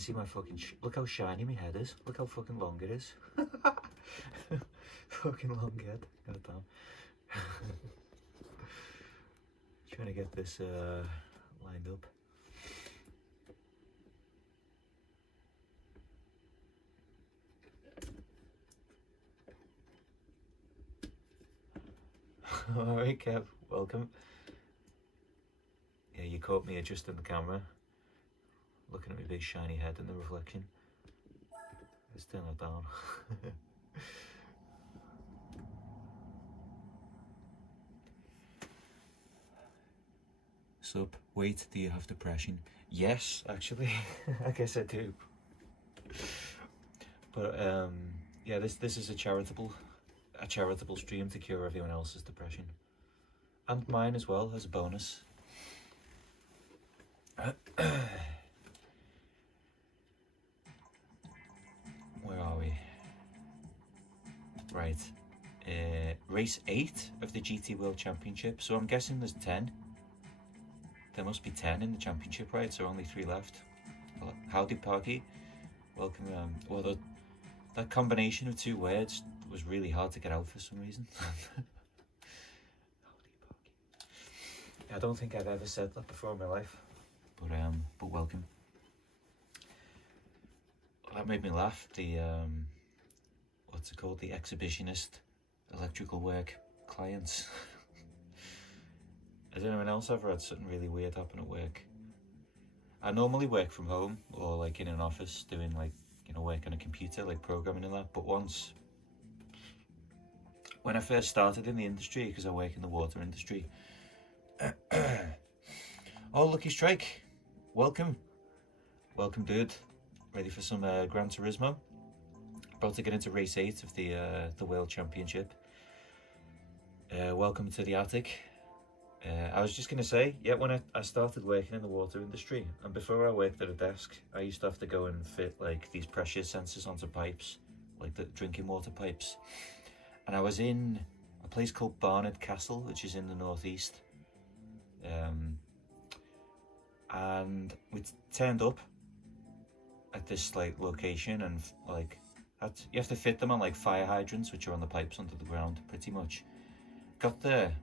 can see my fucking... Look how shiny my head is. Look how fucking long it is. Fucking long head. God damn. Trying to get this lined up. Alright, Kev, welcome. Yeah, you caught me adjusting the camera, looking at my big shiny head in the reflection. Let's turn it down. Sup, wait, do you have depression? Yes, actually, I guess I do. But yeah, this is a charitable stream to cure everyone else's depression. And mine as well, as a bonus. Where are we? Right. Race 8 of the GT World Championship. So I'm guessing there's 10. There must be 10 in the championship, right? So only 3 left. Well, howdy, Parky. Welcome. Well, that combination of 2 words was really hard to get out for some reason. Howdy, Parky. I don't think I've ever said that before in my life. But welcome. That made me laugh. The what's it called? The exhibitionist electrical work clients. Has anyone else ever had something really weird happen at work? I normally work from home or like in an office doing like, you know, work on a computer, like programming and that. But once, when I first started in the industry, because I work in the water industry. Oh, Lucky Strike. Welcome. Welcome, dude. Ready for some Gran Turismo? About to get into race 8 of the World Championship. Welcome to the attic. I was just going to say, yeah, when I started working in the water industry, and before I worked at a desk, I used to have to go and fit like these pressure sensors onto pipes, like the drinking water pipes. And I was in a place called Barnard Castle, which is in the northeast. And we turned up at this like location, and like you have to fit them on like fire hydrants, which are on the pipes under the ground, pretty much. Got there,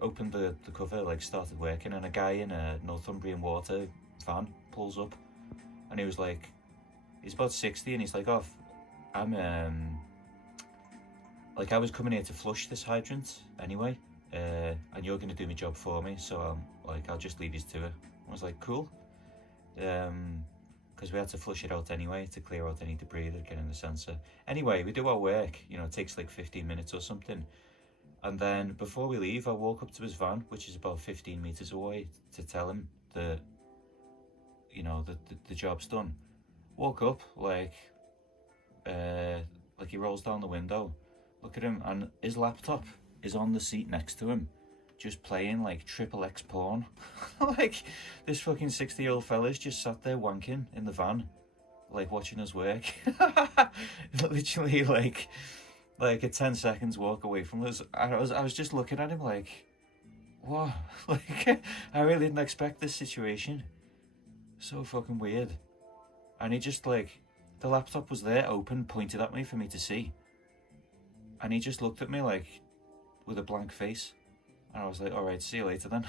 opened the cover, like started working, and a guy in a Northumbrian water van pulls up, and he was like, he's about 60, and he's like, oh, I'm like, I was coming here to flush this hydrant anyway, and you're going to do my job for me, so like, I'll just leave you to it. I was like, cool. Because we had to flush it out anyway to clear out any debris that get in the sensor. Anyway, we do our work, you know, it takes like 15 minutes or something. And then before we leave, I walk up to his van, which is about 15 meters away, to tell him that, you know, the job's done. Walk up, like he rolls down the window, look at him, and his laptop is on the seat next to him, just playing like XXX porn. Like, this fucking 60-year-old fella's just sat there wanking in the van, like watching us work. Literally like a 10 seconds walk away from us. I was just looking at him like, what? Like, I really didn't expect this situation. So fucking weird. And he just like, the laptop was there open, pointed at me for me to see. And he just looked at me like, with a blank face. And I was like, all right, see you later then.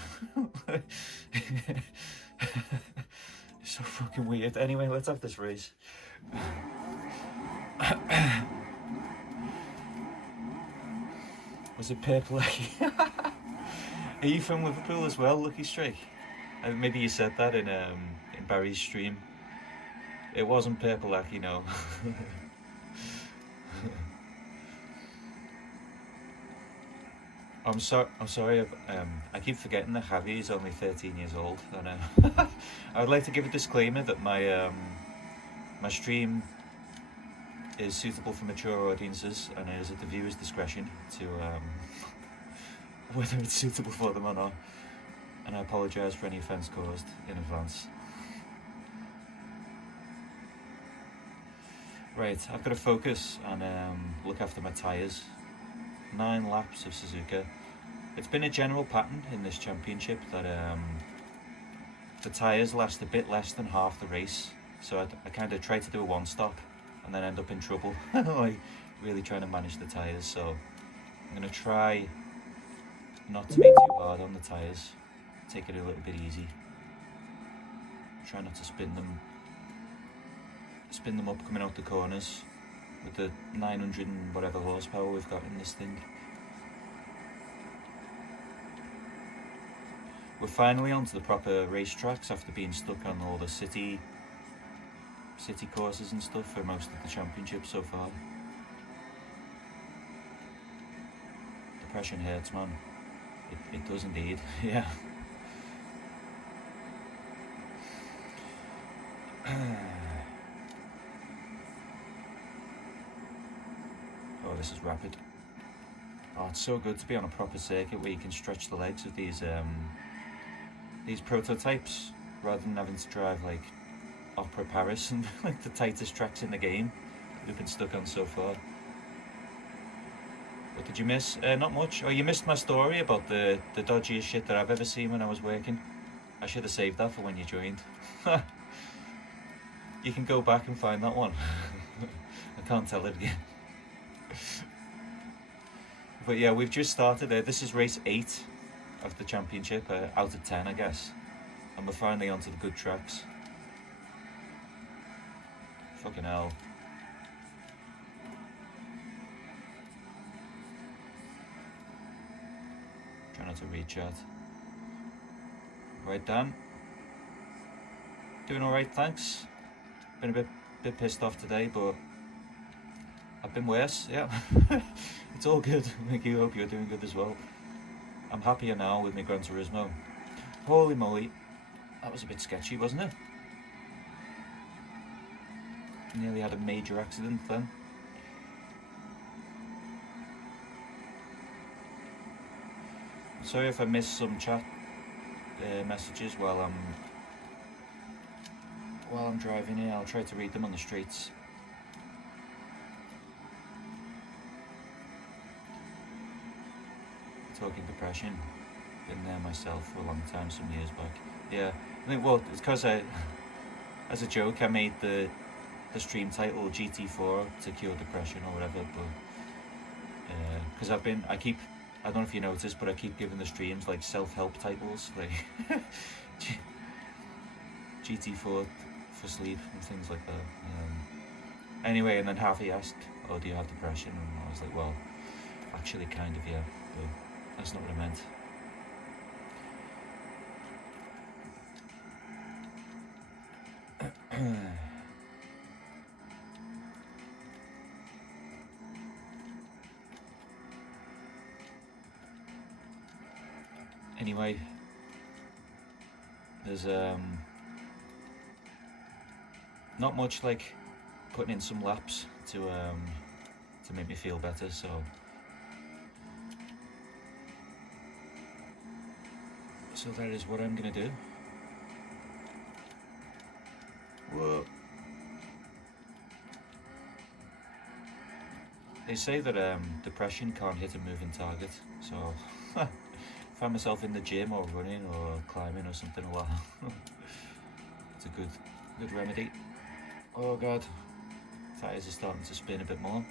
So fucking weird. Anyway, let's have this race. Was it Purple Lucky? Are you from Liverpool as well, Lucky Strike? Maybe you said that in Barry's stream. It wasn't Purple Lucky, no. I'm sorry. I keep forgetting that Javi is only 13 years old. And I would like to give a disclaimer that my my stream is suitable for mature audiences, and it is at the viewer's discretion to whether it's suitable for them or not. And I apologise for any offence caused in advance. Right, I've got to focus and look after my tyres. 9 laps of Suzuka. It's been a general pattern in this championship that the tyres last a bit less than half the race. So I kind of try to do a one stop and then end up in trouble, like really trying to manage the tyres. So I'm going to try not to be too hard on the tyres, take it a little bit easy. Try not to spin them up coming out the corners with the 900 and whatever horsepower we've got in this thing. We're finally onto the proper racetracks after being stuck on all the city courses and stuff for most of the championship so far. Depression hurts, man. It does indeed, yeah. Oh, this is rapid. Oh, it's so good to be on a proper circuit where you can stretch the legs of these prototypes rather than having to drive like Opera Paris and like the tightest tracks in the game that we've been stuck on so far. What did you miss? Not much. Oh, you missed my story about the dodgiest shit that I've ever seen when I was working. I should have saved that for when you joined. You can go back and find that one. I can't tell it again. But yeah, we've just started. This is race 8 of the championship, out of 10 I guess. And we're finally onto the good tracks. Fucking hell. Try not to read chat. Right, Dan? Doing alright, thanks. Been a bit pissed off today, but I've been worse, yeah. It's all good. Thank you, hope you're doing good as well. I'm happier now with my Gran Turismo. Holy moly. That was a bit sketchy, wasn't it? Nearly had a major accident then. Sorry if I missed some chat messages while I'm driving here. I'll try to read them on the streets. Talking depression, been there myself for a long time, some years back. Yeah, I think, well, it's because as a joke, I made the stream title GT4 to cure depression or whatever, but because I don't know if you noticed, but I keep giving the streams like self-help titles, like GT4 for sleep and things like that. Anyway, and then Harvey asked, oh, do you have depression? And I was like, well, actually kind of, yeah, but that's not what I meant. Anyway, there's not much like putting in some laps to make me feel better, so that is what I'm gonna do. Whoa. They say that depression can't hit a moving target, so find myself in the gym or running or climbing or something a while. It's a good remedy. Oh god, tyres are starting to spin a bit more.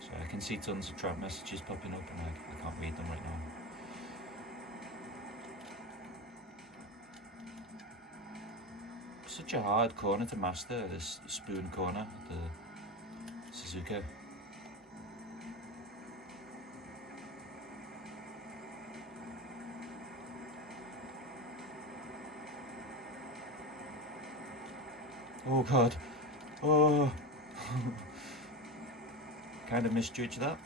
So I can see tons of trap messages popping up and I can't read them right now. Such a hard corner to master, this spoon corner, the Suzuka. Oh god, oh, kind of misjudged that.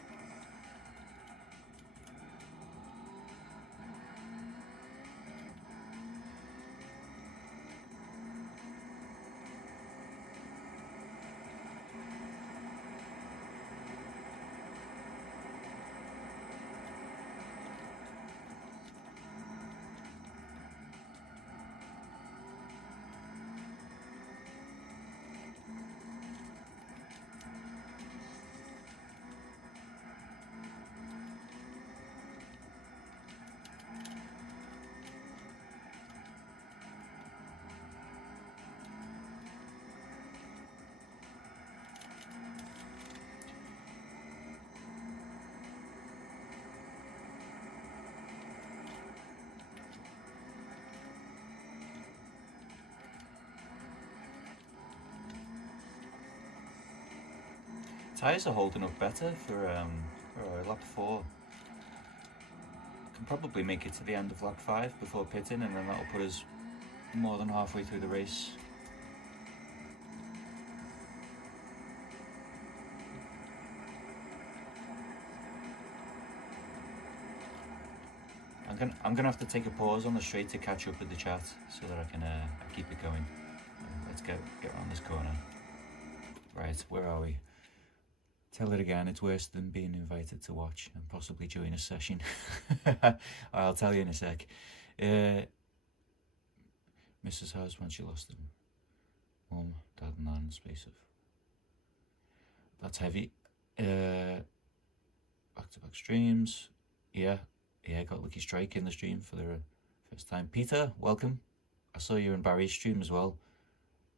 Tyres are holding up better for lap 4. Can probably make it to the end of lap 5 before pitting, and then that'll put us more than halfway through the race. I'm gonna have to take a pause on the straight to catch up with the chat so that I can keep it going. Let's get around this corner. Right, where are we? Tell it again, it's worse than being invited to watch and possibly join a session. I'll tell you in a sec. Mrs. House when she lost him. Mum, Dad and Nan, space of. That's heavy. Back-to-back streams. Yeah, got Lucky Strike in the stream for the first time. Peter, welcome. I saw you in Barry's stream as well.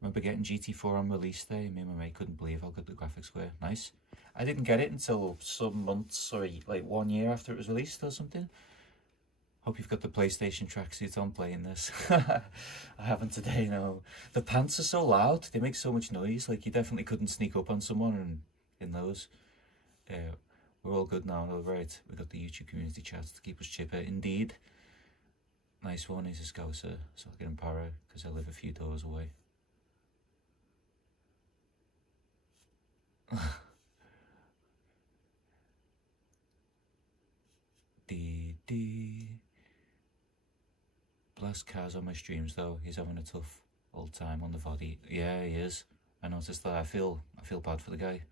Remember getting GT4 on release day? Me and my mate couldn't believe how good the graphics were. Nice. I didn't get it until some months or like 1 year after it was released or something. Hope you've got the PlayStation tracksuit on playing this. I haven't today, no. The pants are so loud. They make so much noise. Like, you definitely couldn't sneak up on someone in those. We're all good now. All right. We've got the YouTube community chat to keep us chipper. Indeed. Nice one. He's a scouser, so I'll get him para because I live a few doors away. Bless Cars on my streams though. He's having a tough old time on the body. Yeah, he is. I noticed that. I feel bad for the guy.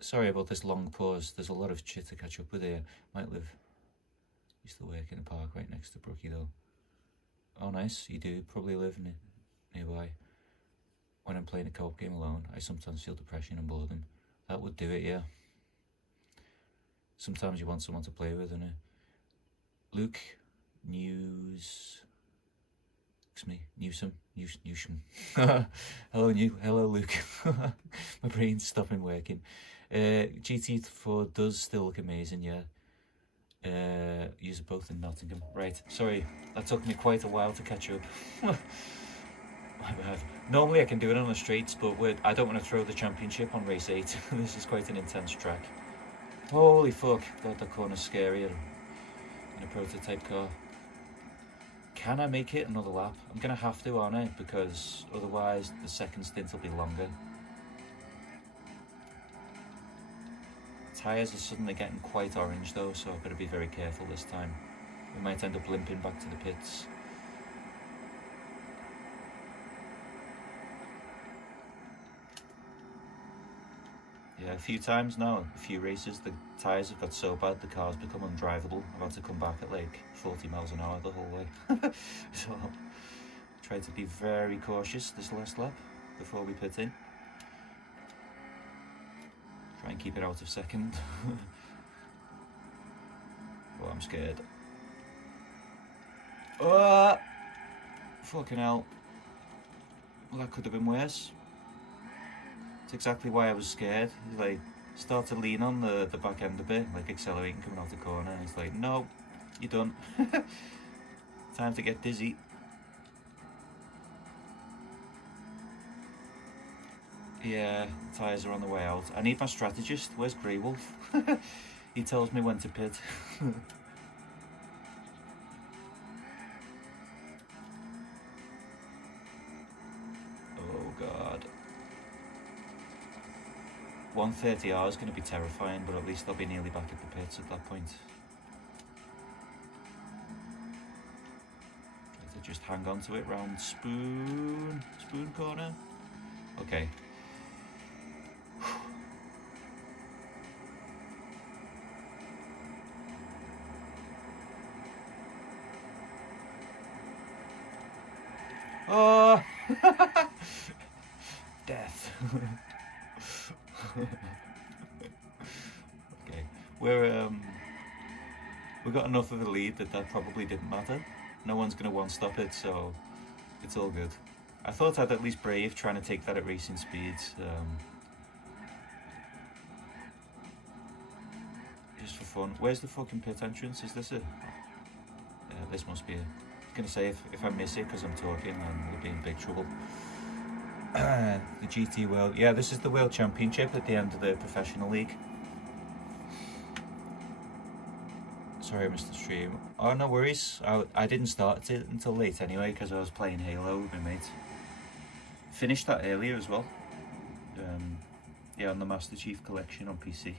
Sorry about this long pause. There's a lot of shit to catch up with here. Used to work in a park right next to Brookie though. Oh nice, you do probably live nearby. When I'm playing a co-op game alone, I sometimes feel depression and boredom. That would do it, yeah. Sometimes you want someone to play with, innit? Luke, Newsom. Hello Luke. My brain's stopping working. GT4 does still look amazing, yeah. Use both in Nottingham. Right, sorry, that took me quite a while to catch up. My bad. Normally I can do it on the straights, but I don't want to throw the championship on race 8. This is quite an intense track. Holy fuck, God, that corner's scary in a prototype car. Can I make it another lap? I'm going to have to, aren't I? Because otherwise the second stint will be longer. Tyres are suddenly getting quite orange though, so I've got to be very careful this time. We might end up limping back to the pits. Yeah, a few times now, a few races, the tyres have got so bad the car's become undrivable. I've had to come back at like 40 miles an hour the whole way. So, try to be very cautious this last lap before we pit in. Try and keep it out of second. Oh, I'm scared. Oh! Fucking hell. Well, that could have been worse. It's exactly why I was scared. He's like, start to lean on the back end a bit, like accelerating coming out the corner, and it's like, no, you're done. Time to get dizzy. Yeah, the tyres are on the way out. I need my strategist. Where's Grey Wolf? He tells me when to pit. Oh god. 130R is going to be terrifying, but at least I'll be nearly back at the pits at that point. Try to just hang on to it round spoon corner. Okay. Oh! Death. Okay, we got enough of a lead that probably didn't matter. No one's gonna one-stop it, so it's all good. I thought I'd at least brave trying to take that at racing speeds, just for fun. Where's the fucking pit entrance? Is this it? Yeah, this must be it. gonna say if I miss it because I'm talking, then we'll be in big trouble. The GT World, yeah, this is the World Championship at the end of the professional league. Sorry I missed the stream. Oh, no worries. I didn't start it until late anyway because I was playing Halo with my mate. Finished that earlier as well. Yeah, on the Master Chief Collection on PC.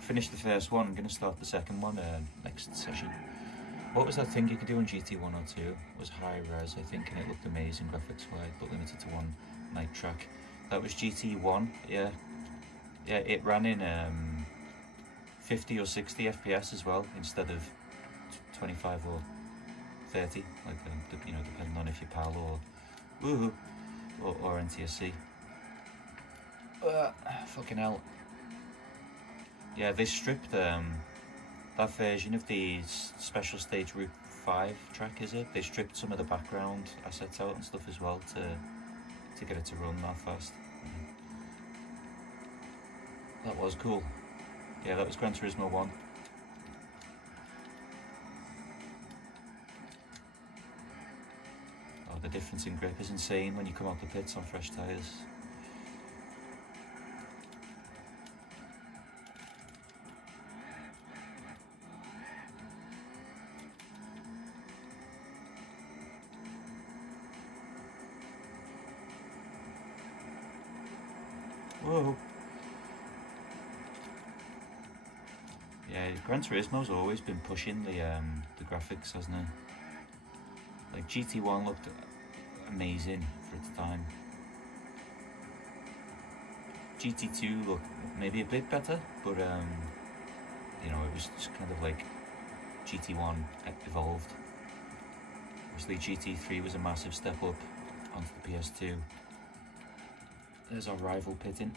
Finished the first one. I'm going to start the second one next session. What was that thing you could do on GT 102? It was high res, I think, and it looked amazing graphics-wise, but limited to one night track. That was GT 1, yeah. Yeah, it ran in 50 or 60 FPS as well, instead of 25 or 30, like you know, depending on if you're PAL or NTSC. Fucking hell. Yeah, they stripped that version of the special stage Route 5 track, is it? They stripped some of the background assets out and stuff as well to get it to run that fast. That was cool. Yeah, that was Gran Turismo 1. Oh, the difference in grip is insane when you come out the pits on fresh tyres. Whoa. Yeah, Gran Turismo's always been pushing the graphics, hasn't it? Like GT1 looked amazing for its time. GT2 looked maybe a bit better, but you know, it was just kind of like GT1 evolved. Obviously GT3 was a massive step up onto the PS2. There's our rival pitting.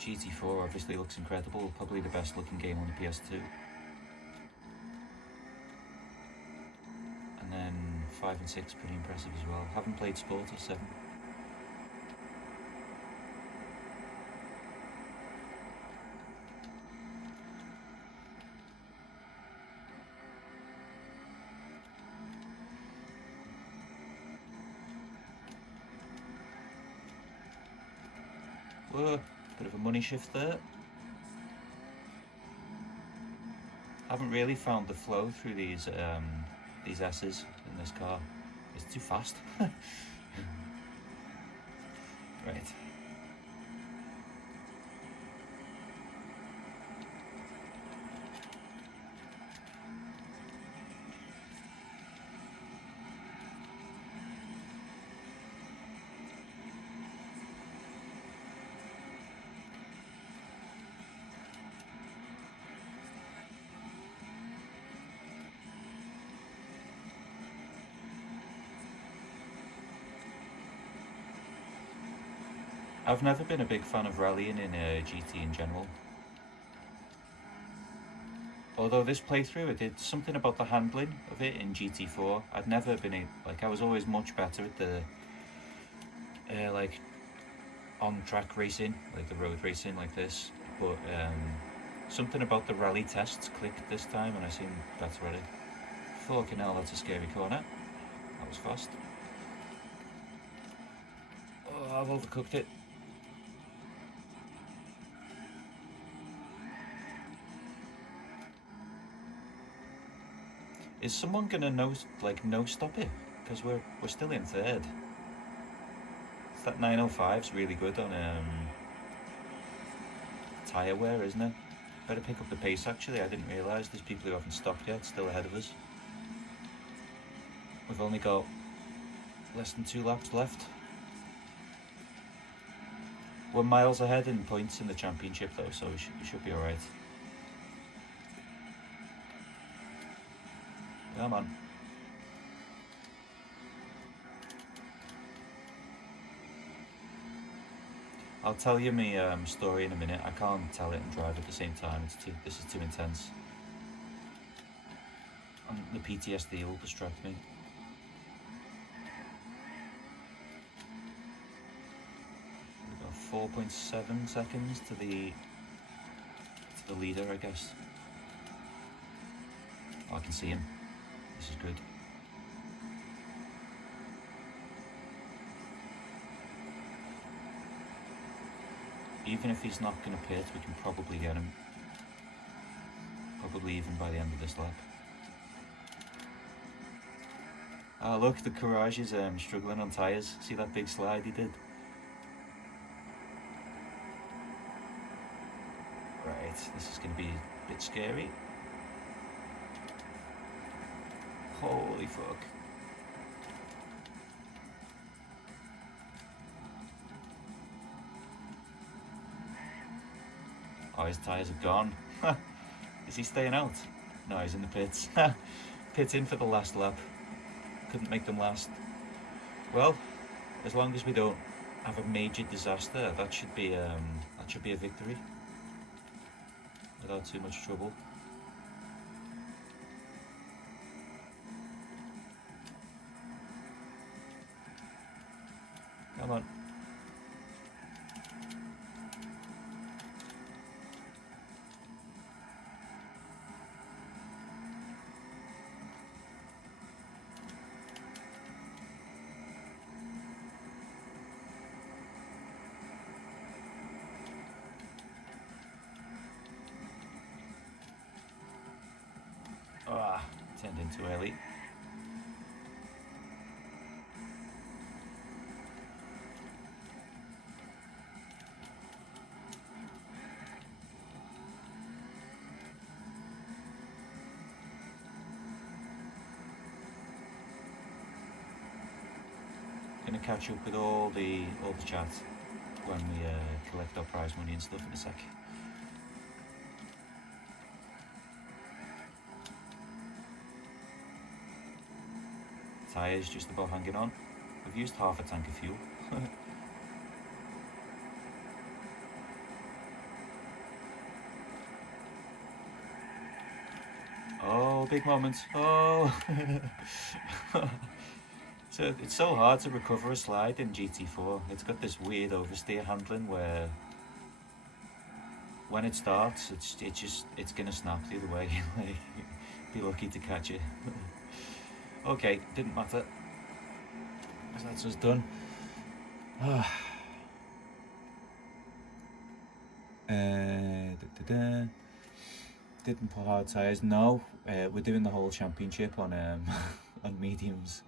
GT4 obviously looks incredible, probably the best looking game on the PS2. And then 5 and 6 pretty impressive as well. Haven't played Sport or 7. Whoa, bit of a money shift there. Haven't really found the flow through these S's in this car. It's too fast. Right. I've never been a big fan of rallying in GT in general. Although this playthrough, it did something about the handling of it in GT4. I'd never been like, I was always much better at the like on-track racing, like the road racing like this. But something about the rally tests clicked this time, and I seemed better at it. Fucking hell, that's a scary corner. That was fast. Oh, I've overcooked it. Is someone gonna no stop it? Because we're still in third. That 905's really good on tyre wear, isn't it? Better pick up the pace actually. I didn't realise there's people who haven't stopped yet, still ahead of us. We've only got less than 2 laps left. We're miles ahead in points in the championship though, so we should be alright. Come on. I'll tell you my story in a minute. I can't tell it and drive at the same time. This is too intense. And the PTSD will distract me. We've got 4.7 seconds to the leader, I guess. Oh, I can see him. This is good. Even if he's not going to pit, we can probably get him. Probably even by the end of this lap. Ah, look, the Courage is struggling on tyres. See that big slide he did? Right, this is going to be a bit scary. Holy fuck. Oh, his tyres are gone. Is he staying out? No, he's in the pits. Pit in for the last lap. Couldn't make them last. Well, as long as we don't have a major disaster, that should be a victory without too much trouble. Come on. Ah, turned in too early. Gonna catch up with all the chat when we collect our prize money and stuff in a sec. Tyres just about hanging on. We've used half a tank of fuel. Oh, big moment. Oh. So it's so hard to recover a slide in GT4. It's got this weird oversteer handling where when it starts, it's gonna snap the other way. Like, be lucky to catch it. Okay, didn't matter. That's us done. Didn't put hard tyres. No, we're doing the whole championship on on mediums.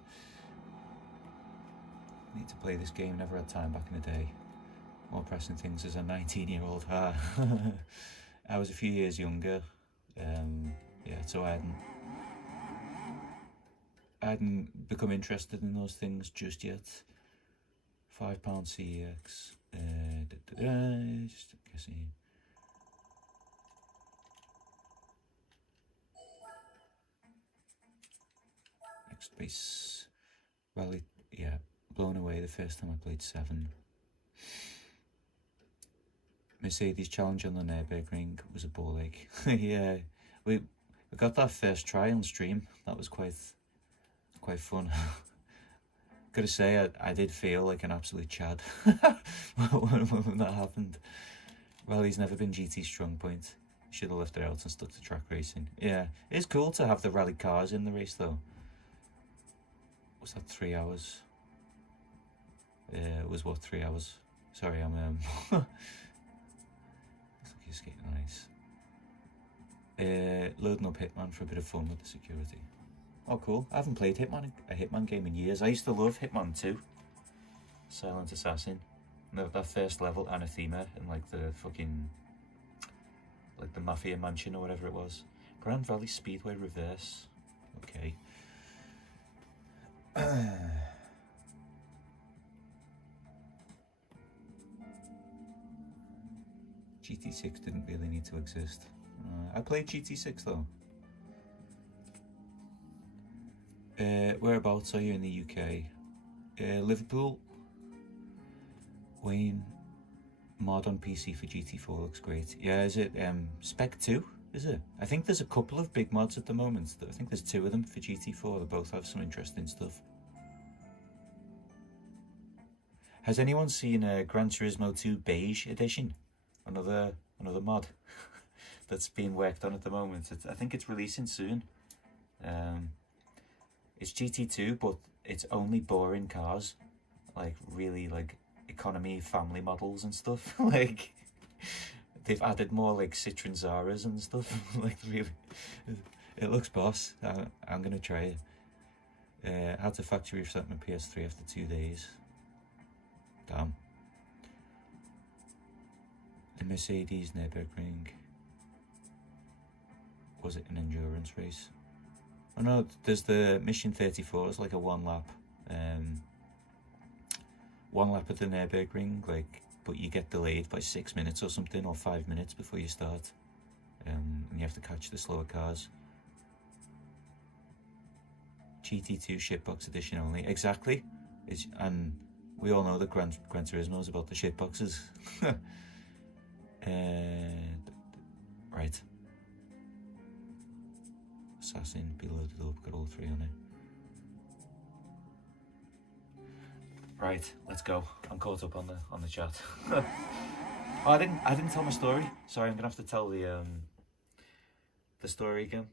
Need to play this game. Never had time back in the day. More pressing things as a 19-year-old. I was a few years younger. Yeah, so I hadn't become interested in those things just yet. £5 CEX. Just guessing. Next base. Rally, yeah, blown away the first time I played 7. Mercedes challenge on the Nürburgring was a ball ache. Yeah, we got that first try on stream. That was quite fun. Gotta say, I did feel like an absolute chad when that happened. Rally's never been GT's strong point. Should have left it out and stuck to track racing. Yeah, it's cool to have the rally cars in the race though. Was that 3 hours? It was what, 3 hours? Sorry, I'm looks like he's skating nice. Loading up Hitman for a bit of fun with the security. Oh, cool. I haven't played a Hitman game in years. I used to love Hitman 2. Silent Assassin. That first level, Anathema, and like the fucking... like the Mafia Mansion or whatever it was. Grand Valley Speedway Reverse. Okay. GT6 didn't really need to exist. I played GT6 though. Whereabouts are you in the UK? Liverpool. Wayne. Mod on PC for GT4 looks great. Yeah, is it Spec 2? Is it? I think there's a couple of big mods at the moment. I think there's 2 of them for GT4. They both have some interesting stuff. Has anyone seen Gran Turismo 2 Beige Edition? Another mod that's being worked on at the moment. I think it's releasing soon. It's GT2, but it's only boring cars, like really like economy family models and stuff. Like They've added more like Citroen Zaras and stuff. Like really, it looks boss. I'm gonna try it. Had to factory reset my PS3 after 2 days. Damn. The Mercedes Nürburgring. Was it an endurance race? Oh no, there's the Mission 34. It's like a one lap at the Nürburgring, like, but you get delayed by 6 minutes or something, or 5 minutes before you start, and you have to catch the slower cars. GT2 shitbox edition only. Exactly. And we all know that Gran Turismo is about the shitboxes. Right. Assassin, be loaded up, got all 3 on it. Right, let's go. I'm caught up on the chat. Oh, I didn't tell my story. Sorry, I'm gonna have to tell the story again.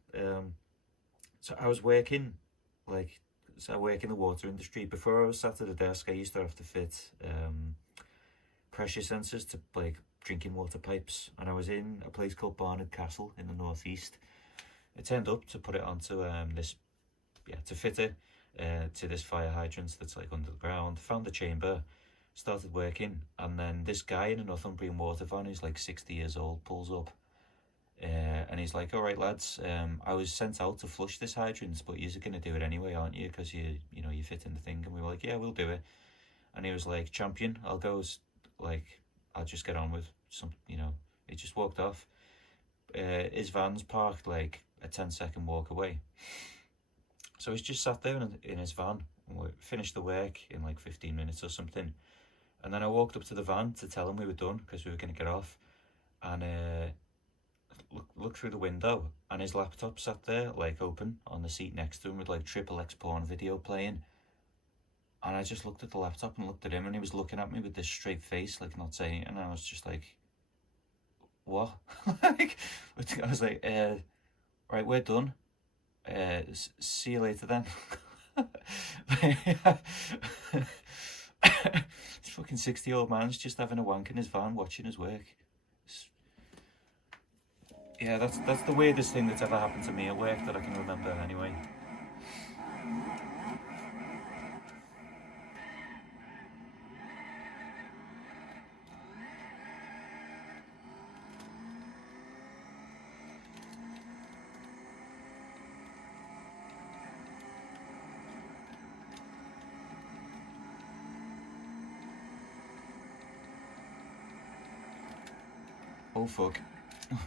So I was working, I work in the water industry. Before I was sat at a desk, I used to have to fit pressure sensors to like drinking water pipes, and I was in a place called Barnard Castle in the northeast. I turned up to put it onto to fit it to this fire hydrant that's like under the ground. Found the chamber, started working, and then this guy in a Northumbrian water van who's like 60 years old pulls up, and he's like, "All right, lads, I was sent out to flush this hydrant, but you're gonna do it anyway, aren't you? Because you fit in the thing." And we were like, "Yeah, we'll do it." And he was like, "Champion, I'll just get on with some, He just walked off. His van's parked like a 10-second walk away. So he's just sat there in his van, and we finished the work in like 15 minutes or something. And then I walked up to the van to tell him we were done, because we were going to get off. And looked through the window, and his laptop sat there like open on the seat next to him with like XXX porn video playing. And I just looked at the laptop and looked at him, and he was looking at me with this straight face, like not saying it. And I was just like, what? I was like, right, we're done. See you later then. This fucking 60-year-old man's just having a wank in his van watching his work. Yeah, that's the weirdest thing that's ever happened to me at work that I can remember anyway. Oh fuck. Okay,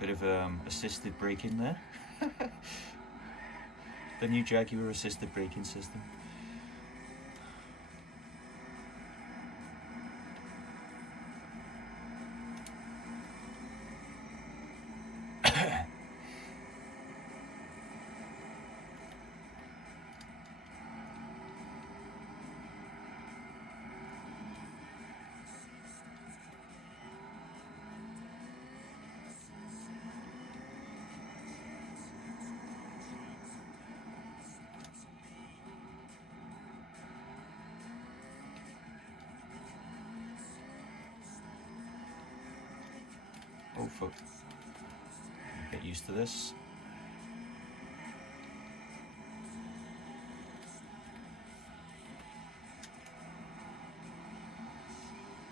bit of assisted braking there. The new Jaguar assisted braking system. Oh fuck. Get used to this.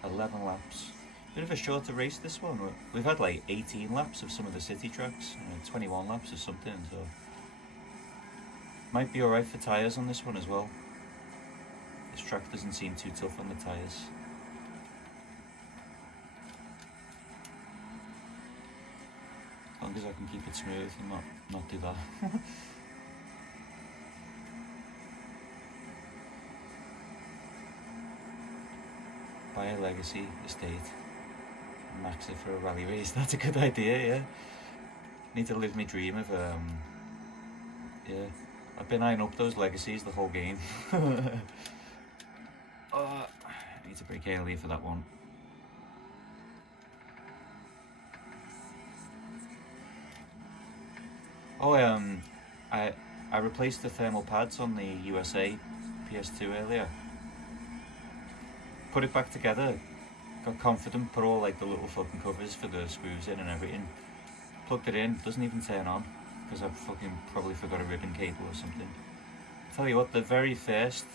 "11 laps. Bit of a shorter race this one. We've had like 18 laps of some of the city tracks, 21 laps or something, so might be alright for tyres on this one as well. This track doesn't seem too tough on the tyres. As long as I can keep it smooth and not do that. Buy a legacy estate, max it for a rally race. That's a good idea, yeah. Need to live my dream of yeah. I've been eyeing up those legacies the whole game. I need to brake earlier for that one. Oh, I replaced the thermal pads on the USA PS2 earlier. Put it back together. got confident, put all like the little fucking covers for the screws in and everything. Plugged it in, doesn't even turn on because I've fucking probably forgot a ribbon cable or something. Tell you what, the very first,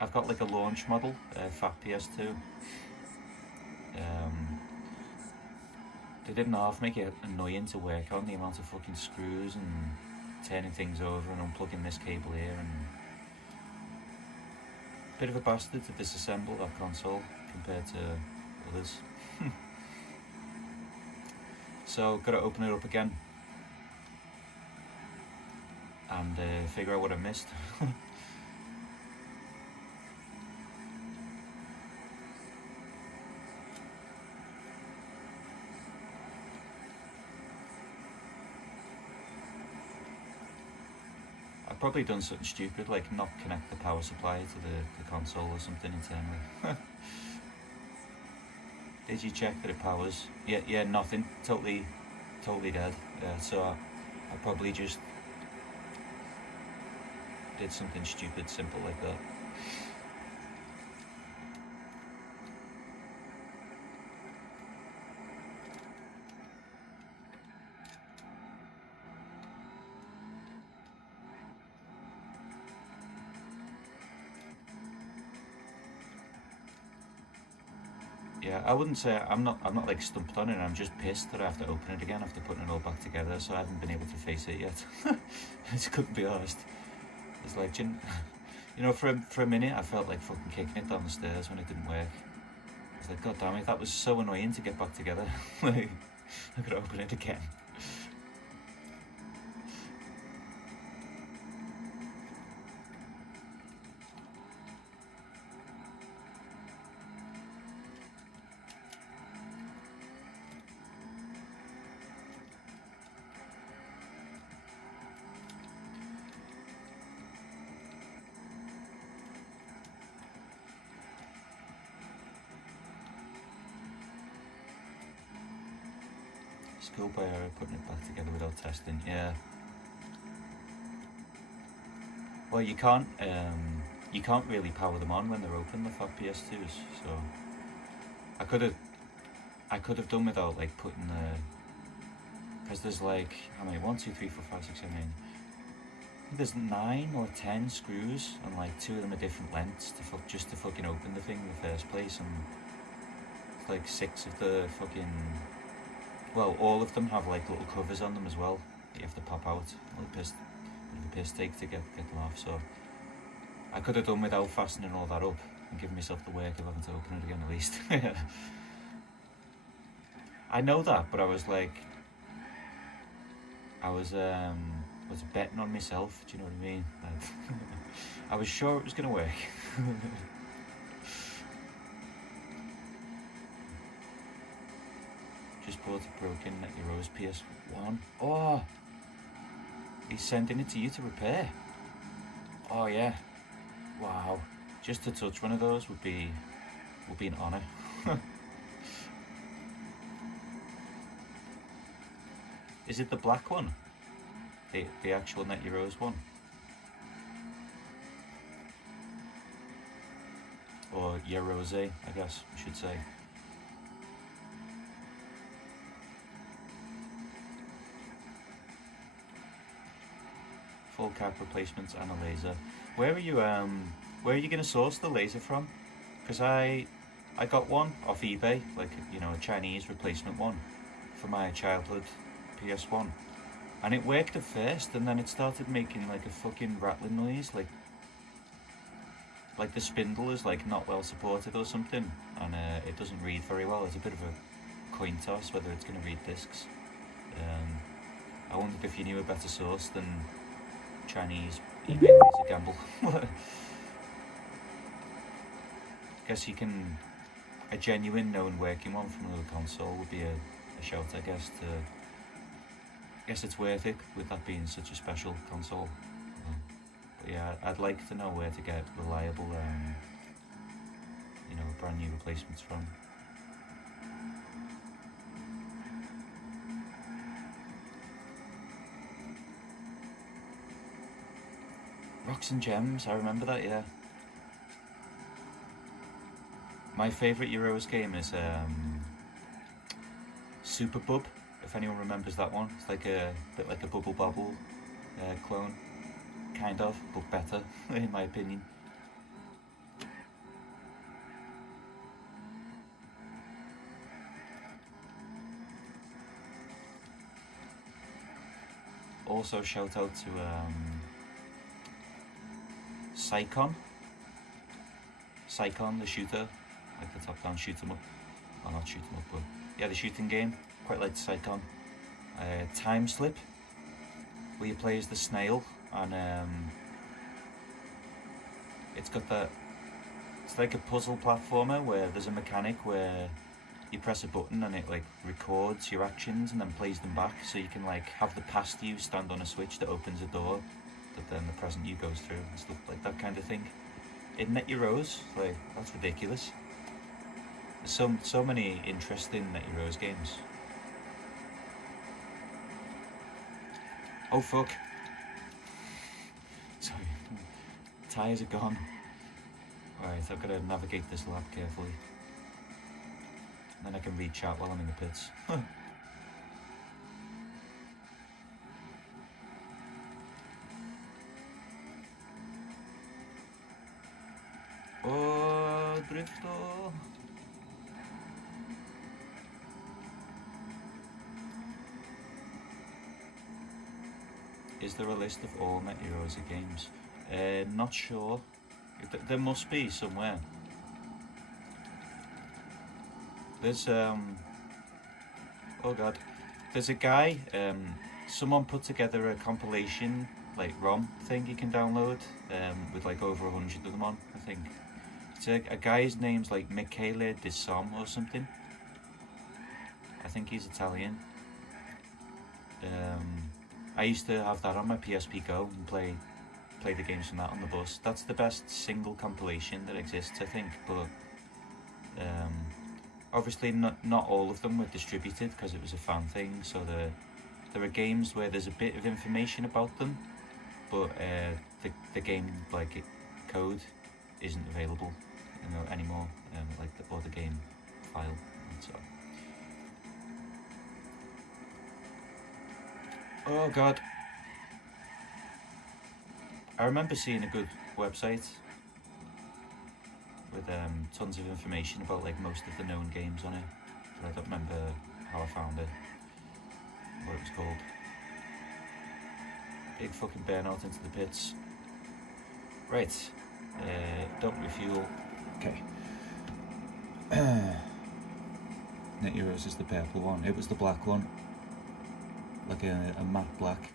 I've got like a launch model, Fat PS2. They didn't half make it annoying to work on, the amount of fucking screws and turning things over and unplugging this cable here, and bit of a bastard to disassemble that console compared to others. So gotta open it up again and figure out what I missed. I've probably done something stupid, like not connect the power supply to the console or something internally. Did you check that it powers? Yeah, nothing. Totally dead. So I probably just did something stupid, simple like that. Yeah, I wouldn't say I'm not like stumped on it. I'm just pissed that I have to open it again after putting it all back together. So I haven't been able to face it yet. I just couldn't be honest. It's like, you know, for a minute I felt like fucking kicking it down the stairs when it didn't work. I was like, God damn it, that was so annoying to get back together. Like, I gotta open it again. School by error, putting it back together without testing. Yeah. Well, you can't really power them on when they're open, the Fat PS2s. So I could have done without like putting the, because there's like how many? 1, 2, 3, 4, 5, 6, 7, 8. I think there's 9 or 10 screws, and like 2 of them are different lengths just to fucking open the thing in the first place, and it's like 6 of the fucking. Well, all of them have like little covers on them as well that you have to pop out. A little bit of a piss take to get them off. So I could have done without fastening all that up and giving myself the work of having to open it again at least. I know that, but I was like, I was betting on myself. Do you know what I mean? Like, I was sure it was gonna work. Just bought a broken NetEuro's PS1. Oh, he's sending it to you to repair. Oh yeah, wow. Just to touch one of those would be an honour. Is it the black one? The actual NetEuro's one? Or Eurose, I guess I should say. Full cap replacements and a laser. Where are you going to source the laser from? Because I got one off eBay, like, you know, a Chinese replacement one for my childhood PS1, and it worked at first, and then it started making like a fucking rattling noise, like the spindle is like not well supported or something, and it doesn't read very well. It's a bit of a coin toss whether it's going to read discs. I wondered if you knew a better source than Chinese eBay laser gamble. Guess you can, a genuine known working one from another console would be a shout, I guess. I guess it's worth it with that being such a special console. But yeah, I'd like to know where to get reliable, you know, brand new replacements from. Rocks and Gems, I remember that, yeah. My favourite Euros game is Super Bub, if anyone remembers that one. It's like a bit like a Bubble Bobble clone, kind of, but better, in my opinion. Also shout out to Psychon, the shooter, like the top-down shoot 'em up. Oh, not shoot 'em up, but yeah, the shooting game. Quite like Psychon. Time Slip, where you play as the snail, and it's got that. It's like a puzzle platformer where there's a mechanic where you press a button and it like records your actions and then plays them back, so you can like have the past you stand on a switch that opens a door that then the present you goes through and stuff like that kind of thing. In Net Euros, like that's ridiculous. There's so many interesting Net Euros games. Oh fuck! Sorry, tyres are gone. Alright, I've got to navigate this lap carefully. Then I can read chat while I'm in the pits. Oh, drifto! Is there a list of all Net Euros games? Not sure. There must be somewhere. There's oh god, there's a guy, someone put together a compilation like ROM thing you can download with like over 100 of them on, I think. It's a guy's name's like Michele Di Som or something. I think he's Italian. I used to have that on my PSP Go and play the games from that on the bus. That's the best single compilation that exists, I think, but obviously not all of them were distributed because it was a fan thing, so there are games where there's a bit of information about them, but the game like code isn't available, anymore, or the game file, and so. Oh god. I remember seeing a good website with tons of information about like most of the known games on it, but I don't remember how I found it, what it was called. Big fucking burnout into the pits. Right, don't refuel. Okay. Net Euros is the purple one. It was the black one, like a matte black.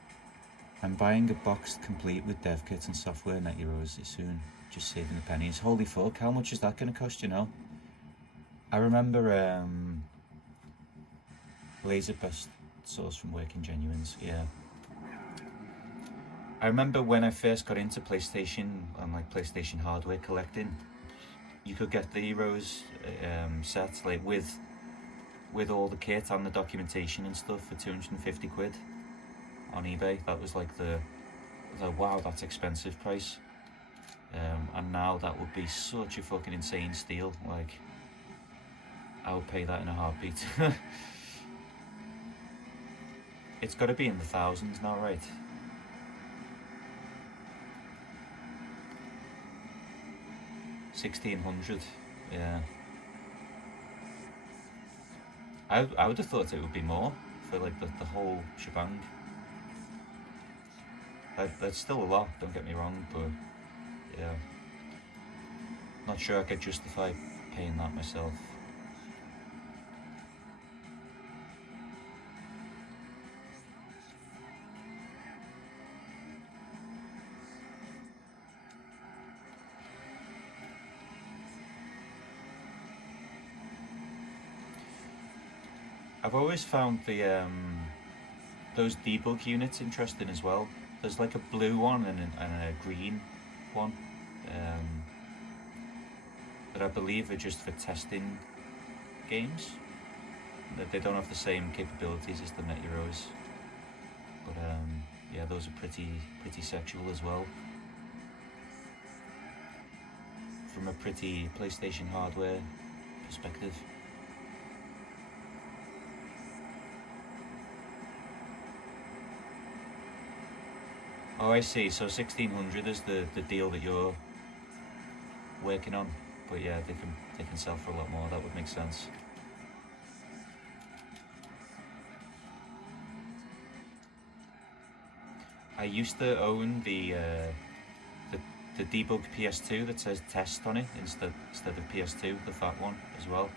I'm buying a box complete with dev kits and software Net Euros soon, just saving the pennies. Holy fuck, how much is that going to cost, I remember Laser Best Source from Working Genuines, yeah. I remember when I first got into PlayStation and like PlayStation hardware collecting, you could get the Euros sets like with all the kit and the documentation and stuff for 250 quid on eBay. That was like wow, that's expensive price. And now that would be such a fucking insane steal. Like, I would pay that in a heartbeat. It's got to be in the thousands now, right? $1,600, yeah. I would have thought it would be more for like the whole shebang. That's still a lot, don't get me wrong, but yeah, not sure I could justify paying that myself. I've always found the those debug units interesting as well. There's like a blue one and a green one that I believe are just for testing games. They don't have the same capabilities as the Net Euros, but yeah, those are pretty sexual as well. From a pretty PlayStation hardware perspective. Oh, I see. So 1600 is the deal that you're working on, but yeah, they can sell for a lot more. That would make sense. I used to own the debug PS2 that says test on it instead of PS2, the fat one as well.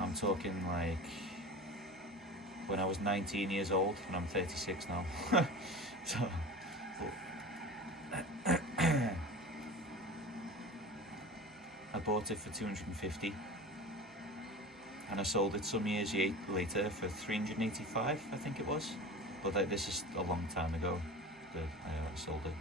I'm talking like when I was 19 years old, and I'm 36 now. So, I bought it for 250, and I sold it some years later for 385, I think it was. But this is a long time ago that I sold it.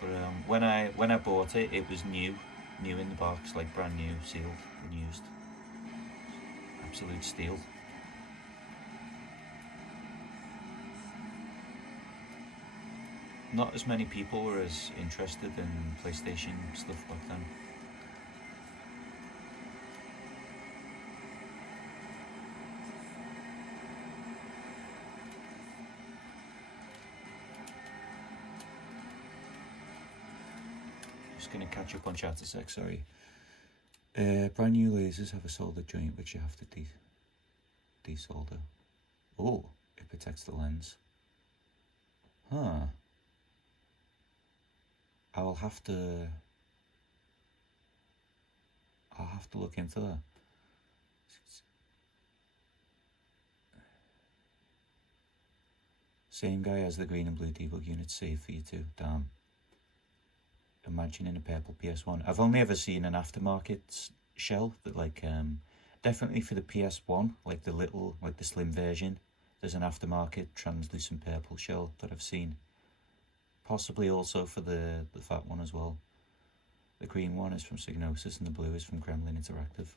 But when I bought it, it was new in the box, like brand new, sealed and used. Absolute steal. Not as many people were as interested in PlayStation stuff back then. Just gonna catch up on chat a sec, sorry. Brand new lasers have a solder joint which you have to desolder. Oh, it protects the lens. Huh. I'll have to look into that. Same guy as the green and blue debug unit, saved for you too. Damn. Imagining a purple PS1. I've only ever seen an aftermarket shell that definitely for the PS1, like the slim version, there's an aftermarket translucent purple shell that I've seen. Possibly also for the fat one as well. The green one is from Psygnosis and the blue is from Gremlin Interactive.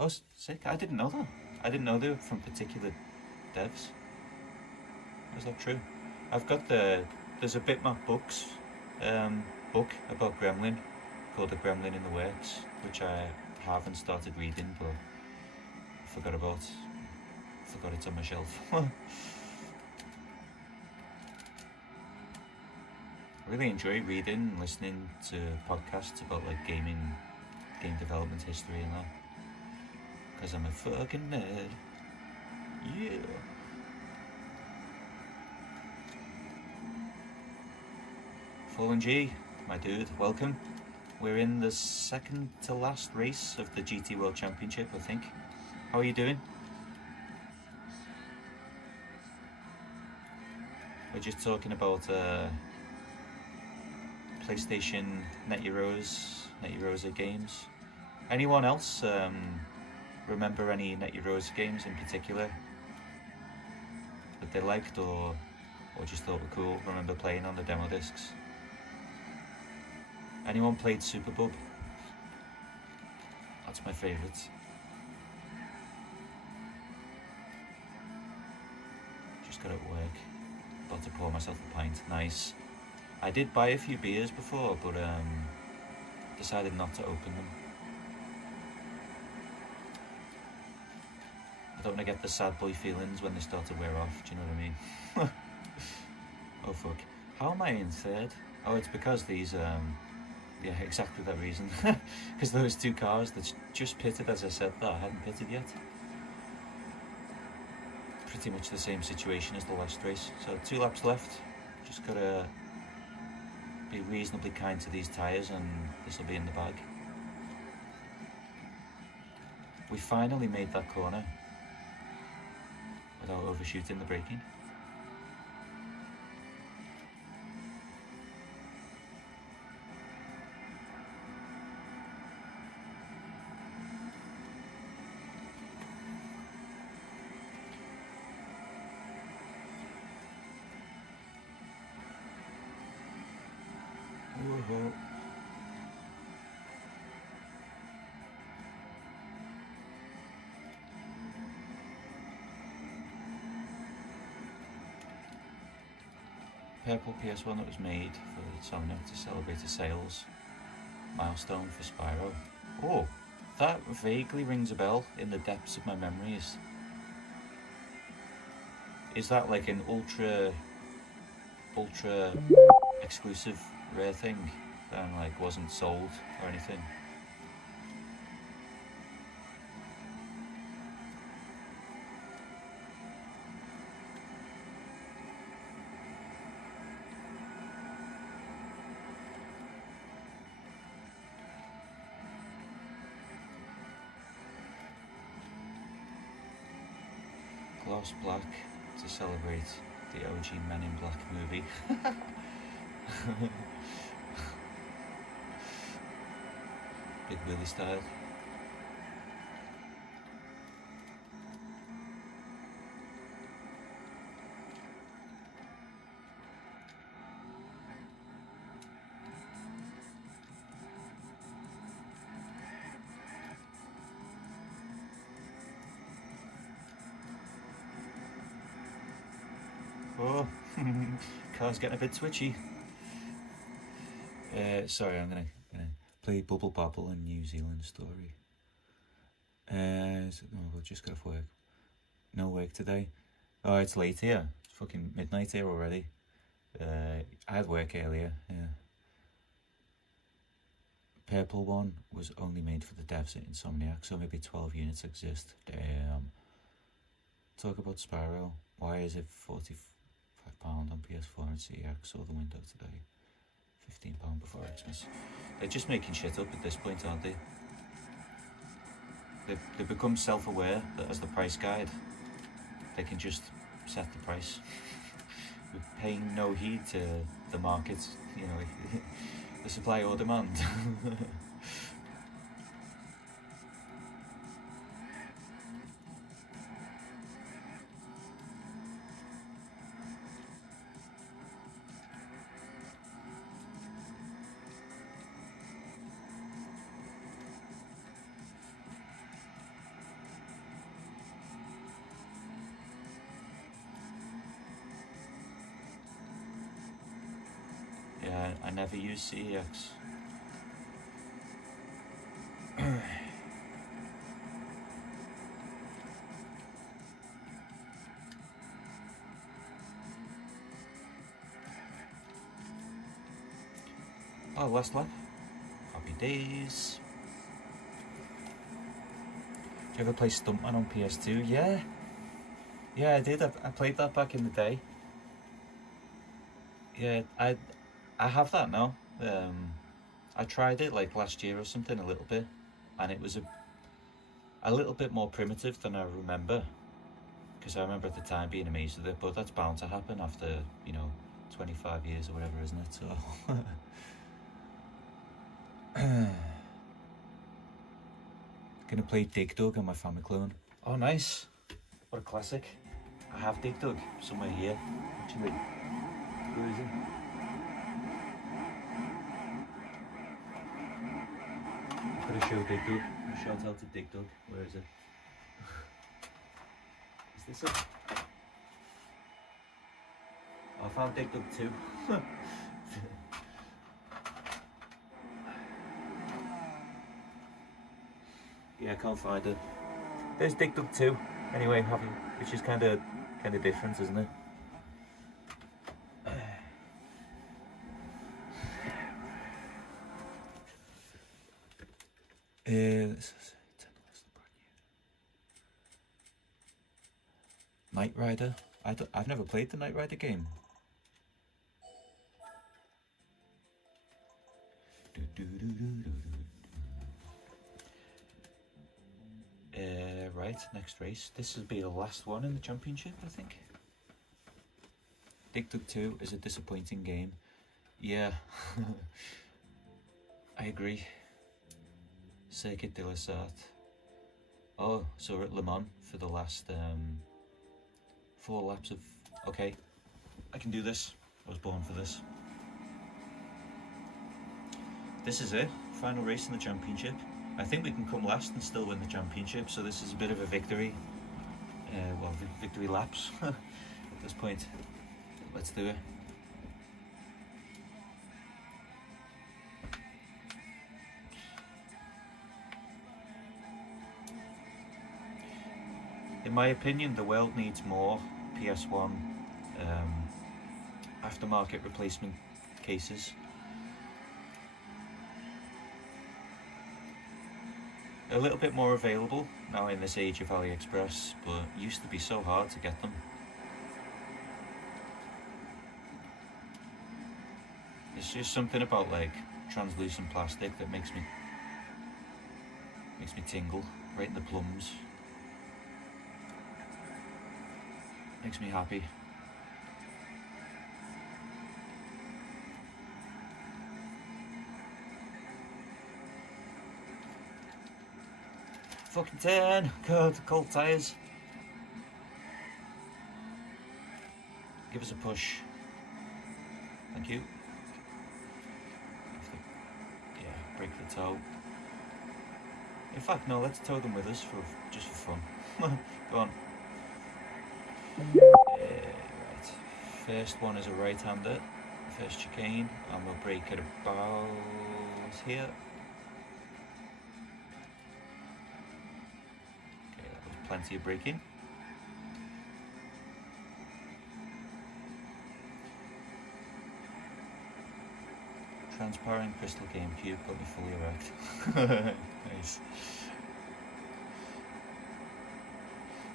Oh, sick. I didn't know that. I didn't know they were from particular devs. Is that true? I've got there's a Bitmap Books book about Gremlin called The Gremlin in the Works, which I haven't started reading, but I forgot it's on my shelf. I really enjoy reading and listening to podcasts about like game development history and that, because I'm a fucking nerd. Yeah. Fallen G, my dude, welcome. We're in the second to last race of the GT World Championship, I think. How are you doing? We're just talking about PlayStation Net Eurosa games. Anyone else remember any Net Eurosa games in particular that they liked or just thought were cool? Remember playing on the demo discs? Anyone played Superbug? That's my favourite. Just got at work, about to pour myself a pint. Nice. I did buy a few beers before, but decided not to open them. I don't want to get the sad boy feelings when they start to wear off, do you know what I mean? Oh fuck. How am I in third? Oh, it's because these, yeah, exactly that reason. Because those two cars that just pitted as I said that, I hadn't pitted yet. Pretty much the same situation as the last race. So 2 laps left, just gotta be reasonably kind to these tyres and this will be in the bag. We finally made that corner without overshooting the braking. Whoa. Purple PS1 that was made for Insomnia to celebrate a sales milestone for Spyro. Oh, that vaguely rings a bell in the depths of my memories. Is that like an ultra exclusive rare thing that like wasn't sold or anything? Gloss black to celebrate the OG Men in Black movie. Big Willy style. Oh, car's getting a bit twitchy. Sorry, I'm gonna play Bubble Bobble and New Zealand story. We'll just go off work. No work today. Oh, it's late here. It's fucking midnight here already. I had work earlier, yeah. Purple one was only made for the devs at Insomniac, so maybe 12 units exist. Damn. Talk about Spyro. Why is it £45 on PS4 and CX? Saw the window today. £15 before Xmas. They're just making shit up at this point, aren't they? They've become self-aware that as the price guide, they can just set the price. We're paying no heed to the markets, you know, the supply or demand. Yeah, I never use CEX. Oh, last lap. Happy days. Did you ever play Stuntman on PS2? Yeah. Yeah, I did. I played that back in the day. Yeah, I have that now. I tried it like last year or something a little bit, and it was a little bit more primitive than I remember, because I remember at the time being amazed with it, but that's bound to happen after, you know, 25 years or whatever, isn't it? So gonna play Dig Dug on my Famiclone. Oh, nice. What a classic. I have Dig Dug somewhere here, actually. Where is it? I'm gonna show Dig Dug. Shout out to Dig Dug. Where is it? Is this it? I found Dig Dug 2. Yeah, I can't find it. There's Dig Dug 2. Anyway, which is kind of different, isn't it? This is Knight Rider. I've never played the Knight Rider game. Right, next race. This will be the last one in the championship, I think. Dig Dug 2 is a disappointing game. Yeah, I agree. Circuit de la Sarthe. Oh, so we're at Le Mans for the last 4 laps of... Okay, I can do this. I was born for this. This is it. Final race in the championship. I think we can come last and still win the championship, so this is a bit of a victory. Well, victory laps at this point. Let's do it. In my opinion, the world needs more PS1 aftermarket replacement cases. A little bit more available now in this age of AliExpress, but it used to be so hard to get them. It's just something about like translucent plastic that makes me tingle right in the plums. Makes me happy. Fucking 10! God, cold tyres. Give us a push. Thank you. Yeah, break the toe. In fact, no, let's tow them with us just for fun. Go on. Right. First one is a right-hander. First chicane, and we'll brake at about here. Okay, that was plenty of braking. Transparent crystal GameCube got me fully erect. Nice.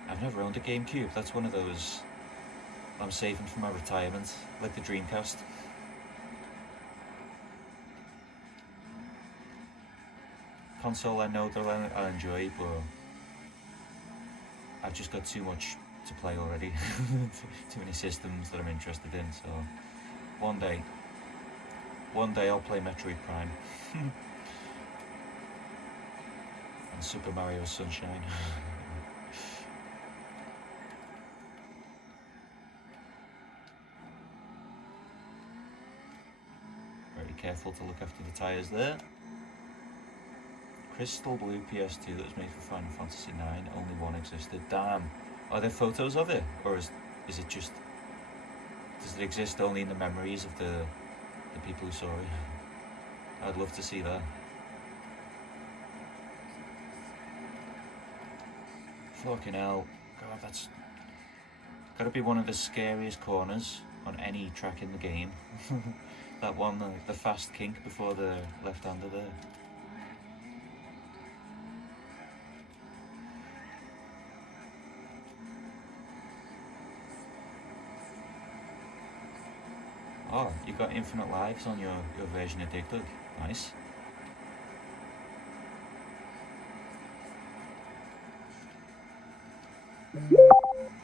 I've never owned a GameCube. That's one of those I'm saving for my retirement, like the Dreamcast. Console I know that I'll enjoy, but I've just got too much to play already. Too many systems that I'm interested in, so one day I'll play Metroid Prime. And Super Mario Sunshine. Very careful to look after the tyres there. Crystal blue PS2 that was made for Final Fantasy IX, only one existed. Damn. Are there photos of it? Or is it just... does it exist only in the memories of the people who saw it? I'd love to see that. Fucking hell. God, that's gotta be one of the scariest corners on any track in the game. That one, the fast kink before the left-hander there. Oh, you got infinite lives on your version of Dig Dug. Nice.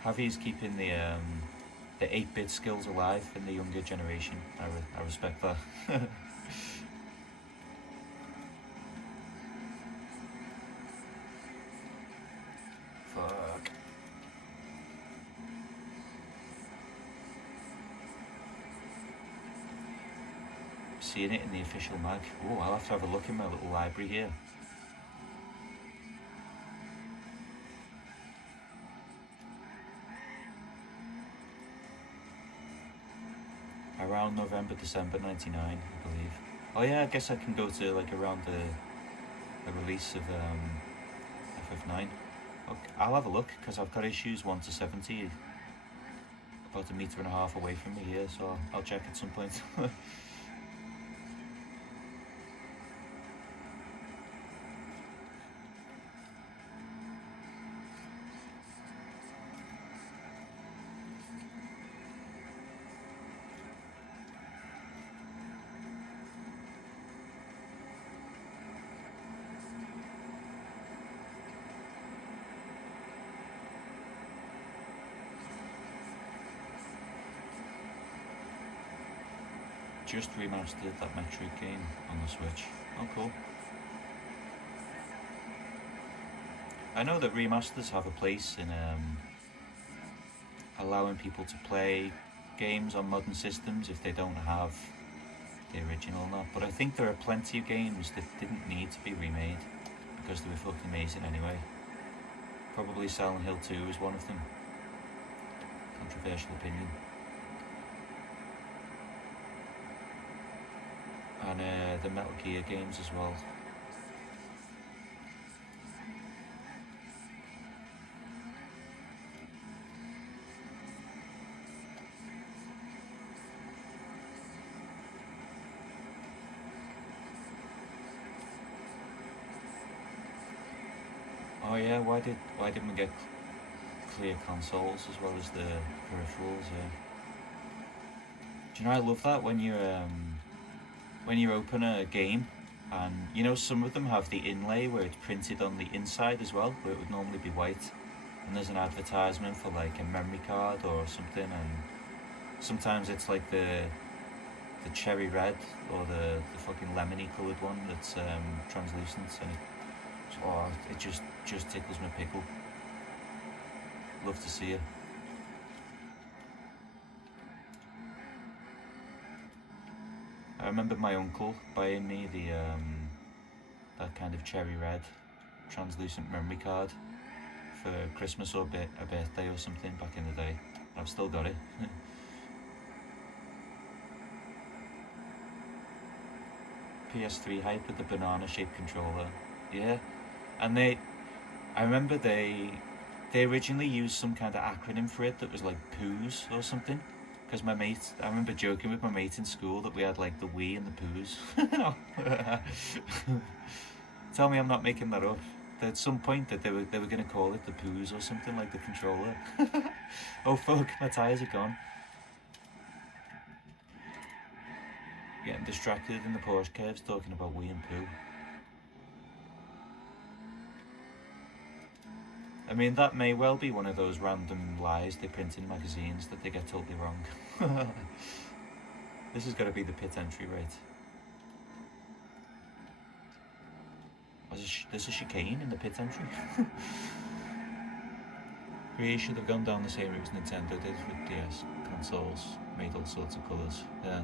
Javi's keeping the 8-bit skills alive in the younger generation. I respect that. Fuck. Seeing it in the official mag. Oh, I'll have to have a look in my little library here. Around November, December 99, I believe. Oh yeah, I guess I can go to like around the release of FF9. Okay, I'll have a look, because I've got issues 1 to 70 about 1.5 meters away from me here, so I'll check at some point. Just remastered that Metroid game on the Switch. Oh, cool. I know that remasters have a place in allowing people to play games on modern systems if they don't have the original or not, but I think there are plenty of games that didn't need to be remade because they were fucking amazing anyway. Probably Silent Hill 2 is one of them. Controversial opinion. And the Metal Gear games as well. Oh yeah, why didn't we get clear consoles as well as the peripherals? Yeah. Do you know I love that when you open a game, and you know some of them have the inlay where it's printed on the inside as well, where it would normally be white, and there's an advertisement for like a memory card or something, and sometimes it's like the cherry red or the fucking lemony coloured one that's translucent, and it just tickles my pickle. Love to see it. I remember my uncle buying me the that kind of cherry red translucent memory card for Christmas or a birthday or something back in the day. I've still got it. PS3 hype with the banana shaped controller. Yeah. And I remember they originally used some kind of acronym for it that was like poos or something. Because I remember joking with my mate in school that we had like the Wii and the poos. Tell me I'm not making that up. At some point that they were going to call it the poos or something, like the controller. Oh fuck, my tyres are gone. Getting distracted in the Porsche curves talking about Wii and poo. I mean, that may well be one of those random lies they print in magazines that they get totally wrong. This has got to be the pit entry rate. There's a chicane in the pit entry. Really should have gone down the same route as Nintendo did with DS consoles, made all sorts of colours. Yeah.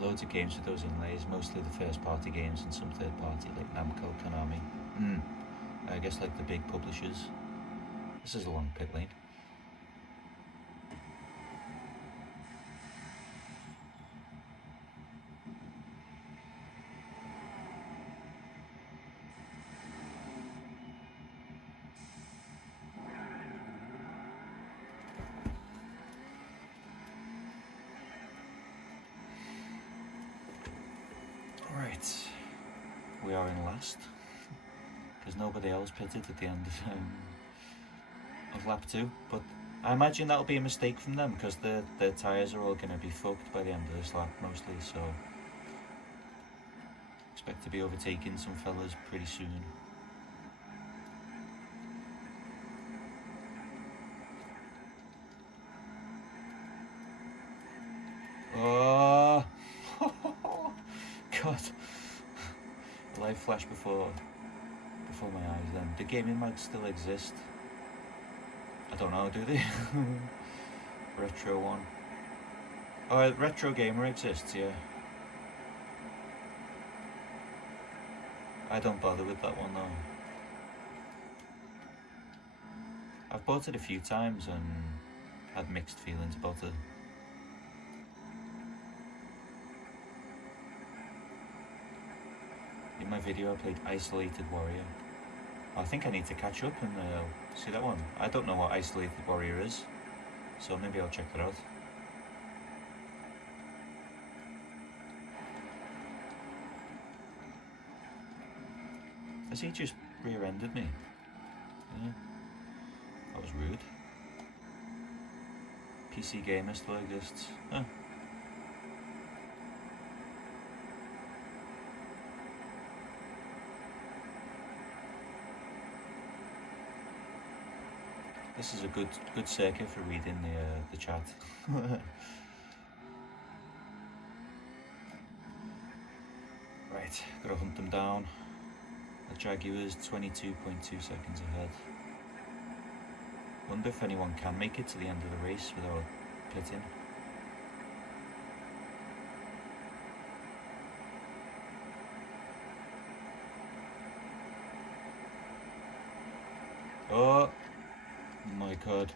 Loads of games with those inlays, mostly the first party games and some third party like Namco, Konami. I guess like the big publishers. This is a long pit lane. Alright, we are in last. Because nobody else pitted at the end of lap 2, but I imagine that'll be a mistake from them because their tyres are all going to be fucked by the end of this lap mostly, so expect to be overtaking some fellas pretty soon. Oh God, life flashed before my eyes then. The gaming might still exist. I don't know, do they? Retro one. Oh, Retro Gamer exists, yeah. I don't bother with that one though. I've bought it a few times and had mixed feelings about it. In my video I played Isolated Warrior. I think I need to catch up and see that one. I don't know what Isolated Warrior is, so maybe I'll check that out. Has he just rear-ended me? Yeah. That was rude. PC Gamer still exists. Huh. This is a good circuit for reading the chat. Right, gotta hunt them down. The Jaguar's 22.2 seconds ahead. Wonder if anyone can make it to the end of the race without pitting. Oh my God.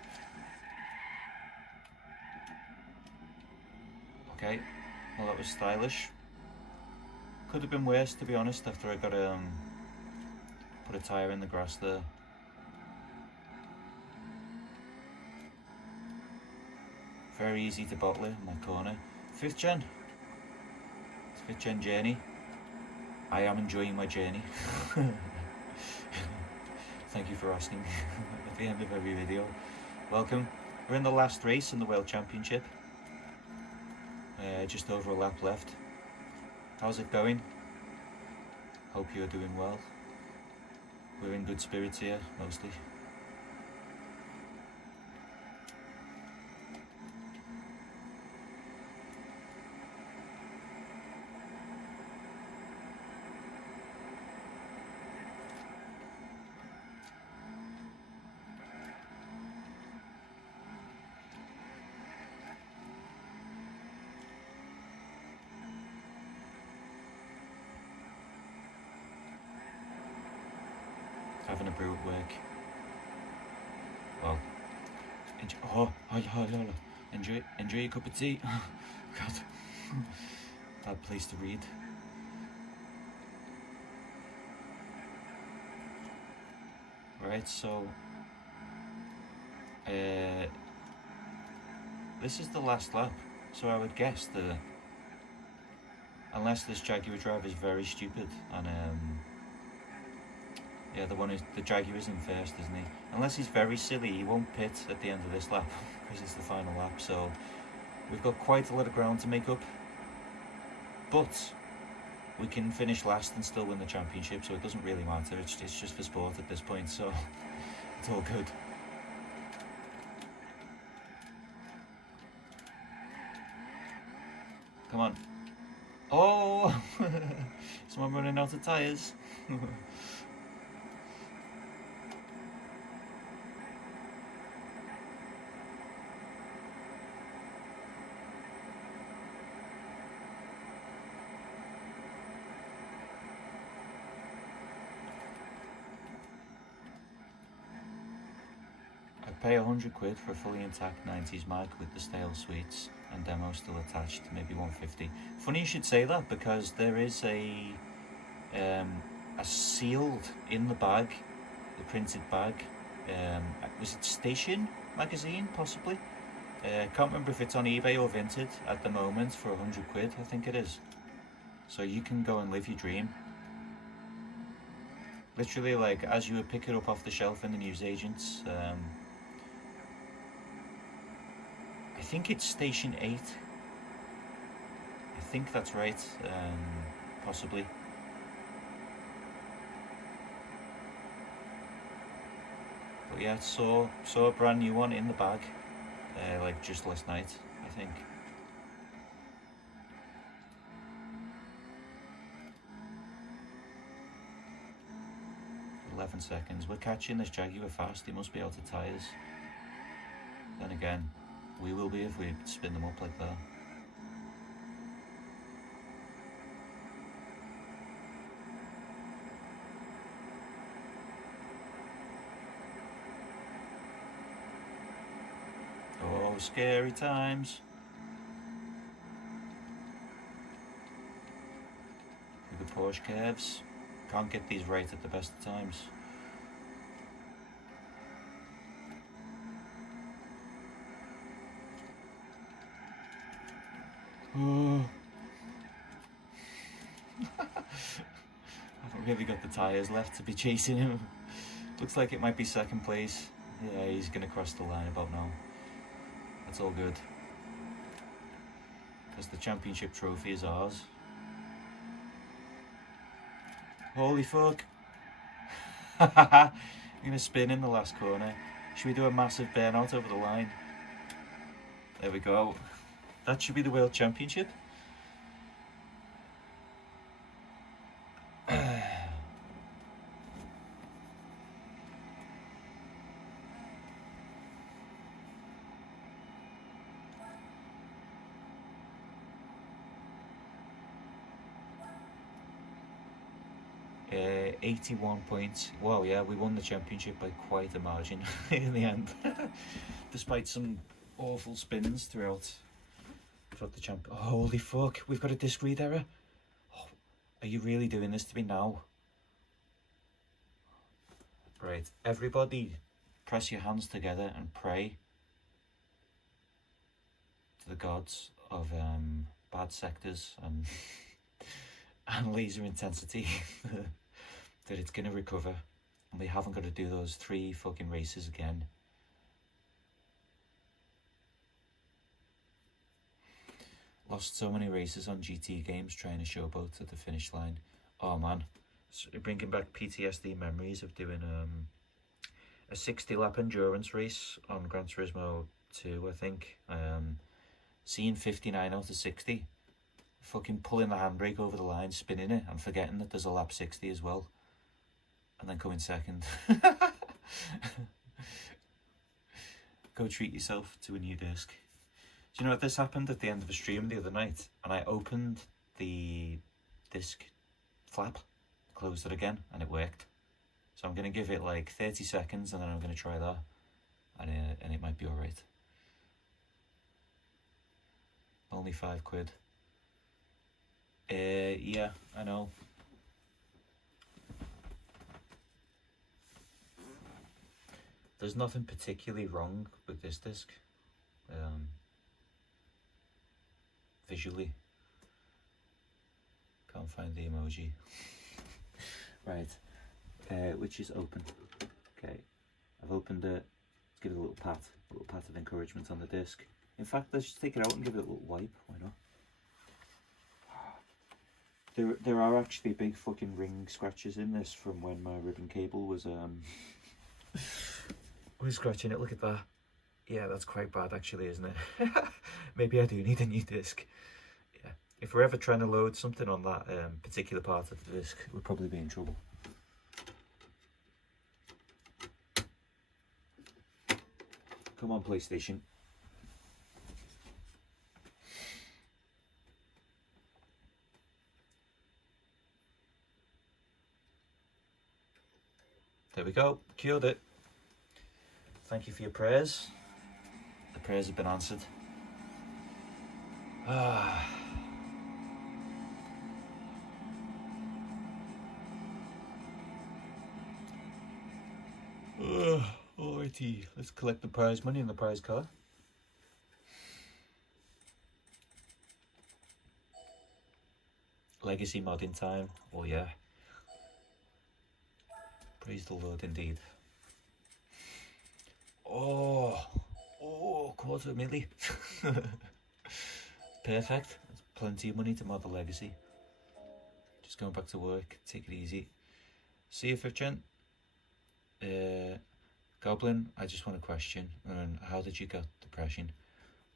Okay, well that was stylish. Could have been worse, to be honest, after I got put a tyre in the grass there. Very easy to bottle it in that corner. 5th gen. It's 5th gen journey. I am enjoying my journey. thank you for asking at the end of every video. Welcome. We're in the last race in the World Championship. Just over a lap left. How's it going? Hope you're doing well. We're in good spirits here, mostly. Having a brew at work. Well, enjoy your cup of tea. God, bad place to read. Right, so this is the last lap. So I would guess that unless this Jaguar driver is very stupid and yeah, the Jaguar is in first, isn't he? Unless he's very silly, he won't pit at the end of this lap because it's the final lap. So we've got quite a lot of ground to make up, but we can finish last and still win the championship. So it doesn't really matter. It's just for sport at this point. So it's all good. Come on. Oh, someone running out of tyres. Pay £100 for a fully intact 90s mag with the stale sweets and demo still attached, maybe 150. Funny you should say that, because there is a sealed in the bag, the printed bag. Was it Station magazine possibly? Can't remember if it's on eBay or Vinted at the moment for £100, I think it is. So you can go and live your dream. Literally, like as you would pick it up off the shelf in the newsagents. I think it's Station 8. I think that's right, possibly. But yeah, saw a brand new one in the bag, like just last night, I think. "11 seconds. We're catching this Jaguar fast. He must be out of tyres." Then again, we will be if we spin them up like that. Oh, scary times. With the Porsche curves. Can't get these right at the best of times. Oh. I haven't really got the tyres left to be chasing him. Looks like it might be second place. Yeah, he's going to cross the line about now. That's all good. Because the championship trophy is ours. Holy fuck. I'm going to spin in the last corner. Should we do a massive burnout over the line? There we go. That should be the World Championship. Uh, 81 points. Wow, yeah, we won the championship by quite a margin in the end. Despite some awful spins throughout the champ. Oh, holy fuck, we've got a disc read error. Oh, are you really doing this to me now? Right, everybody press your hands together and pray to the gods of bad sectors and and laser intensity that it's going to recover And we haven't got to do those 3 fucking races again. Lost so many races on GT games trying to showboat at the finish line. Oh man, so bringing back PTSD memories of doing a 60 lap endurance race on Gran Turismo 2, I think. Seeing 59 out of 60. Fucking pulling the handbrake over the line, spinning it, and forgetting that there's a lap 60 as well. And then coming second. Go treat yourself to a new disc. Do you know what, this happened at the end of a stream the other night, and I opened the disc flap, closed it again, and it worked. So I'm going to give it like 30 seconds, and then I'm going to try that, and it might be alright. Only £5. Yeah, I know. There's nothing particularly wrong with this disc. Visually. Can't find the emoji. Right. Which is open. Okay. I've opened it. Let's give it a little pat of encouragement on the disc. In fact, let's just take it out and give it a little wipe. Why not? There are actually big fucking ring scratches in this from when my ribbon cable was was scratching it. Look at that. Yeah, that's quite bad actually, isn't it? Maybe I do need a new disc. Yeah. If we're ever trying to load something on that particular part of the disc, we'll probably be in trouble. Come on, PlayStation. There we go, cured it. Thank you for your prayers. The prayers have been answered. Alrighty, let's collect the prize money in the prize car. Legacy modding time, oh yeah. Praise the Lord indeed. Oh, £250,000. Perfect. That's plenty of money to mod the legacy. Just going back to work. Take it easy. See you, Fifchen. Goblin, I just want a question. How did you get depression?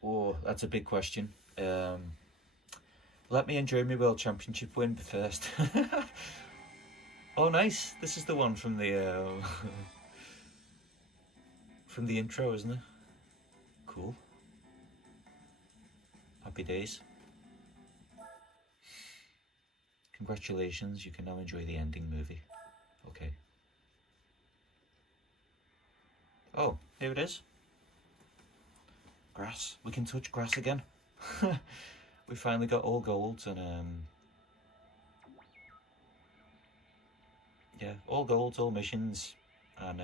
Oh, that's a big question. Let me enjoy my World Championship win first. Oh, nice. This is the one from the from the intro, isn't it? Cool. Happy days. Congratulations, you can now enjoy the ending movie. Okay. Oh, here it is. Grass. We can touch grass again. We finally got all golds and yeah, all golds, all missions, and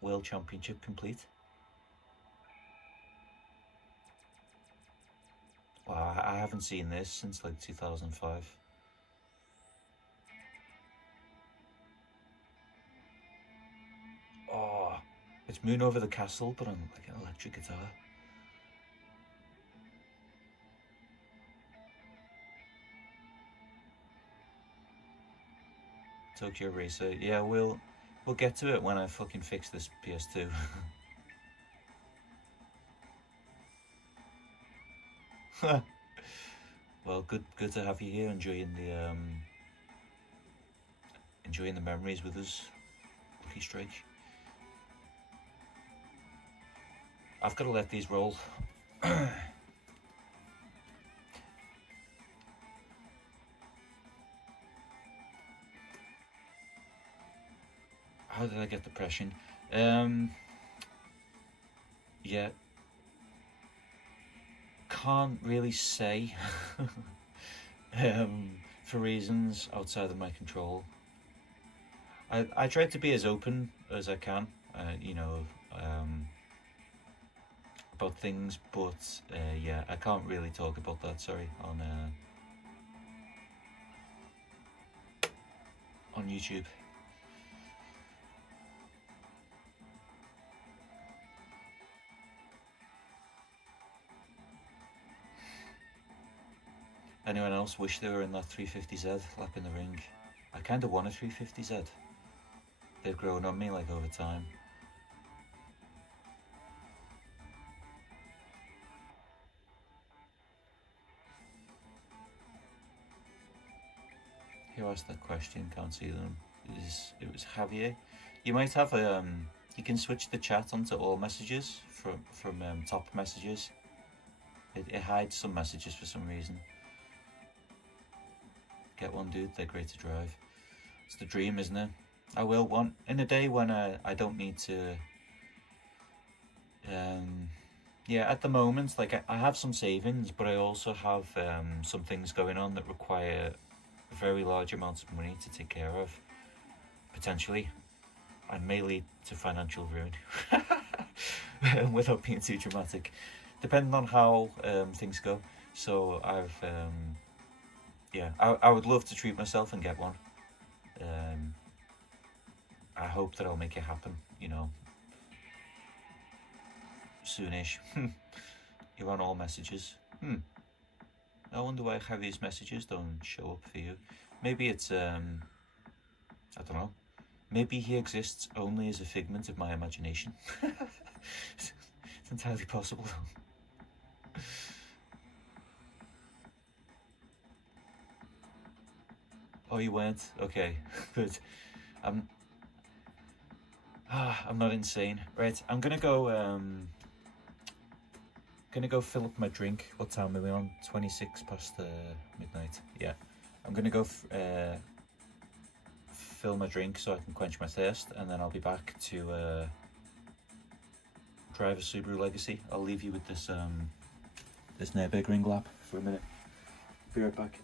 World Championship complete. Wow, I haven't seen this since like 2005. Oh, it's Moon Over the Castle, but on like an electric guitar. Tokyo Racer. Yeah, we'll get to it when I fucking fix this PS2. Well, good to have you here, enjoying the memories with us. Lucky Strike. I've got to let these roll. How did I get depression? Yeah. Can't really say. For reasons outside of my control. I try to be as open as I can, you know, about things, but yeah, I can't really talk about that, sorry, on YouTube. anyone else wish they were in that 350Z lapping the ring? I kind of want a 350Z. They've grown on me like over time. Who asked that question? Can't see them. It was Javier. You might have you can switch the chat onto all messages from top messages. It hides some messages for some reason. Get one, dude. They're great to drive. It's the dream, isn't it? I will want in a day when I don't need to. Yeah, at the moment, like I have some savings, but I also have some things going on that require very large amounts of money to take care of, potentially, and may lead to financial ruin without being too dramatic, depending on how things go. So I've yeah, I would love to treat myself and get one. I hope that I'll make it happen, you know, soonish. You're on all messages. I wonder why Javier's messages don't show up for you. Maybe it's I don't know. Maybe he exists only as a figment of my imagination. It's entirely possible. Oh, you weren't? Okay, good. I'm not insane. Right, I'm gonna go fill up my drink. What time are we on? 26 past midnight. Yeah, I'm gonna go fill my drink so I can quench my thirst, and then I'll be back to drive a Subaru Legacy. I'll leave you with this this Nürburgring lap for a minute. Be right back.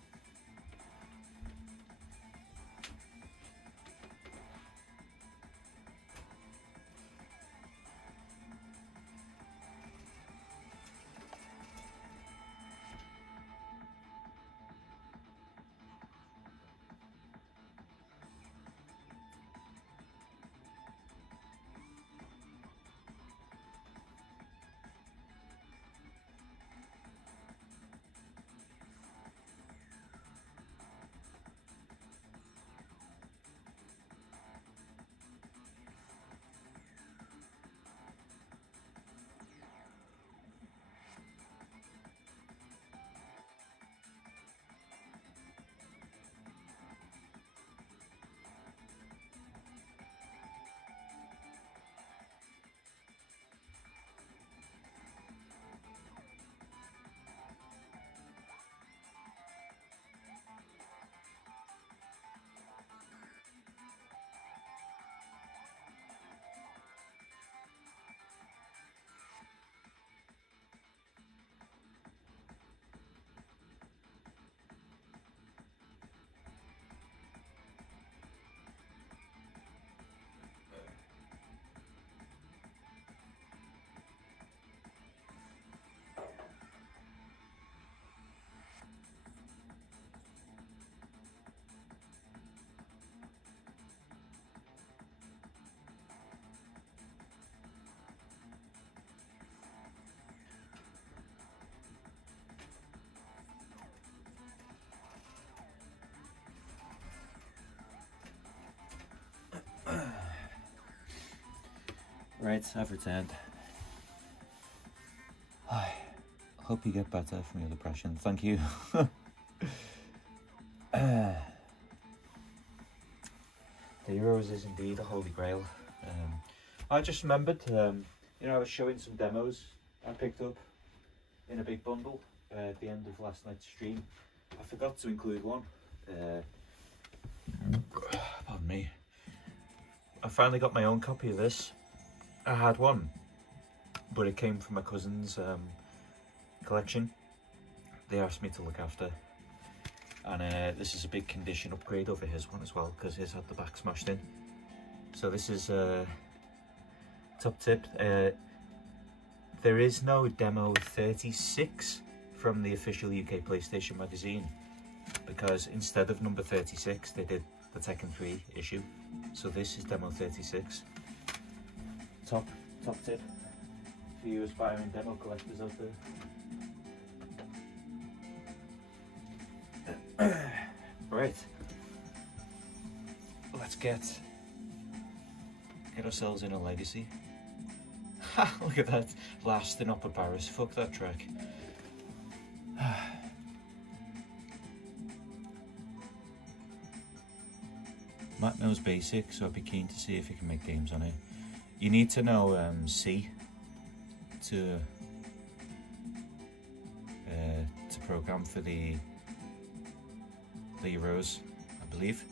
Right, I've returned. I hope you get better from your depression. Thank you. The Euros is indeed a holy grail. I just remembered, you know, I was showing some demos I picked up in a big bundle at the end of last night's stream. I forgot to include one. Pardon me. I finally got my own copy of this. I had one, but it came from my cousin's collection. They asked me to look after, and this is a big condition upgrade over his one as well, because his had the back smashed in. So this is top tip. There is no demo 36 from the official UK PlayStation magazine, because instead of number 36 they did the Tekken 3 issue. So this is demo 36. Top tip for you aspiring demo collectors out there. Right. Let's get ourselves in a legacy. Ha! Look at that. Last in Upper Paris. Fuck that track. Matt knows basic, so I'd be keen to see if he can make games on it. You need to know C to program for the Euros, I believe,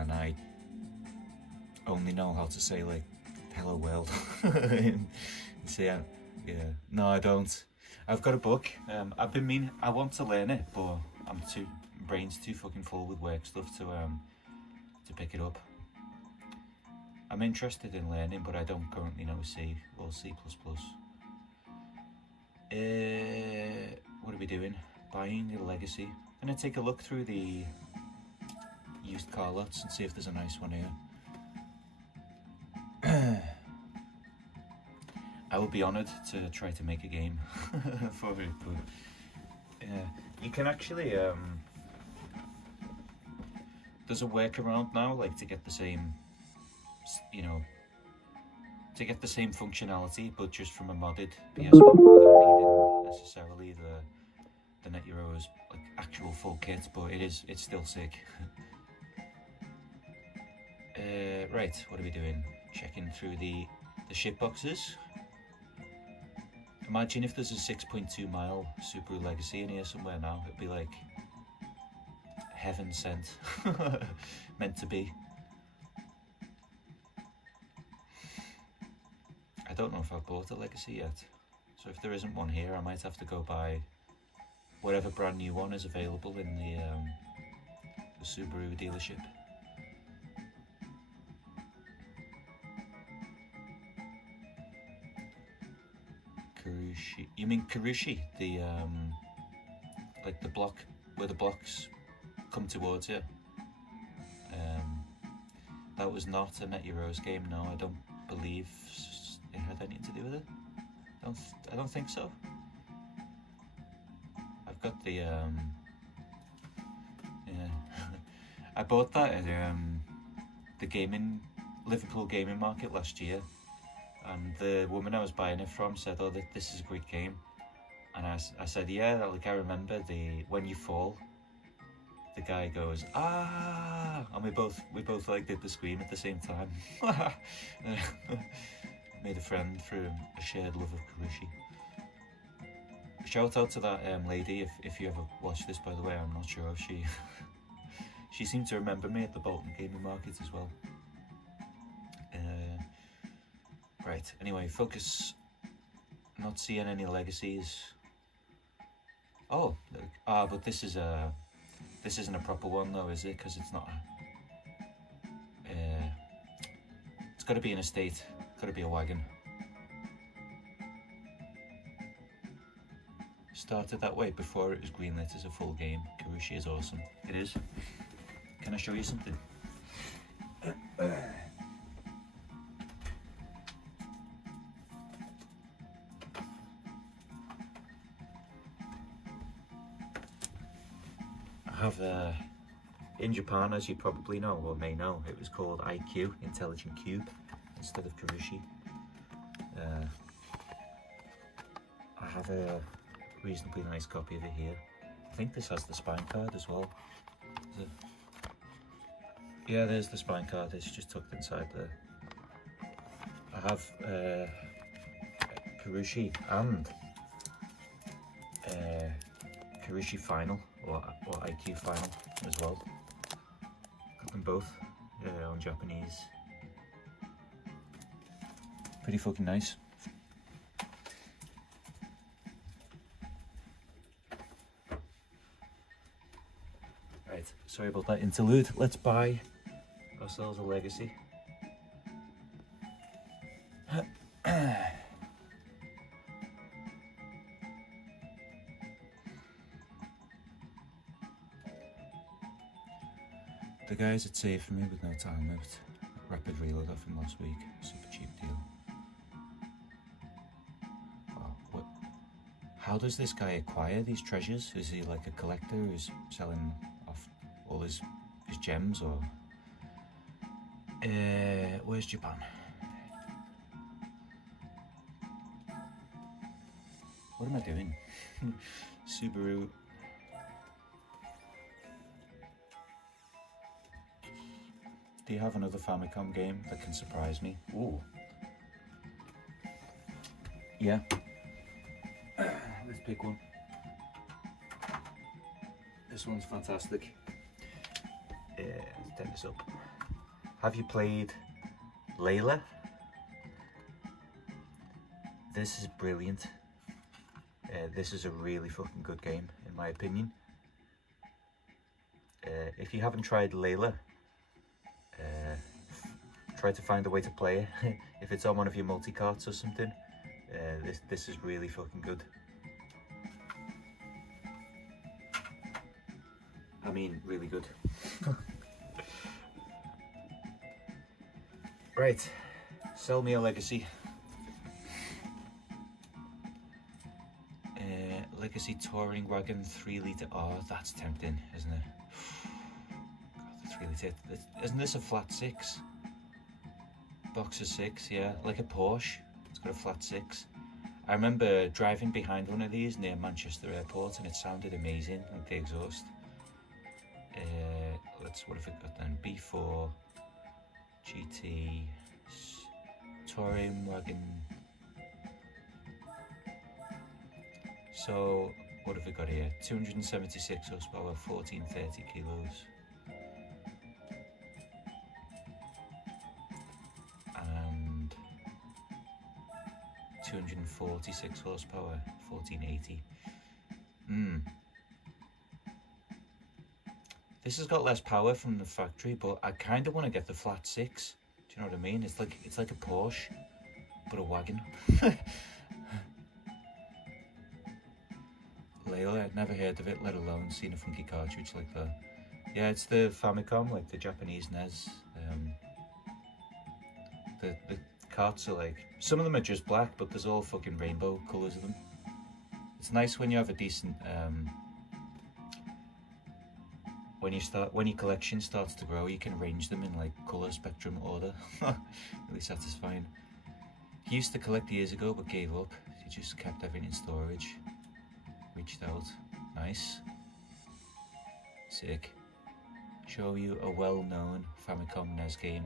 and I only know how to say like "Hello World." So yeah, no, I don't. I've got a book. I want to learn it, but brain's too fucking full with work stuff to pick it up. I'm interested in learning, but I don't currently know C or C++. What are we doing? Buying a legacy. I'm gonna take a look through the used car lots and see if there's a nice one here. I would be honoured to try to make a game for it, but you can actually there's a workaround now, like to get the same, to get the same functionality, but just from a modded PS1 without needing necessarily the Net Euro's like actual full kit, but it's still sick. Right, what are we doing? Checking through the ship boxes. Imagine if there's a 6.2 mile Subaru Legacy in here somewhere now. It'd be like heaven sent, meant to be. I don't know if I've bought a Legacy yet, so if there isn't one here, I might have to go buy whatever brand new one is available in the Subaru dealership. Karushi. You mean Karushi? The like the block where the blocks come towards you. That was not a Net Euros game. No, I don't believe it had anything to do with it. I don't think so. I've got the yeah. I bought that at the Liverpool gaming market last year, and the woman I was buying it from said, "Oh, this is a great game," and I said, "Yeah, like I remember when you fall." The guy goes, "Ah!" and we both like did the scream at the same time. Made a friend through a shared love of Karushi. Shout out to that lady if you ever watch this, by the way. I'm not sure if she seemed to remember me at the Bolton gaming market as well. Right, anyway, focus. Not seeing any legacies. Oh, but this isn't a proper one though, is it? Because it's not. It's got to be an estate. Got to be a wagon. Started that way before it was greenlit as a full game. Karushi is awesome. It is. Can I show you something? I have in Japan, as you probably know or may know, it was called IQ, Intelligent Cube, instead of Karushi. I have a reasonably nice copy of it here. I think this has the spine card as well. Yeah, there's the spine card. It's just tucked inside there. I have Karushi and Karushi Final or IQ Final as well. Got them both on Japanese. Pretty fucking nice. Right, sorry about that interlude. Let's buy ourselves a legacy. The guys at Save For Me with no time limit. Rapid reload off from last week. Super cheap deal. Wow, what? How does this guy acquire these treasures? Is he like a collector who's selling off all his gems, or where's Japan? What am I doing? Subaru. Do you have another Famicom game that can surprise me? Ooh. Yeah. Let's pick one. This one's fantastic. Let's turn this up. Have you played Layla? This is brilliant. This is a really fucking good game, in my opinion. If you haven't tried Layla, try to find a way to play it. If it's on one of your multi-carts or something, this is really fucking good. I mean, really good. Right, sell me a legacy. Legacy Touring Wagon 3 litre. Oh, that's tempting, isn't it? God, the 3 litre. Isn't this a flat 6? Box of 6, yeah, like a Porsche. It's got a flat 6. I remember driving behind one of these near Manchester Airport, and it sounded amazing, like the exhaust. What have we got then? B4 GT Touring Wagon. So what have we got here? 276 horsepower, 1430 kilos. And 246 horsepower, 1480. This has got less power from the factory, but I kind of want to get the flat 6. Do you know what I mean? It's like a Porsche, but a wagon. Layla, I'd never heard of it, let alone seen a funky cartridge like that. Yeah, it's the Famicom, like the Japanese NES. The carts are like, some of them are just black, but there's all fucking rainbow colours of them. It's nice when you have a decent, when your collection starts to grow, you can arrange them in like colour spectrum order. Really satisfying. He used to collect years ago, but gave up. He just kept everything in storage. Reached out. Nice. Sick. Show you a well-known Famicom NES game.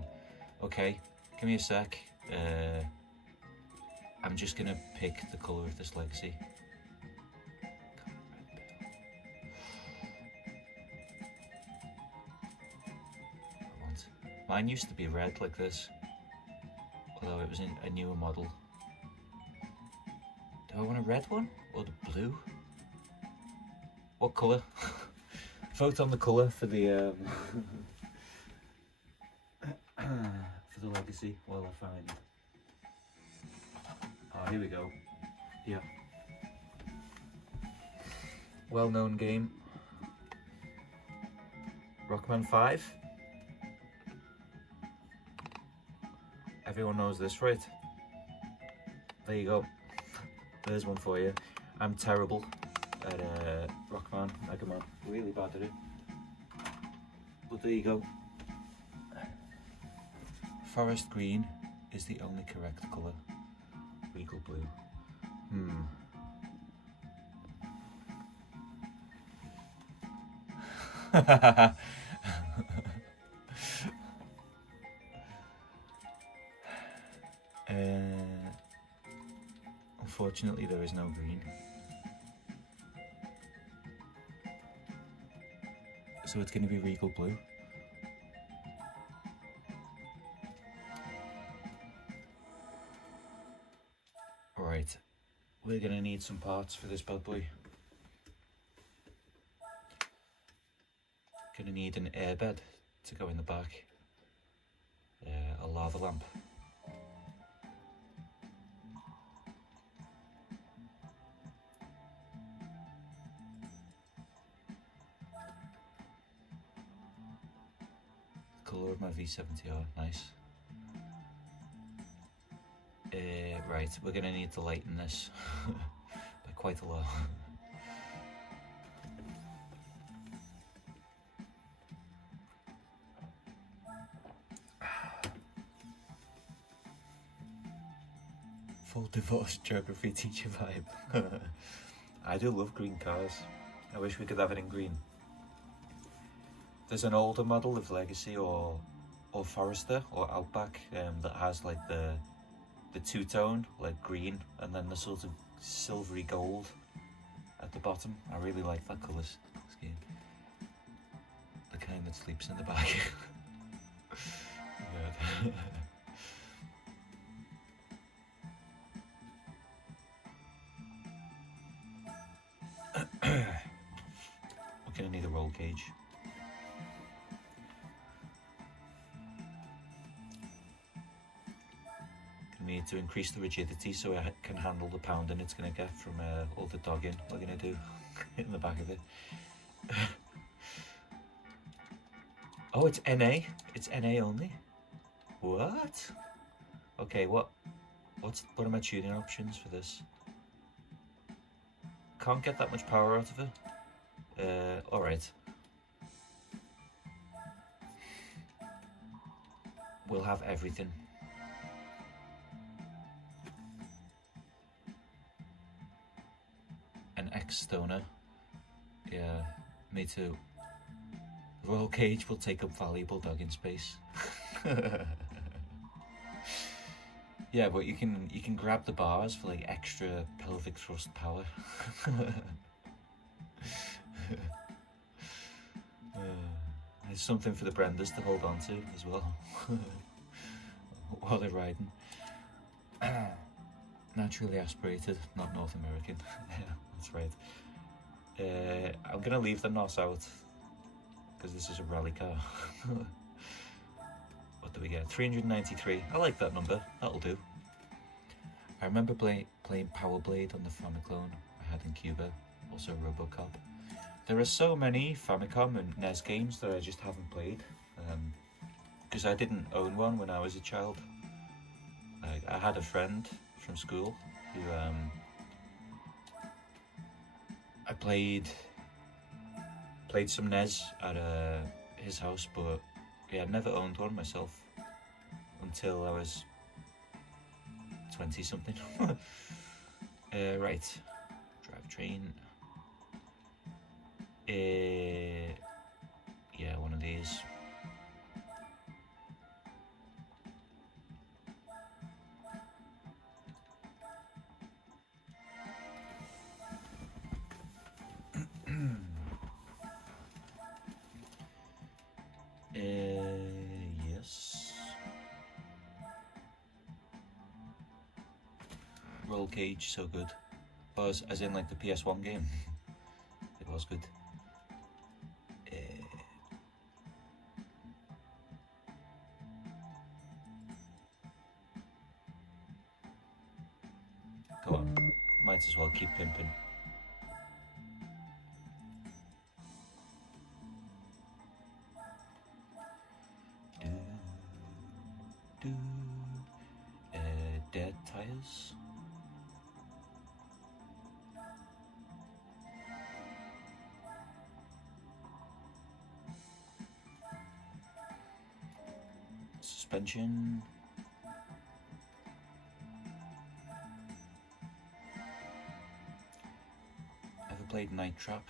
Okay, give me a sec. I'm just gonna pick the colour of this legacy. Mine used to be red like this, although it was in a newer model. Do I want a red one or the blue? What colour? Vote on the colour for the for the legacy while I find it. Oh, here we go. Yeah. Well-known game. Rockman 5. Everyone knows this, right? There you go. There's one for you. I'm terrible at Rockman, Mega Man. Really bad at it. But there you go. Forest green is the only correct colour. Regal blue. Unfortunately, there is no green. So it's going to be Regal blue. Alright, we're going to need some parts for this bad boy. Going to need an airbed to go in the back. A lava lamp. Colour of my V70R, nice. Right, we're going to need to lighten this by quite a lot. Full divorce geography teacher vibe. I do love green cars. I wish we could have it in green. There's an older model of Legacy or Forester or Outback that has like the two-tone, like green, and then the sort of silvery gold at the bottom. I really like that colour scheme. The kind that sleeps in the back. We're gonna need a roll cage. Gonna need to increase the rigidity so it can handle the pounding it's gonna get from all the dogging we're gonna do in the back of it. Oh, it's NA. It's NA only. What? Okay, what are my tuning options for this? Can't get that much power out of it. Alright. We'll have everything. An ex-stoner. Yeah, me too. Roll cage will take up valuable dogging space. Yeah, but you can grab the bars for like extra pelvic thrust power. There's something for the Brendas to hold on to as well while they're riding. Naturally aspirated, not North American. Yeah, that's right. I'm gonna leave the NOS out because this is a rally car. What do we get? 393. I like that number. That'll do. I remember playing Power Blade on the Famicom I had in Cuba. Also Robocop. There are so many Famicom and NES games that I just haven't played. Because I didn't own one when I was a child. I had a friend from school who I played some NES at his house, but yeah, I never owned one myself until I was 20 something. Right, drivetrain. Yeah, one of these. Yes. Roll cage, so good. Oh, as in like the PS1 game. It was good. Go on, might as well keep pimping. Dead tires. Suspension. Ever played Night Trap?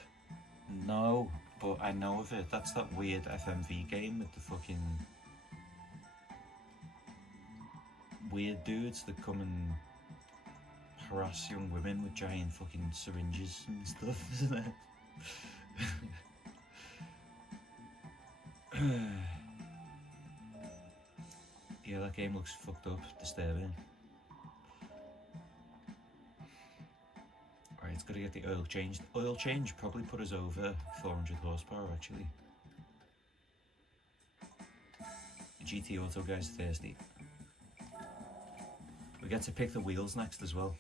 No, but I know of it. That's that weird FMV game with the fucking weird dudes that come and harass young women with giant fucking syringes and stuff, isn't it? Yeah, that game looks fucked up, disturbing. Right, it's got to get the oil changed. Oil change probably put us over 400 horsepower actually. The GT Auto guy's thirsty. We get to pick the wheels next as well.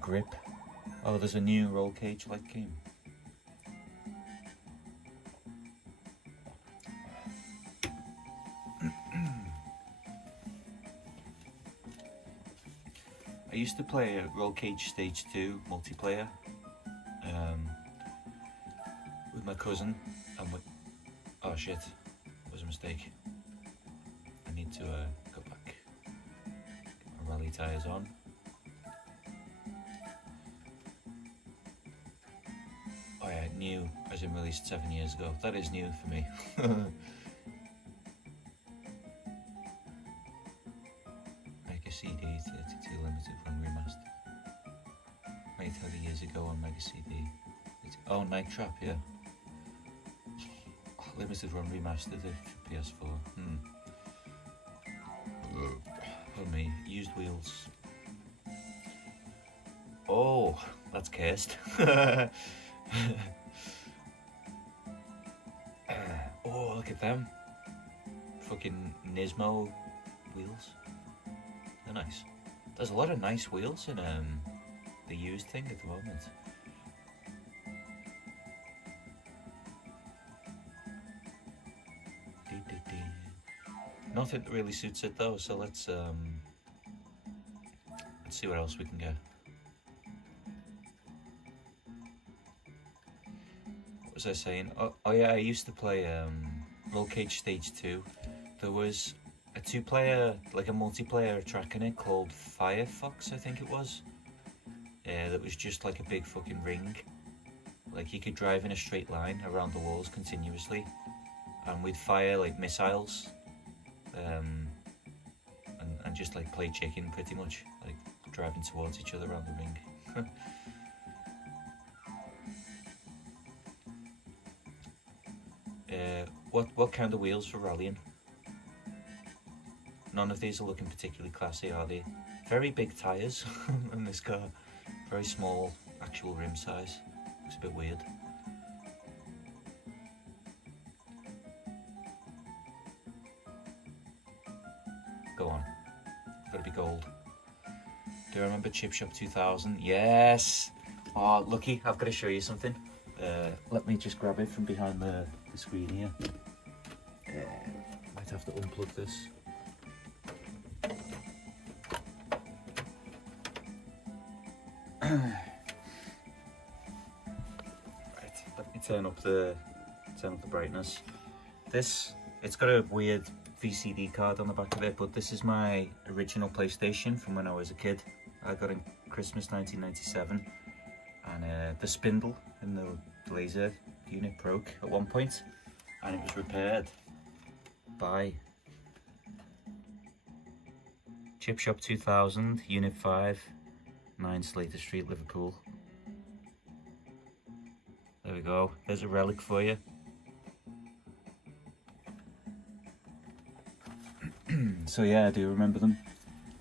Grip. Oh, there's a new roll cage like game. I used to play a Roll Cage Stage 2 multiplayer my cousin, and oh shit, it was a mistake. I need to go back. Get my rally tyres on. Oh yeah, new, as in released 7 years ago. That is new for me. Mega CD 32 limited run remaster. Made 30 years ago on Mega CD. Oh, Night Trap, yeah. Limited run remastered for PS4. Oh me, used wheels. Oh, that's cursed. Oh, look at them. Fucking Nismo wheels. They're nice. There's a lot of nice wheels in the used thing at the moment. Nothing that really suits it though, so let's see what else we can get. What was I saying? Oh yeah, I used to play Roll Cage Stage 2. There was a 2-player, like a multiplayer track in it called Firefox, I think it was. Yeah, that was just like a big fucking ring. Like you could drive in a straight line around the walls continuously, and we'd fire like missiles, and just like play chicken pretty much, like driving towards each other around the ring. What kind of wheels for rallying? None of these are looking particularly classy, are they? Very big tyres on this car. Very small actual rim size. Looks a bit weird. Go on. Gotta be gold. Do you remember Chip Shop 2000? Yes! Oh, lucky. I've got to show you something. Let me just grab it from behind the screen here. Might have to unplug this. Right, let me turn up the brightness. It's got a weird VCD card on the back of it, but this is my original PlayStation from when I was a kid. I got it in Christmas 1997, and the spindle in the laser unit broke at one point, and it was repaired by Chip Shop 2000, Unit 5, 9 Slater Street, Liverpool. There we go, there's a relic for you. So yeah, I do remember them.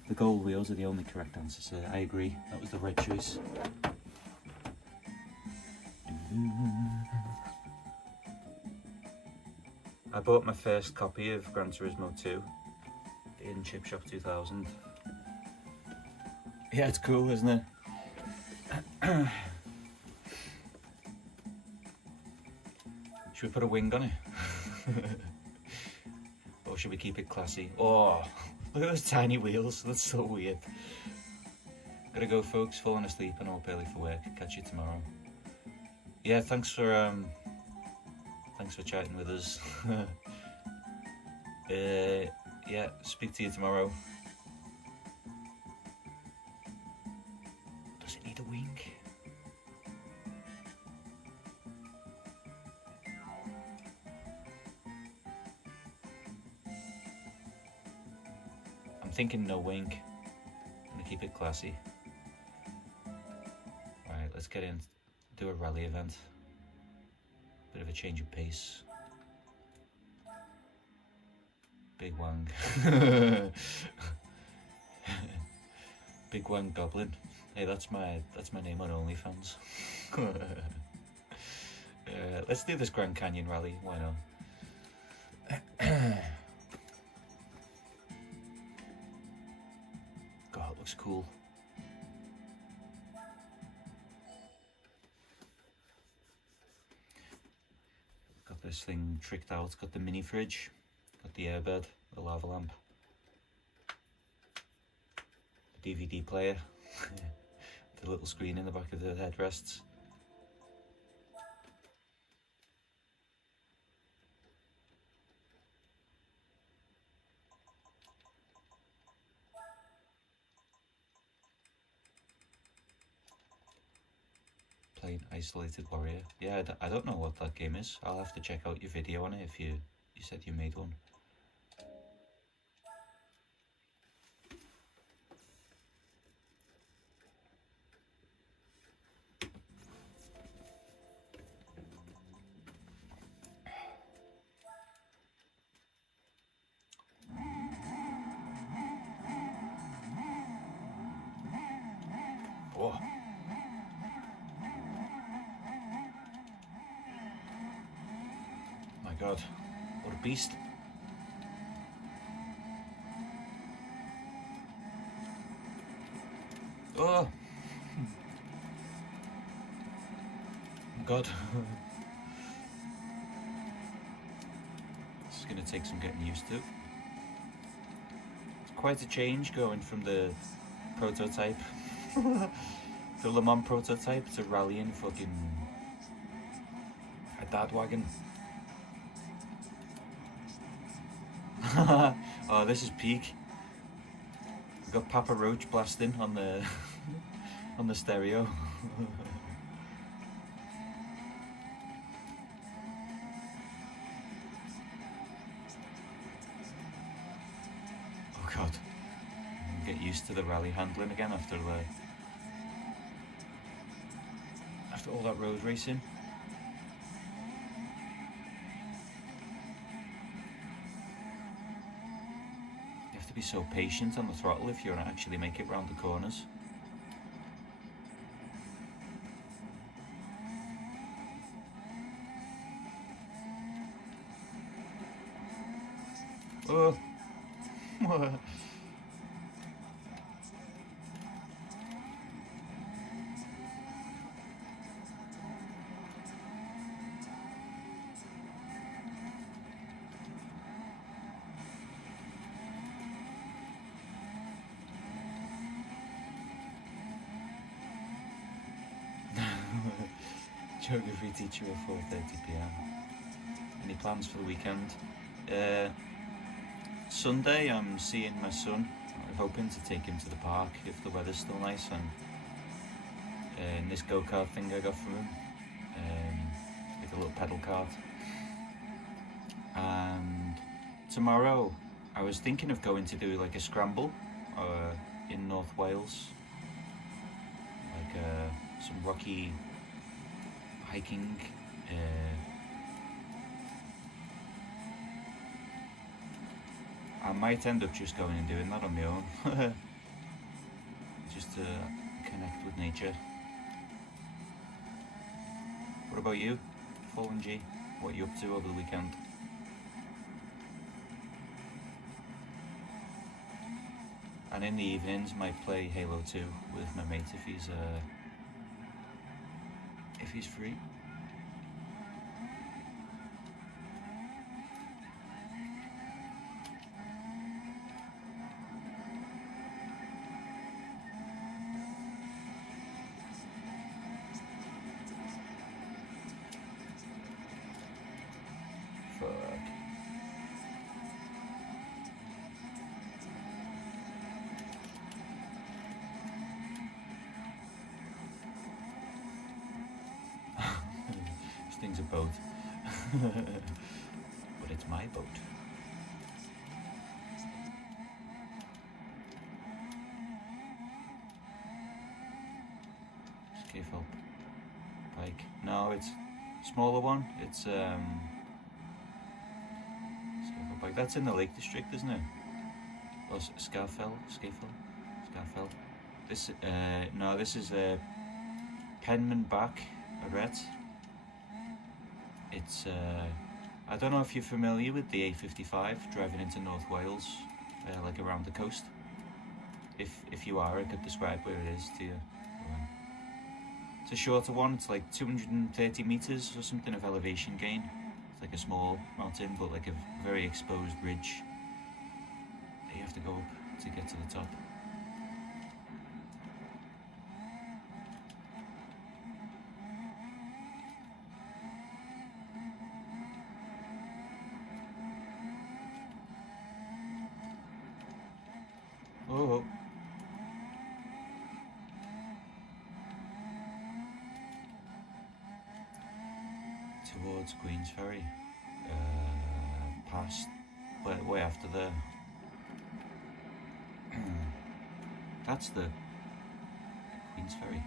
The gold wheels are the only correct answer, so I agree, that was the right choice. I bought my first copy of Gran Turismo 2 in Chip Shop 2000. Yeah, it's cool, isn't it? Should we put a wing on it? Or should we keep it classy? Oh, look at those tiny wheels, that's so weird. Gotta go folks, falling asleep and all up early for work. Catch you tomorrow. Yeah, thanks for chatting with us. Yeah, speak to you tomorrow. Does it need a wing? I'm thinking no wing. I'm gonna keep it classy. Alright, let's get in, do a rally event. Bit of a change of pace. Big Wang. Big Wang Goblin. Hey, that's my name on OnlyFans. Let's do this Grand Canyon rally. Why not? God, it looks cool. Got this thing tricked out. It's got the mini fridge. Got the airbed, the lava lamp, the DVD player, the little screen in the back of the headrests. playing Isolated Warrior. Yeah, I don't know what that game is. I'll have to check out your video on it if you said you made one. Oh. My God, what a beast. Oh. God. This is going to take some getting used to. It's quite a change going from the prototype, the Le Mans prototype, to rallying fucking a dad wagon. Oh, this is peak. We've got Papa Roach blasting on the on the stereo. Oh God, get used to the rally handling again after all that road racing. You have to be so patient on the throttle if you want to actually make it round the corners. Oh. Geography teacher at 4:30 p.m. Any plans for the weekend? Sunday I'm seeing my son. I'm hoping to take him to the park if the weather's still nice, and this go-kart thing I got from him, like a little pedal kart. And tomorrow I was thinking of going to do like a scramble in North Wales, like some rocky hiking. I might end up just going and doing that on my own, just to connect with nature. What about you, Fallen G? What are you up to over the weekend? And in the evenings, might play Halo 2 with my mate if he's free. This thing's a boat. But it's my boat. Scaffold bike. No, it's a smaller one. It's scaffold bike. That's in the Lake District, isn't it? Oh, Scafell. This no, this is Penman Back, Arret. It's I don't know if you're familiar with the A55 driving into North Wales, like around the coast. If you are, I could describe where it is to you. It's a shorter one. It's like 230 meters or something of elevation gain. It's like a small mountain, but like a very exposed ridge that you have to go up to get to the top. Oh. towards Queensferry, past, way after there. That's the Queensferry.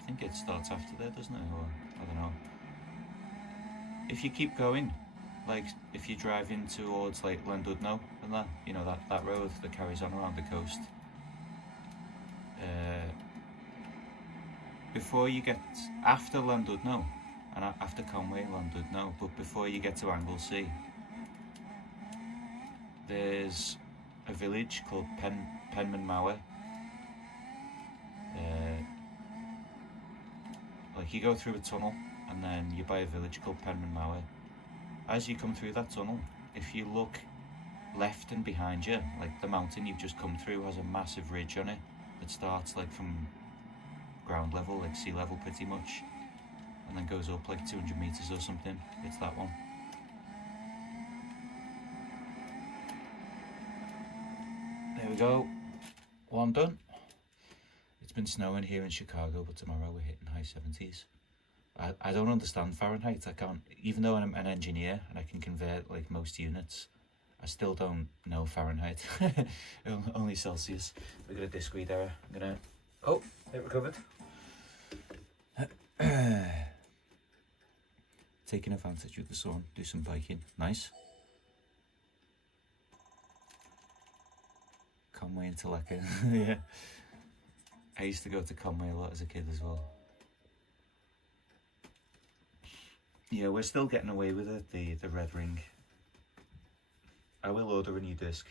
I think it starts after there, doesn't it? Or I don't know. If you keep going, like if you're driving towards like Llandudno and that, you know, that road that carries on around the coast, before you get, after Llandudno and after Conway Llandudno, but before you get to Anglesey, there's a village called Penmanmawer. Like you go through a tunnel and then you're by a village called Penmanmawer. As you come through that tunnel, if you look left and behind you, like the mountain you've just come through has a massive ridge on it that starts like from ground level, like sea level pretty much, and then goes up like 200 meters or something. It's that one. There we go, one done. It's been snowing here in Chicago, but tomorrow we're hitting high 70s. I don't understand Fahrenheit. I can't, even though I'm an engineer and I can convert like most units, I still don't know Fahrenheit. Only Celsius. We got a disc read error. I'm gonna, oh, it recovered. Taking advantage of the sun, do some biking. Nice. Conway into Lecker. Yeah. I used to go to Conway a lot as a kid as well. Yeah, we're still getting away with it, the red ring. I will order a new disc.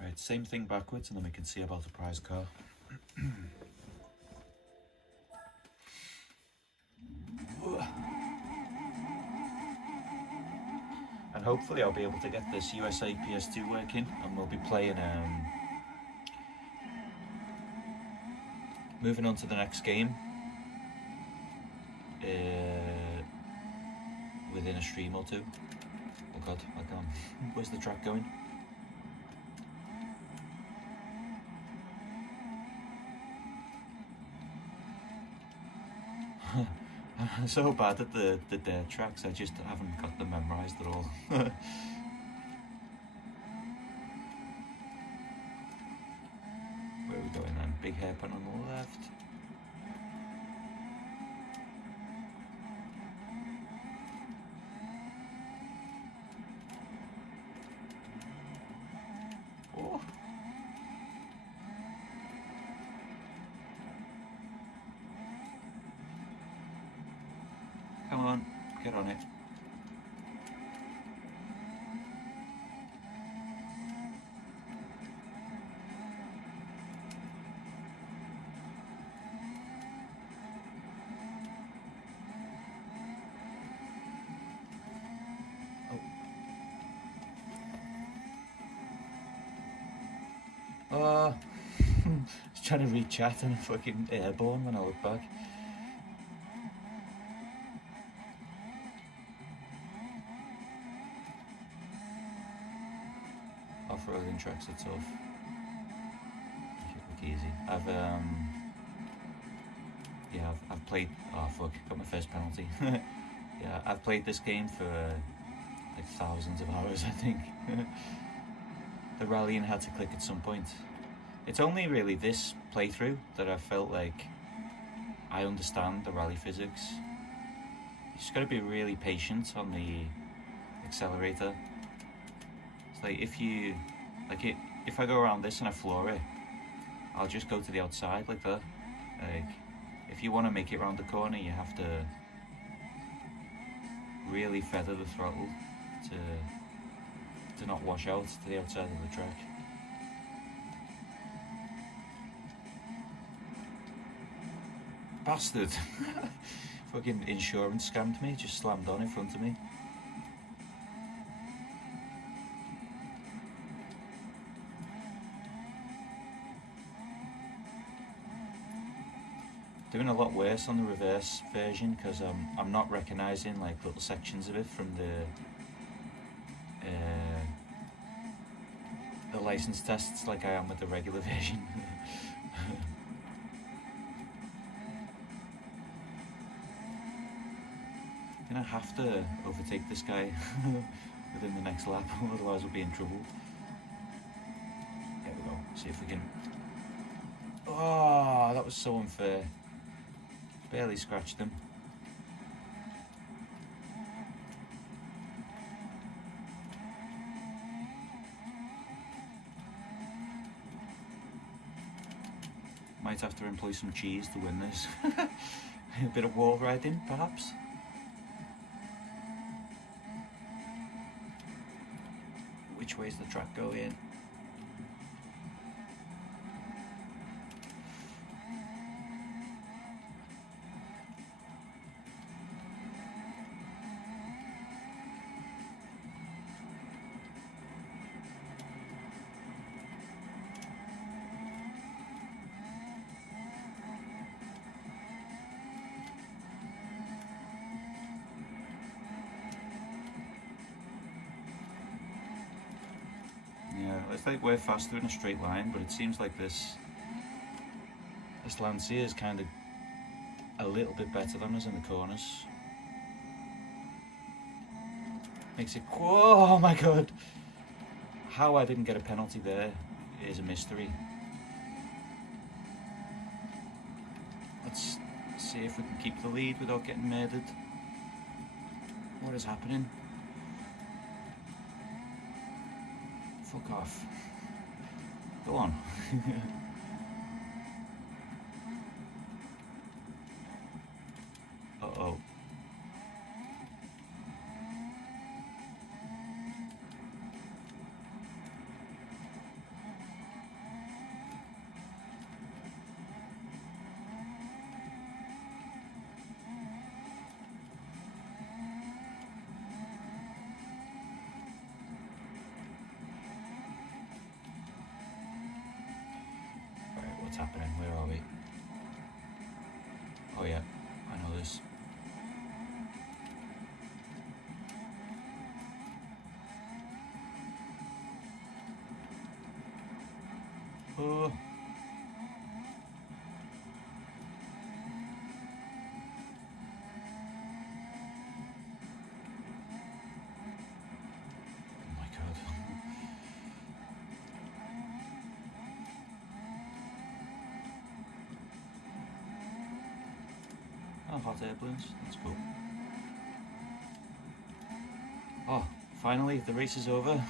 Right, same thing backwards, and then we can see about the prize car. And hopefully I'll be able to get this USA PS2 working, and we'll be playing, moving on to the next game, within a stream or two. Oh god, I can't. Where's the track going? I'm so bad at the dirt tracks, I just haven't got them memorised at all. Where are we going then? Big hairpin on the left. Oh. Come on, get on it. Oh, I was trying to read chat and fucking airborne when I look back. Off-roading tracks are tough. Make it look easy. I've played, oh fuck, got my first penalty. Yeah, I've played this game for like thousands of hours, I think. The rallying had to click at some point. It's only really this playthrough that I felt like I understand the rally physics. You just gotta be really patient on the accelerator. It's like if I go around this and I floor it, I'll just go to the outside like that. Like, if you want to make it around the corner, you have to really feather the throttle to not wash out to the outside of the track. Bastard! Fucking insurance scammed me, just slammed on in front of me. Doing a lot worse on the reverse version because I'm not recognising like little sections of it from the license tests like I am with the regular version. I'm gonna have to overtake this guy within the next lap, otherwise we'll be in trouble. There we go. See if we can. Oh, that was so unfair. Barely scratched him. Might have to employ some cheese to win this. A bit of wall riding, perhaps. Which way's the track going? Yeah, it's like we're faster in a straight line, but it seems like this Lancia is kind of a little bit better than us in the corners. Makes it, oh my god! How I didn't get a penalty there is a mystery. Let's see if we can keep the lead without getting murdered. What is happening? Fuck off. Go on. Uh-oh. What's happening? Where are we? Oh yeah, I know this. Oh. Oh my god. Oh, hot air balloons. That's cool. Oh, finally, the race is over. There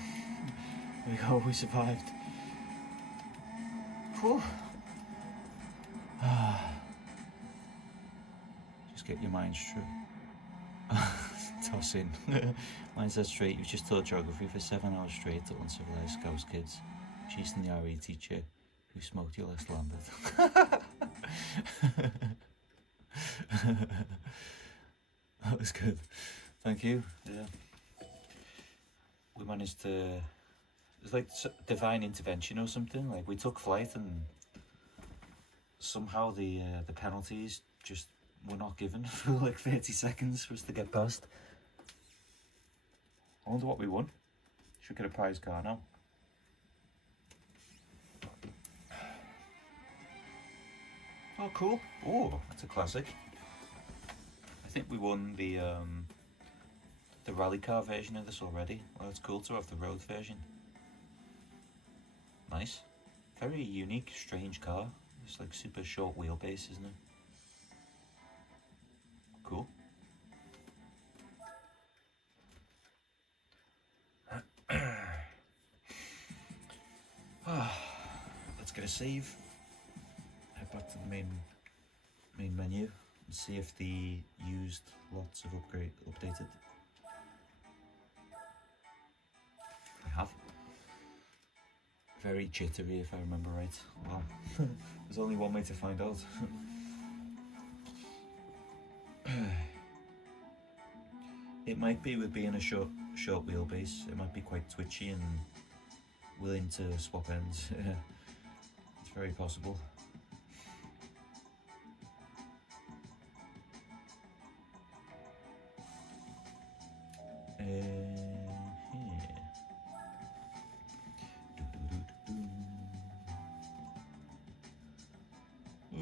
we go, we survived. Whew. Just get your mind straight. Toss in. Mine says straight. You've just taught geography for 7 hours straight to uncivilized Scouse kids, chasing the RE teacher who smoked your last Lambert. That was good. Thank you. Yeah. We managed to. It's like divine intervention or something. Like we took flight and somehow the penalties just were not given for like 30 seconds for us to get past. I wonder what we won. Should get a prize car now. Oh, cool. Oh, that's a classic. I think we won the rally car version of this already. Well, it's cool to have the road version. Nice. Very unique, strange car. It's like super short wheelbase, isn't it? Cool. Let's get a save. Head back to the main menu and see if the used lots have updated. I have. Very jittery if I remember right. Well, there's only one way to find out. It might be with being a short wheelbase, it might be quite twitchy and willing to swap ends. It's very possible. Here.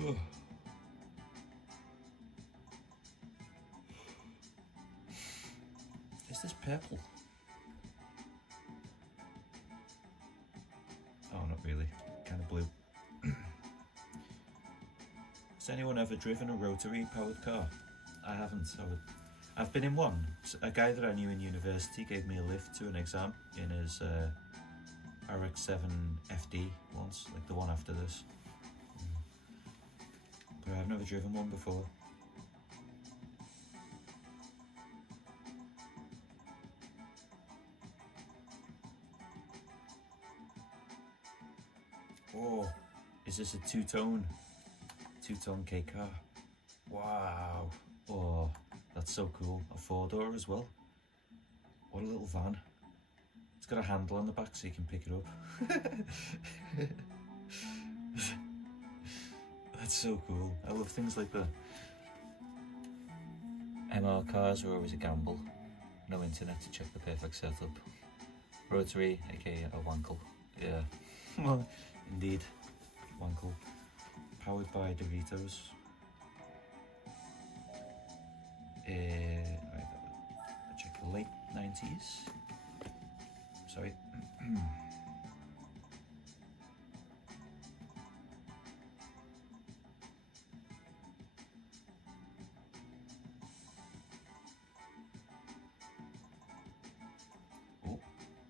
Ugh. Is this purple? Oh, not really. Kind of blue. Has anyone ever driven a rotary powered car? I haven't. I've been in one. A guy that I knew in university gave me a lift to an exam in his RX-7 FD once, like the one after this. But I've never driven one before. Oh, is this a two-tone K car? Wow. Oh, that's so cool. A four-door as well. What a little van. It's got a handle on the back so you can pick it up. That's so cool. I love things like that. MR cars are always a gamble. No internet to check the perfect setup. Rotary, aka a wankle. Yeah. Well, indeed. Wankle. Powered by Doritos. I check the late 90s. Sorry.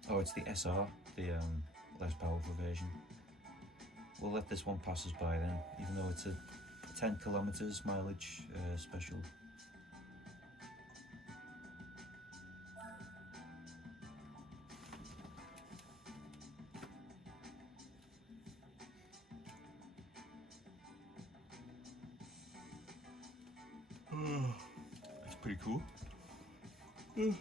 Oh, it's the SR, the less powerful version. We'll let this one pass us by then, even though it's a 10 kilometers mileage special. That's pretty cool. Ooh.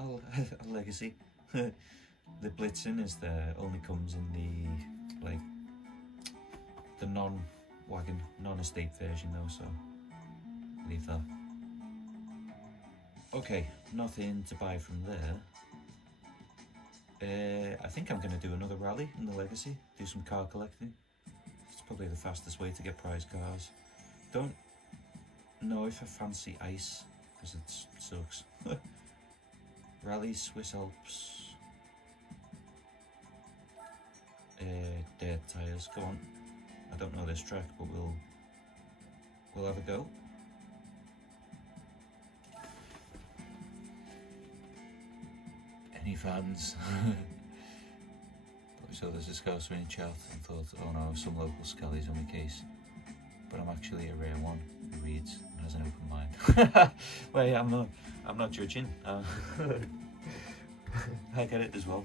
Oh, a legacy. The blitzing is only comes in the non-wagon, non-estate version though, so leave that. Okay, nothing to buy from there. I think I'm going to do another rally in the legacy, do some car collecting. It's probably the fastest way to get prize cars. Don't know if I fancy ice, because it sucks. Rally, Swiss Alps. Dirt tyres, go on. I don't know this track, but we'll have a go. Any fans? So there's a Scousman in chat and thought, oh no, some local skellies on my case. But I'm actually a rare one who reads and has an open mind. Well, yeah, I'm not judging. I get it as well.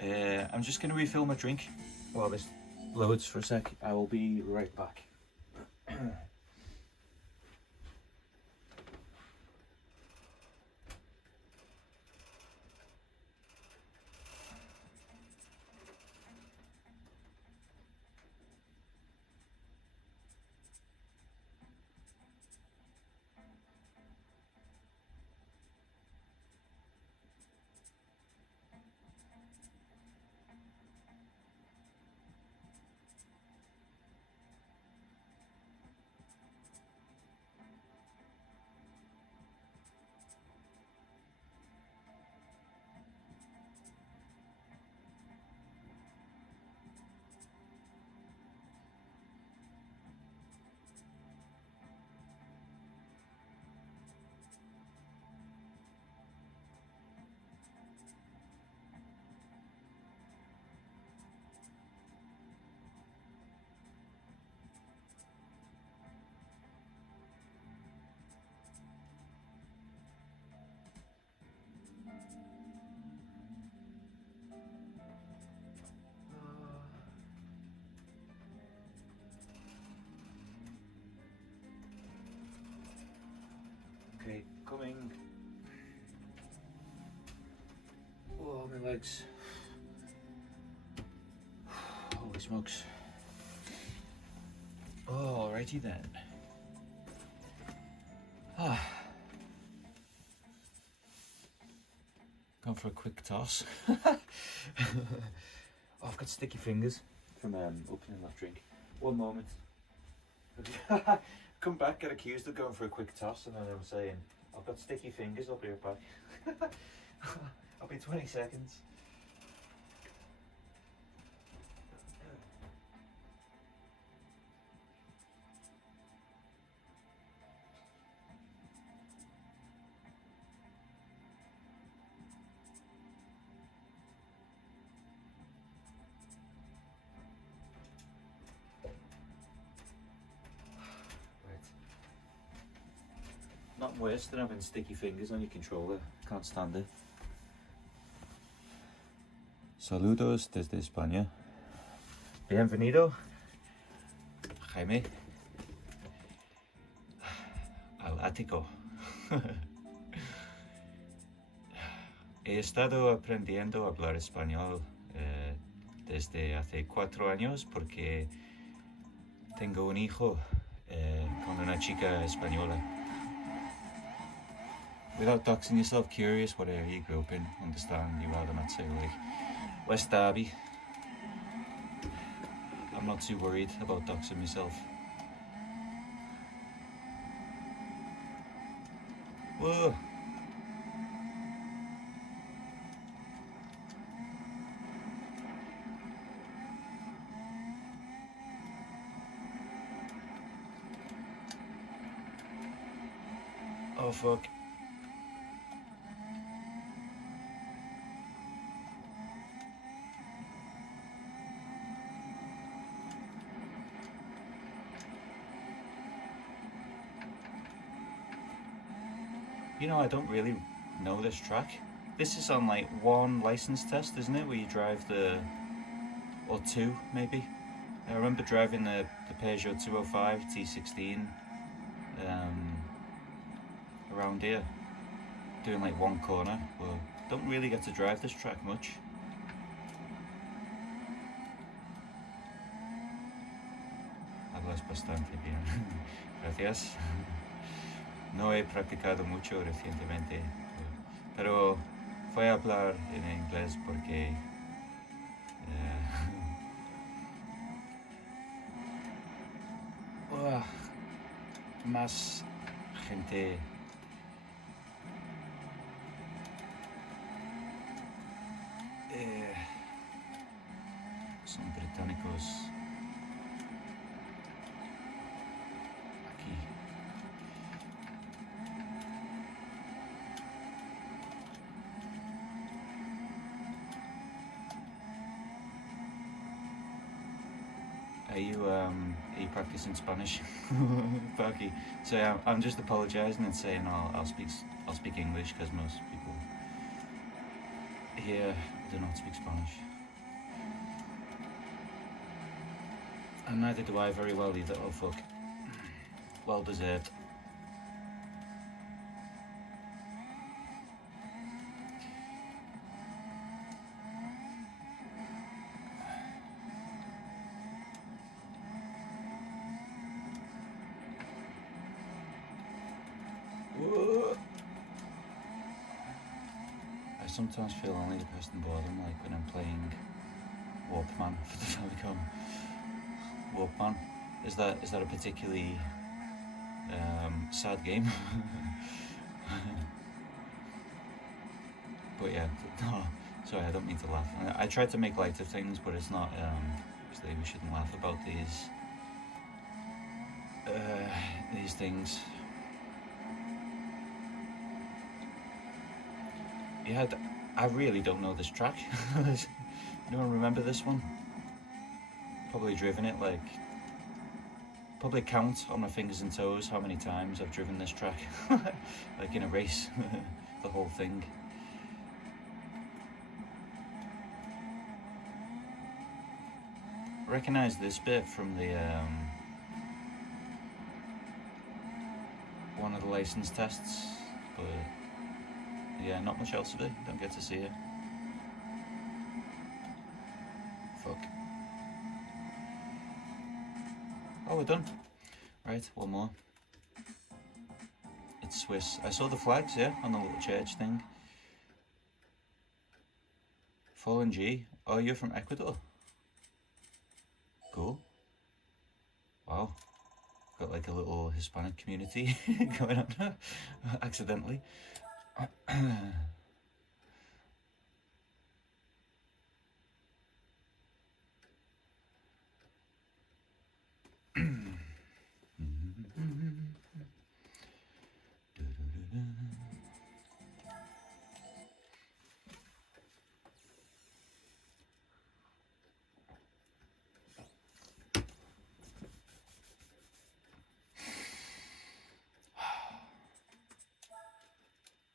I'm just going to refill my drink while this loads for a sec. I will be right back. legs. Holy smokes. Oh, alrighty then. Gone for a quick toss. Oh, I've got sticky fingers from opening that drink. One moment. Come back, get accused of going for a quick toss, and then I'm saying, I've got sticky fingers, I'll be right back. I'll be 20 seconds. Nothing worse than having sticky fingers on your controller. Can't stand it. Saludos desde España. Bienvenido, Jaime, al ático. He estado aprendiendo a hablar español desde hace 4 años porque tengo un hijo con una chica española. Without doxing yourself, curious what area you grew up in, understand, you rather not say like West Derby. I'm not too worried about doxing myself. Whoa! Oh fuck. You know, I don't really know this track. This is on like 1 license test, isn't it? Where you drive or 2 maybe. I remember driving the Peugeot 205 T16 around here, doing like 1 corner. Well, don't really get to drive this track much. Hablas bastante bien. Gracias. No he practicado mucho recientemente, pero voy a hablar en inglés porque más gente son británicos aquí. Are you practicing Spanish? Fucky. So yeah, I'm just apologizing and saying I'll speak English because most people here do not speak Spanish. And neither do I very well either. Oh fuck. Well deserved. I sometimes feel only the person boredom, like when I'm playing Walkman for the Famicom. Walkman. Is that a particularly sad game? But yeah, no, sorry, I don't mean to laugh. I tried to make light of things, but it's not. Obviously, we shouldn't laugh about these things. Yeah, I really don't know this track. Anyone remember this one? Probably driven it like... Probably count on my fingers and toes how many times I've driven this track. Like in a race, the whole thing. I recognise this bit from the... one of the license tests, but... Yeah, not much else of it, don't get to see it. Oh, we're done. Right, one more. It's Swiss. I saw the flags, yeah, on the little church thing. Fallen G. Oh, you're from Ecuador? Cool. Wow. Got like a little Hispanic community going on accidentally.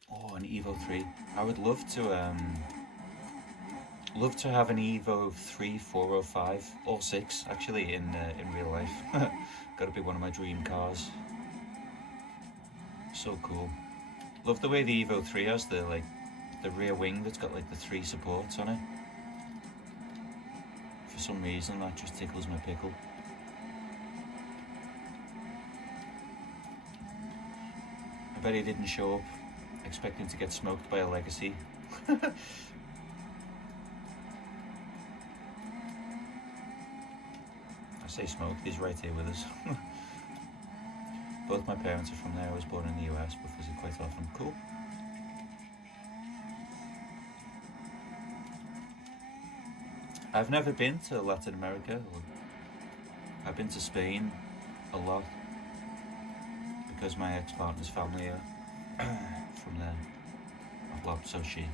Oh, an Evo 3. I would love to have an Evo 3, 4 or 5 or 6 actually in real life. Gotta be one of my dream cars. So cool. Love the way the Evo 3 has the rear wing that's got like the 3 supports on it. For some reason that just tickles my pickle. I bet he didn't show up expecting to get smoked by a Legacy. I say smoked, he's right here with us. Both my parents are from there. I was born in the US but visit quite often. Cool. I've never been to Latin America. I've been to Spain a lot because my ex-partner's family are from there. Well, so she.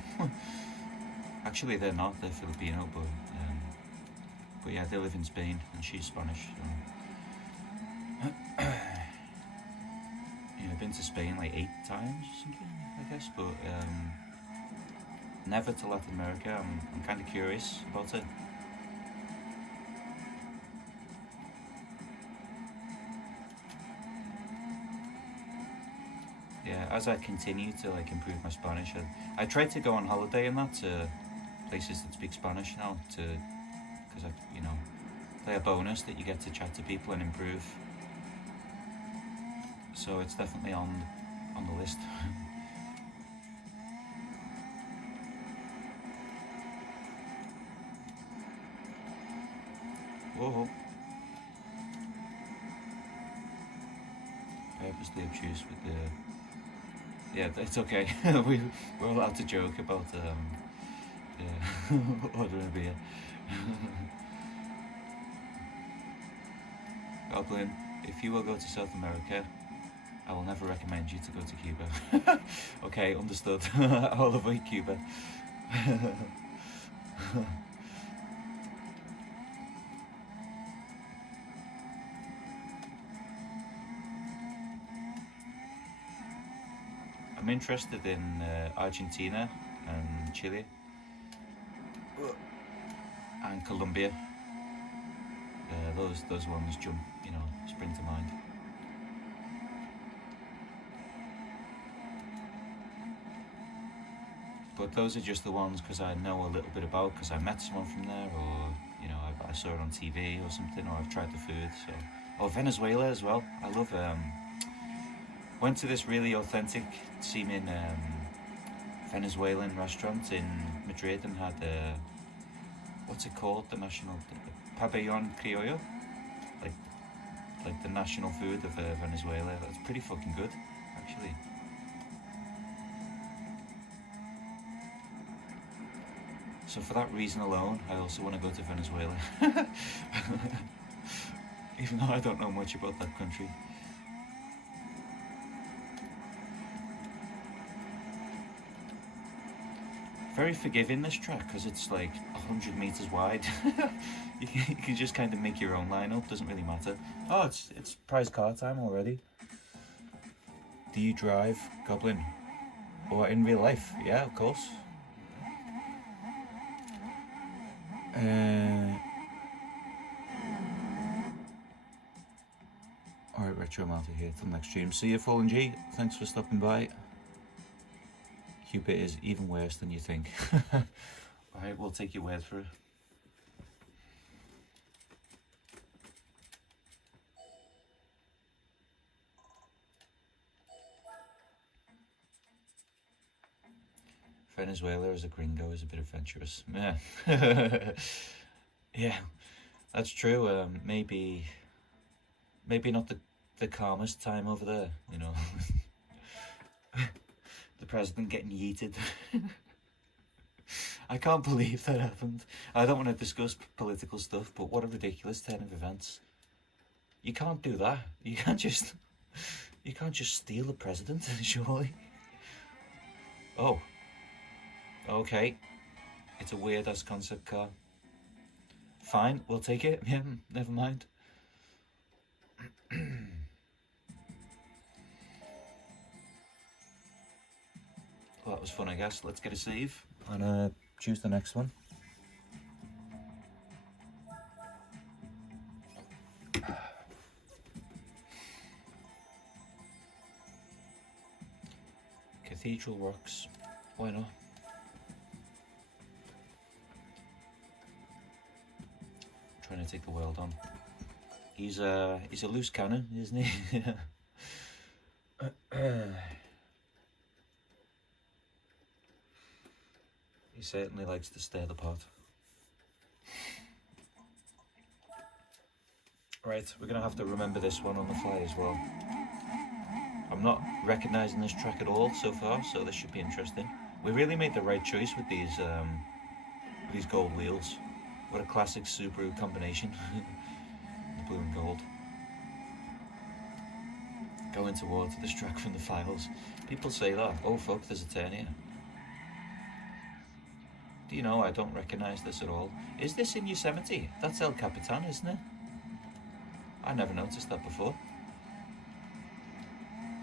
Actually, they're not. They're Filipino, but yeah, they live in Spain, and she's Spanish. So. Yeah, I've been to Spain like 8 times or something, I guess, but never to Latin America. I'm kind of curious about it. Yeah, as I continue to like improve my Spanish, I try to go on holiday and that to places that speak Spanish now, because I, play a bonus that you get to chat to people and improve. So it's definitely on the list. Whoa. Purposely obtuse with the... Yeah, it's okay. We're allowed to joke about ordering a beer. Goblin, if you will go to South America, I will never recommend you to go to Cuba. Okay, understood. I'll avoid Cuba. I'm interested in Argentina and Chile and Colombia. Those ones spring to mind. But those are just the ones because I know a little bit about, because I met someone from there, or I saw it on TV or something, or I've tried the food. So, or Venezuela as well. I love. Went to this really authentic seeming Venezuelan restaurant in Madrid and had what's it called? The national pabellon criollo, like the national food of Venezuela. That's pretty fucking good, actually. So for that reason alone, I also want to go to Venezuela. Even though I don't know much about that country. Very forgiving, this track, because it's like 100 meters wide. you can just kind of make your own lineup, doesn't really matter. Oh, it's prize car time already. Do you drive, Goblin? Or in real life? Yeah, of course. Alright, Retro, I'm out of here till next stream. See you, Fallen G. Thanks for stopping by. Cupid is even worse than you think. Alright, we'll take your word for it. Venezuela as a gringo is a bit adventurous. Yeah. Yeah, that's true. Maybe not the calmest time over there, you know. The president getting yeeted. I can't believe that happened. I don't want to discuss political stuff, but what a ridiculous turn of events. You can't do that. You can't just steal the president, surely. Oh, okay. It's a weird ass concept car. Fine, we'll take it. Yeah, never mind. Well, that was fun, I guess. Let's get a save and choose the next one. Cathedral Rocks. Why not? Trying to take the world on. He's a loose cannon, isn't he? He certainly likes to stir the pot. Right, we're gonna have to remember this one on the fly as well. I'm not recognising this track at all so far, so this should be interesting. We really made the right choice with these gold wheels. What a classic Subaru combination. The blue and gold. Going towards this track from the files. People say that. Oh fuck, there's a turn here. Do you know, I don't recognise this at all. Is this in Yosemite? That's El Capitan, isn't it? I never noticed that before.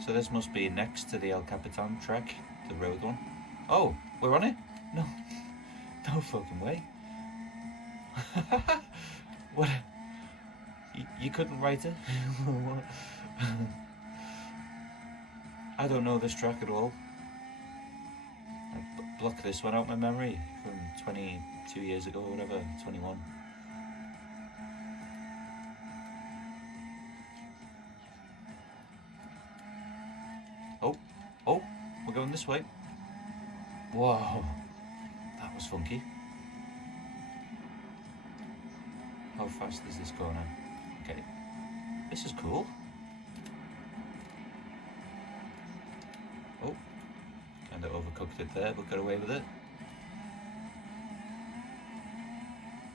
So this must be next to the El Capitan track, the road one. Oh, we're on it? No, no fucking way. What? You couldn't write it? I don't know this track at all. I blocked this one out my memory from 22 years ago or whatever, 21. Oh, we're going this way. Whoa, that was funky. How fast is this corner? Okay, this is cool. Oh, kind of overcooked it there, but got away with it.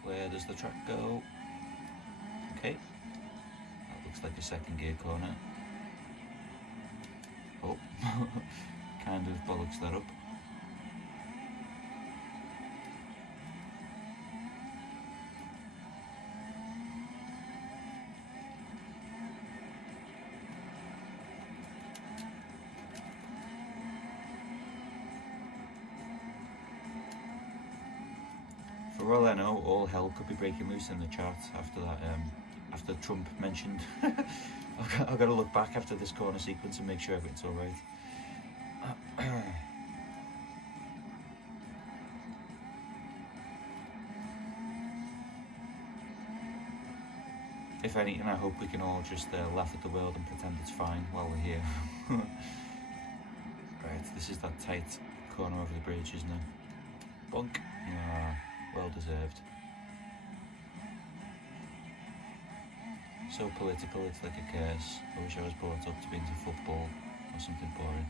Where does the track go? Okay, that looks like a second gear corner. Oh, kind of bollocks that up. For all I know, all hell could be breaking loose in the charts after that. After Trump mentioned. I've got to look back after this corner sequence and make sure everything's all right. If anything, I hope we can all just laugh at the world and pretend it's fine while we're here. Right, this is that tight corner over the bridge, isn't it? Bonk. Ah, well deserved. So political, it's like a curse. I wish I was brought up to be into football or something boring.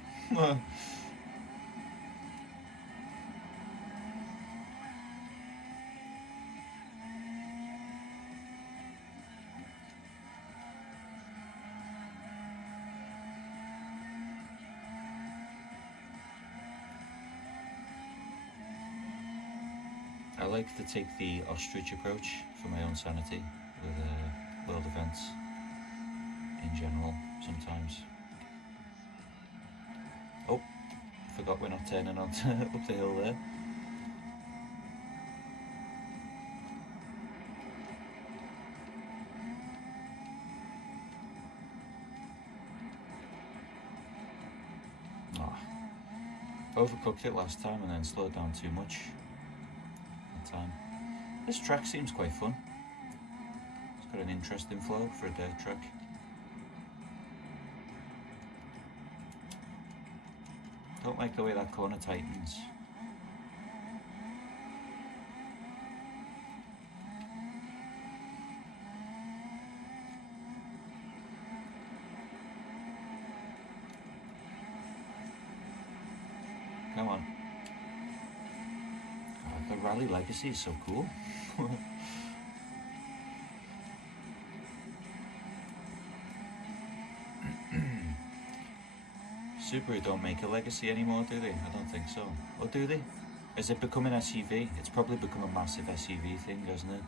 I like to take the ostrich approach for my own sanity with world events in general sometimes. Oh, forgot we're not turning on up the hill there. Oh, overcooked it last time and then slowed down too much that time. This track seems quite fun. It's got an interesting flow for a dirt track. Don't like the way that corner tightens. Rally Legacy is so cool. Subaru don't make a Legacy anymore, do they? I don't think so. Or do they? Is it becoming SUV? It's probably become a massive SUV thing, hasn't it?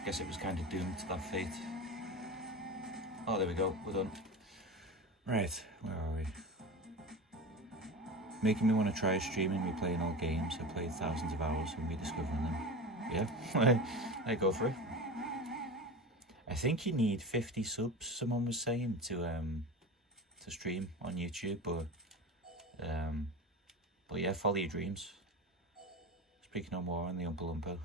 I guess it was kind of doomed to that fate. Oh, there we go. We're done. Right, where are we? Making me want to try streaming, replaying old games. I played thousands of hours and rediscovering them. Yeah, I go for it. I think you need 50 subs, someone was saying, to stream on YouTube, but yeah, follow your dreams. Speaking no more on the Oompa Loompa.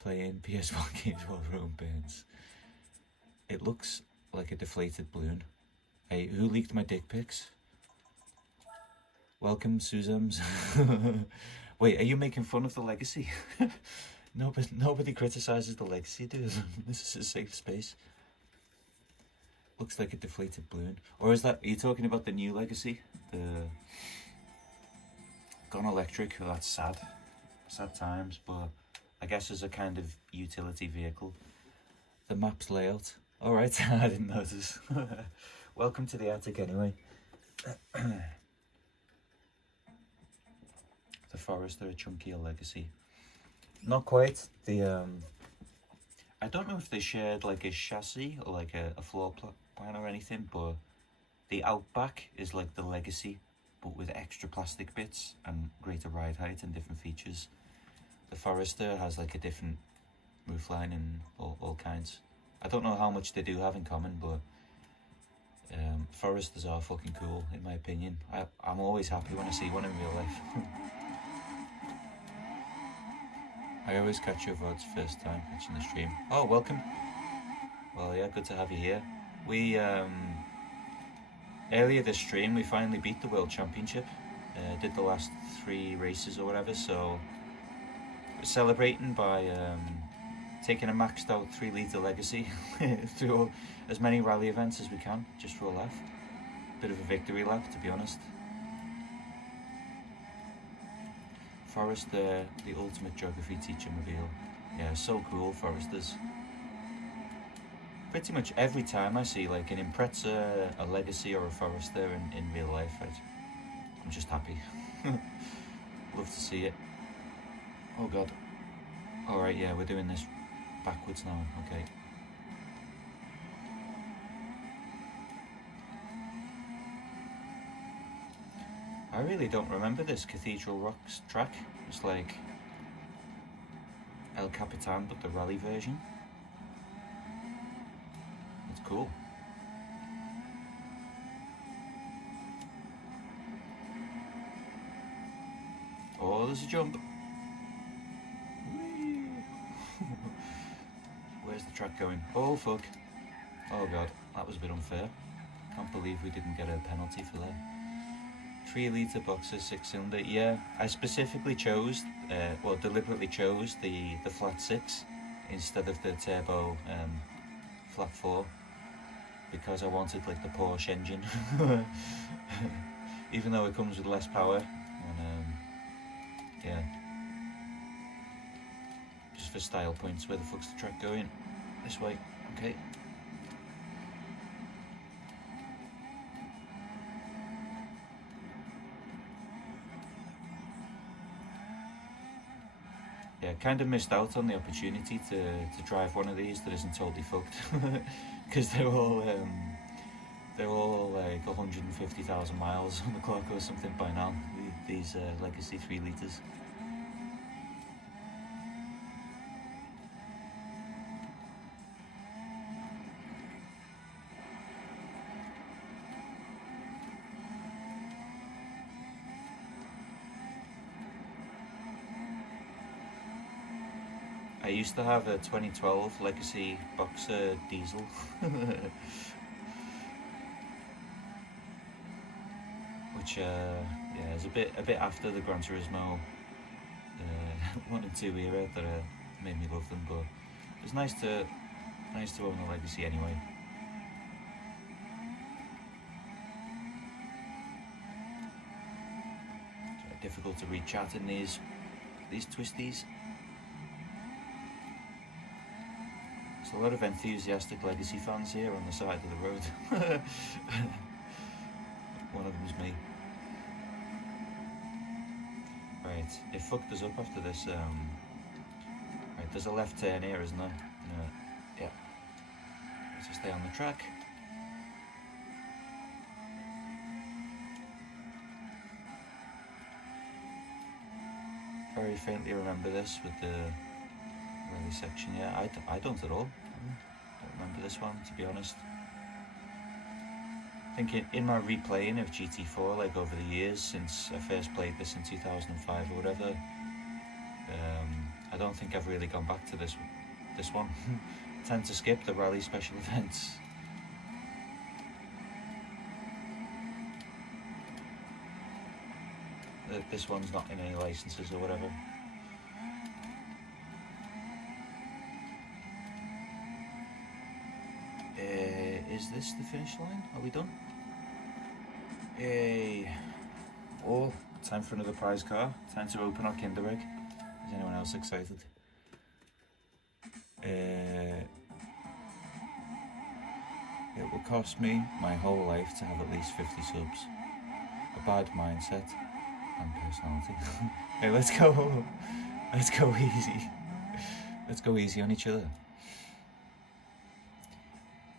Playing PS1 games while Rome burns. It looks like a deflated balloon. Hey, who leaked my dick pics? Welcome, Susams. Wait, are you making fun of the Legacy? Nobody criticizes the Legacy, dude. This is a safe space. Looks like a deflated balloon. Or are you talking about the new Legacy? The gone electric? Well, that's sad. Sad times, but I guess as a kind of utility vehicle. The map's layout. Alright, I didn't notice. Welcome to the attic anyway. The Forester, a chunkier Legacy. Not quite. The I don't know if they shared like a chassis or like a floor plan or anything, but the Outback is like the Legacy, but with extra plastic bits and greater ride height and different features. The Forester has like a different roofline and all kinds. I don't know how much they do have in common, but Foresters are fucking cool in my opinion. I'm always happy when I see one in real life. I always catch your VODs first time catching the stream. Oh, welcome. Well, yeah, good to have you here. We, earlier this stream, we finally beat the World Championship. Did the last 3 races or whatever, so we're celebrating by taking a maxed out 3-litre Legacy through as many rally events as we can, just for a laugh. Bit of a victory lap, to be honest. Forester, the ultimate geography teacher mobile. Yeah, so cool, Foresters. Pretty much every time I see like an Impreza, a Legacy or a Forester in real life, I'm just happy. Love to see it. Oh god. Alright, yeah, we're doing this backwards now, okay. I really don't remember this Cathedral Rocks track. It's like El Capitan, but the rally version. It's cool. Oh, there's a jump. Where's the track going? Oh, fuck. Oh, God. That was a bit unfair. Can't believe we didn't get a penalty for that. 3-litre boxer, 6-cylinder. Yeah, I specifically chose, deliberately chose the flat 6 instead of the turbo flat 4 because I wanted like the Porsche engine, even though it comes with less power. And yeah, just for style points. Where the fuck's the track going? This way. Okay. Yeah, kind of missed out on the opportunity to drive one of these that isn't totally fucked, because they're all like 150,000 miles on the clock or something by now. These Legacy 3-litres. I used to have a 2012 Legacy Boxer diesel. Which yeah, is a bit after the Gran Turismo 1 and 2 era that made me love them, but it was nice to own a Legacy anyway. difficult to read chat in these twisties. There's a lot of enthusiastic Legacy fans here on the side of the road. One of them's me. Right, it fucked us up after this. Right, there's a left turn here, isn't there? Yeah. Let's just stay on the track. Very faintly remember this with the rally section. Yeah, I don't at all. I don't remember this one, to be honest. I think in my replaying of GT4, like over the years since I first played this in 2005 or whatever, I don't think I've really gone back to this one. I tend to skip the rally special events. This one's not in any licenses or whatever. Is this the finish line? Are we done? Oh, time for another prize car. Time to open our Kinder Egg. Is anyone else excited? It will cost me my whole life to have at least 50 subs. A bad mindset and personality. Hey, let's go easy. Let's go easy on each other.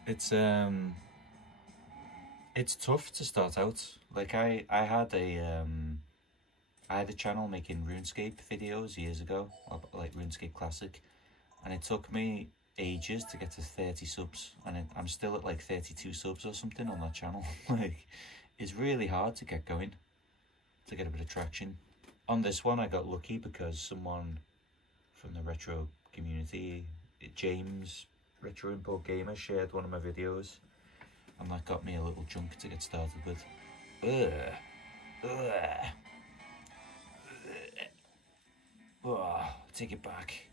It's tough to start out. Like I had a channel making RuneScape videos years ago, like RuneScape Classic, and it took me ages to get to 30 subs, and I'm still at like 32 subs or something on that channel. Like, it's really hard to get going, to get a bit of traction. On this one, I got lucky because someone from the retro community, James, Retro Import Gamer, shared one of my videos, and that got me a little chunk to get started with. Oh, take it back.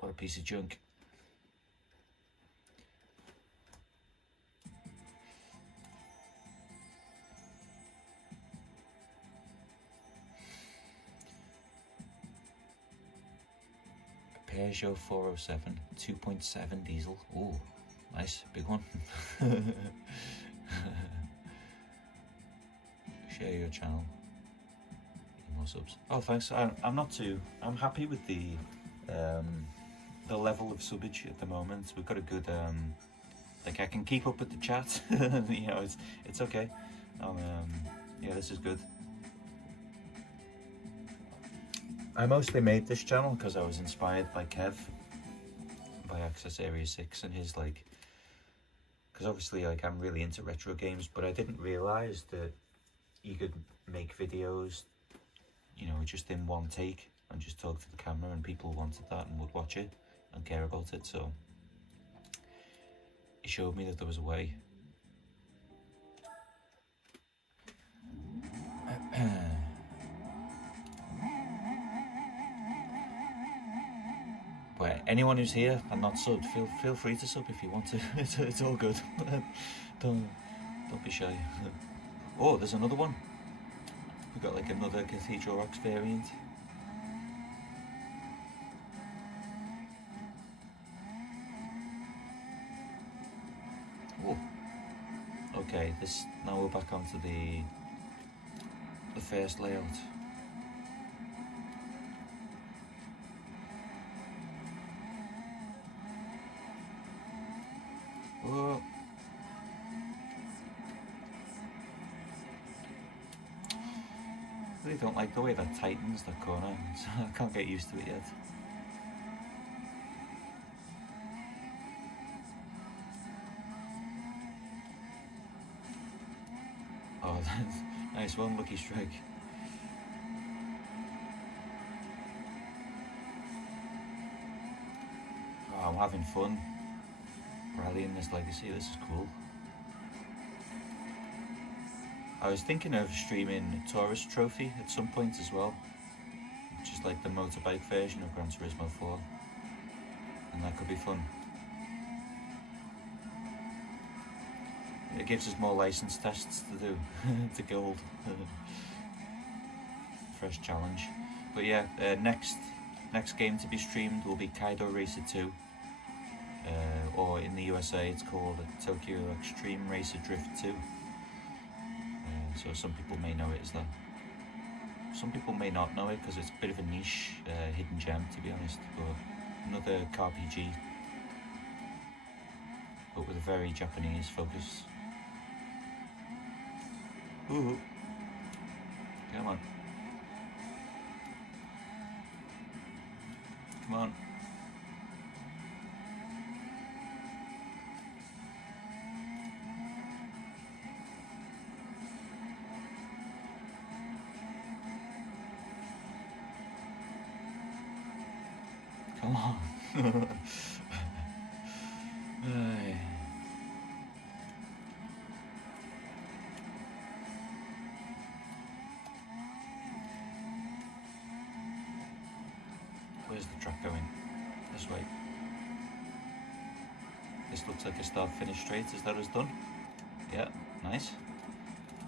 What a piece of junk. Peugeot 407 2.7 diesel. Oh, nice, big one. Share your channel. Get more subs. Oh, thanks. I'm happy with the level of subbage at the moment. We've got a good like I can keep up with the chat. You know, it's okay. Yeah, this is good. I mostly made this channel because I was inspired by Kev, by Access Area 6, and his, like, because obviously, like, I'm really into retro games, but I didn't realise that you could make videos, you know, just in one take and just talk to the camera, and people wanted that and would watch it and care about it. So he showed me that there was a way. But anyone who's here and not subbed, feel free to sub if you want to. It's all good. don't be shy. Oh, there's another one. We've got like another Cathedral Rocks variant. Oh, okay. Now we're back onto the first layout. Oh. I really don't like the way that tightens that corner. I can't get used to it yet. Oh, nice one, lucky strike. Oh, I'm having fun rallying this Legacy. This is cool. I was thinking of streaming Tourist Trophy at some point as well, just like the motorbike version of Gran Turismo 4, and that could be fun. It gives us more license tests to do to gold. fresh challenge. But yeah, next game to be streamed will be Kaido Racer 2, or in the USA it's called Tokyo Extreme Racer Drift 2. So some people may know it as that. Some people may not know it because it's a bit of a niche hidden gem, to be honest. But another car PG, but with a very Japanese focus. Ooh, come on. Come on. Come on. Where's the track going? This way. This looks like a start-finish straight. Is that us done? Yeah, nice.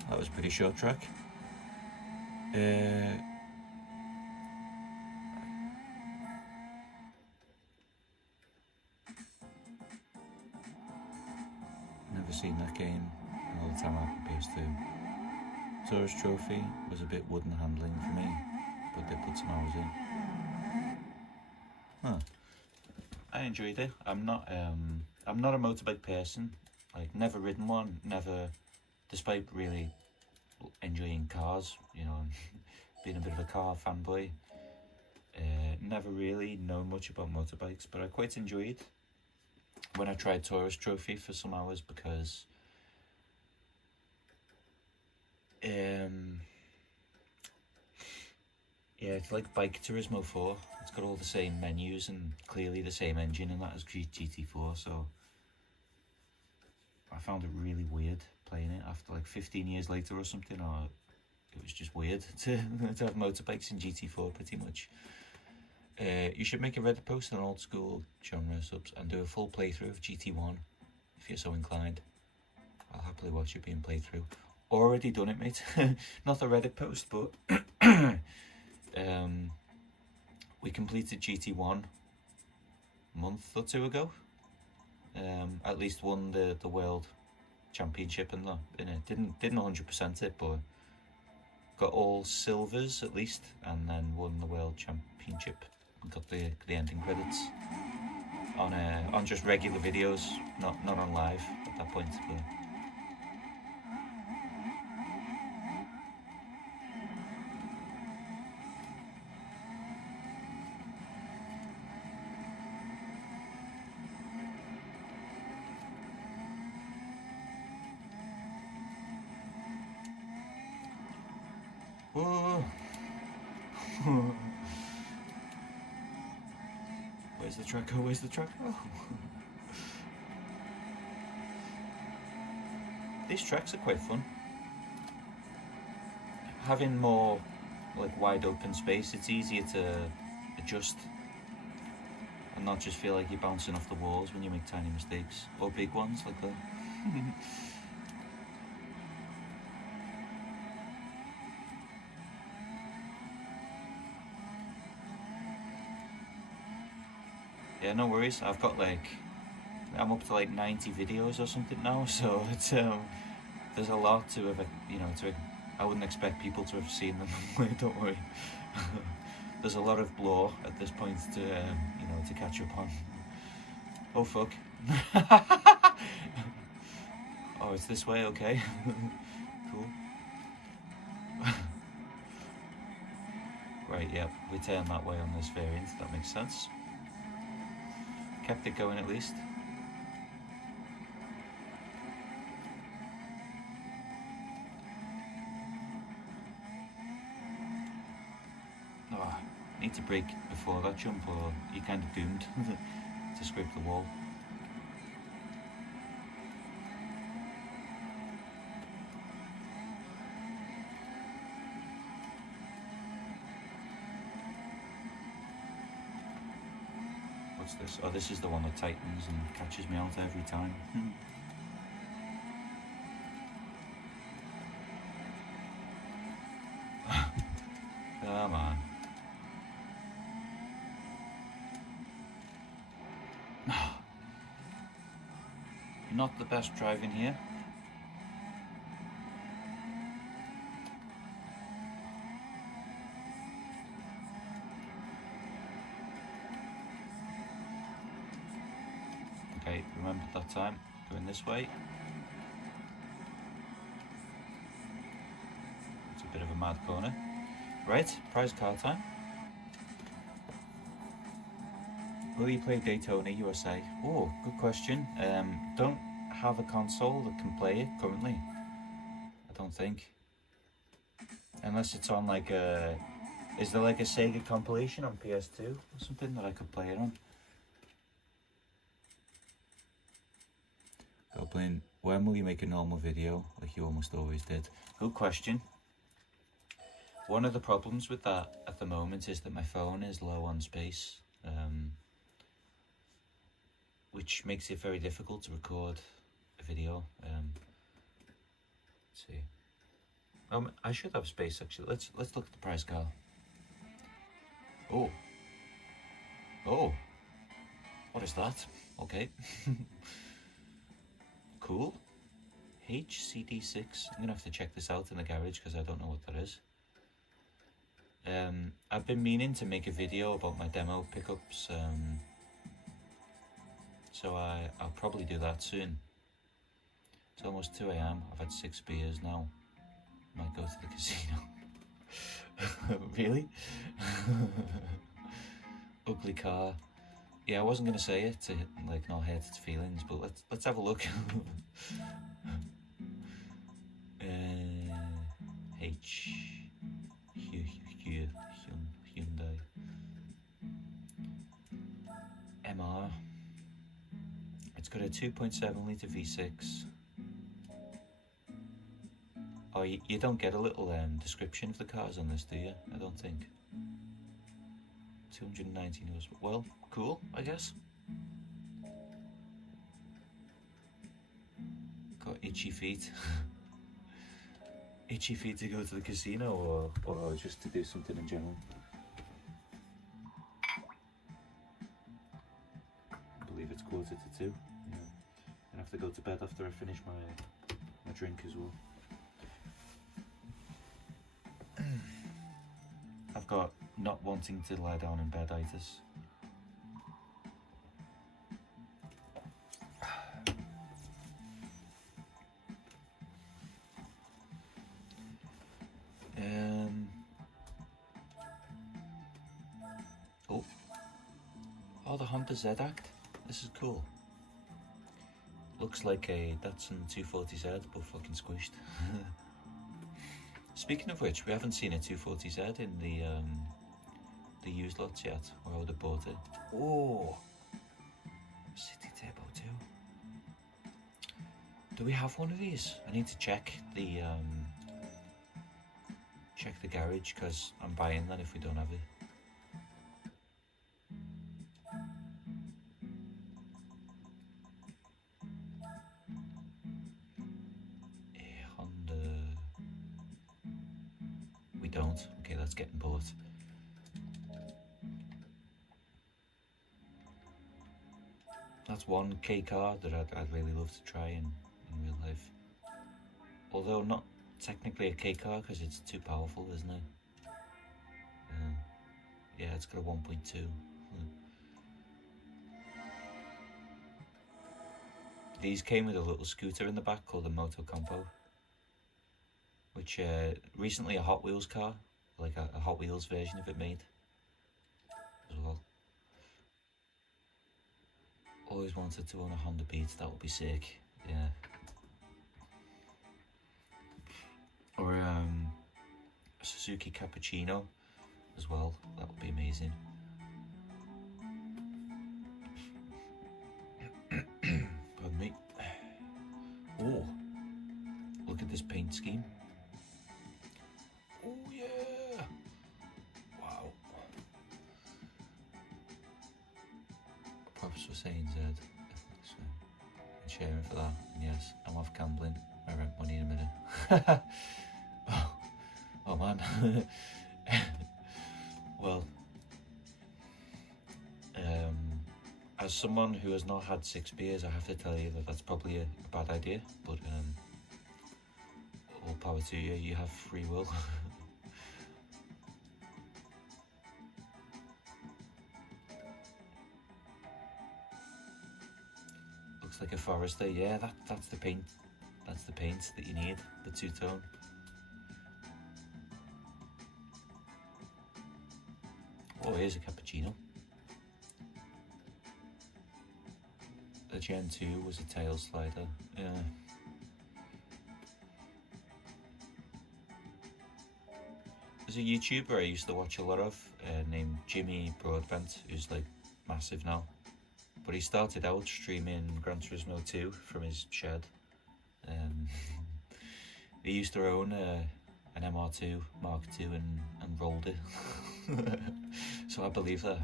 That was a pretty short track. Never seen that game. All the time I played PS2. Tourist Trophy was a bit wooden handling for me, but they put some hours in. Huh. I enjoyed it. I'm not a motorbike person. Like, never ridden one. Never, despite really enjoying cars, you know, being a bit of a car fanboy. Never really known much about motorbikes, but I quite enjoyed when I tried Tourist Trophy for some hours because yeah, it's like Bike Turismo 4. It's got all the same menus and clearly the same engine and that as GT4, so I found it really weird playing it after like 15 years later or something, or it was just weird to have motorbikes in GT4 pretty much. You should make a Reddit post on old school genre subs and do a full playthrough of GT1 if you're so inclined. I'll happily watch it being played through. Already done it, mate. Not the Reddit post, but we completed GT1 a month or two ago. At least won the world championship in it. Didn't 100% it, but got all silvers at least, and then won the world championship. And got the ending credits on just regular videos, not on live at that point. But whoa. Where's the track? Oh, where's the track? Oh. These tracks are quite fun. Having more like wide open space, it's easier to adjust and not just feel like you're bouncing off the walls when you make tiny mistakes, or big ones like that. Yeah, no worries. I've got I'm up to like 90 videos or something now, so it's there's a lot to have, I wouldn't expect people to have seen them. Don't worry. There's a lot of blur at this point to to catch up on. Oh fuck. Oh, it's this way. Okay. Cool. Right. Yeah, we turn that way on this variant. That makes sense. Kept it going at least. Oh, need to brake before that jump or you're kind of doomed to scrape the wall. What's this? Oh, this is the one that tightens and catches me out every time. Not the best driving here. Okay, remember that time, going this way. It's a bit of a mad corner. Right, prize car time. Will you play Daytona USA? Oh, good question. Don't have a console that can play it currently. I don't think. Unless it's on like a... Is there like a Sega compilation on PS2 or something that I could play it on? Goblin, when will you make a normal video like you almost always did? Good question. One of the problems with that at the moment is that my phone is low on space, which makes it very difficult to record a video. Let's see. I should have space actually. Let's look at the price car. Oh. Oh. What is that? Okay. Cool. HCD6. I'm gonna have to check this out in the garage because I don't know what that is. I've been meaning to make a video about my demo pickups, so I'll probably do that soon. It's almost 2 AM. I've had 6 beers now. Might go to the casino. Really? Ugly car. Yeah, I wasn't gonna say it to like not hurt its feelings, but let's have a look. Hyundai MR. It's got a 2.7 litre V6. Oh, you don't get a little description of the cars on this, do you? I don't think. 219 euros. Well, cool, I guess. Got itchy feet. Itchy feet to go to the casino or just to do something in general. I believe it's 1:45. Yeah. I have to go to bed after I finish my drink as well. I've got not wanting to lie down in bed-itis. Oh, the Honda Z-Act. This is cool. Looks like a Datsun 240Z, but fucking squished. Speaking of which, we haven't seen a 240Z in the used lots yet, or I would have bought it. Oh, City Turbo 2. Do we have one of these? I need to check the garage because I'm buying that if we don't have it. Don't. Okay, that's getting bought. That's one K car that I'd really love to try in real life. Although not technically a K car because it's too powerful, isn't it? Yeah, it's got a 1.2. These came with a little scooter in the back called a Moto Compo, which recently a Hot Wheels car, like a Hot Wheels version of it made as well. Always wanted to own a Honda Beat, that would be sick, yeah. Or a Suzuki Cappuccino as well, that would be amazing. Pardon me. Oh, look at this paint scheme. Oh yeah! Wow. Props for saying Zed. So, and sharing for that. And yes, I'm off gambling. I rent money in a minute. Oh man. Well, as someone who has not had 6 beers, I have to tell you that that's probably a bad idea, but all power to you, you have free will. Looks like a Forester. Yeah, that's the paint. That's the paint that you need, the two-tone. Oh, here's a cappuccino. The Gen 2 was a tail slider. Yeah. There's a YouTuber I used to watch a lot of named Jimmy Broadbent, who's like massive now. But he started out streaming Gran Turismo 2 from his shed. He used to own an MR2 Mark II and rolled it. So I believe that.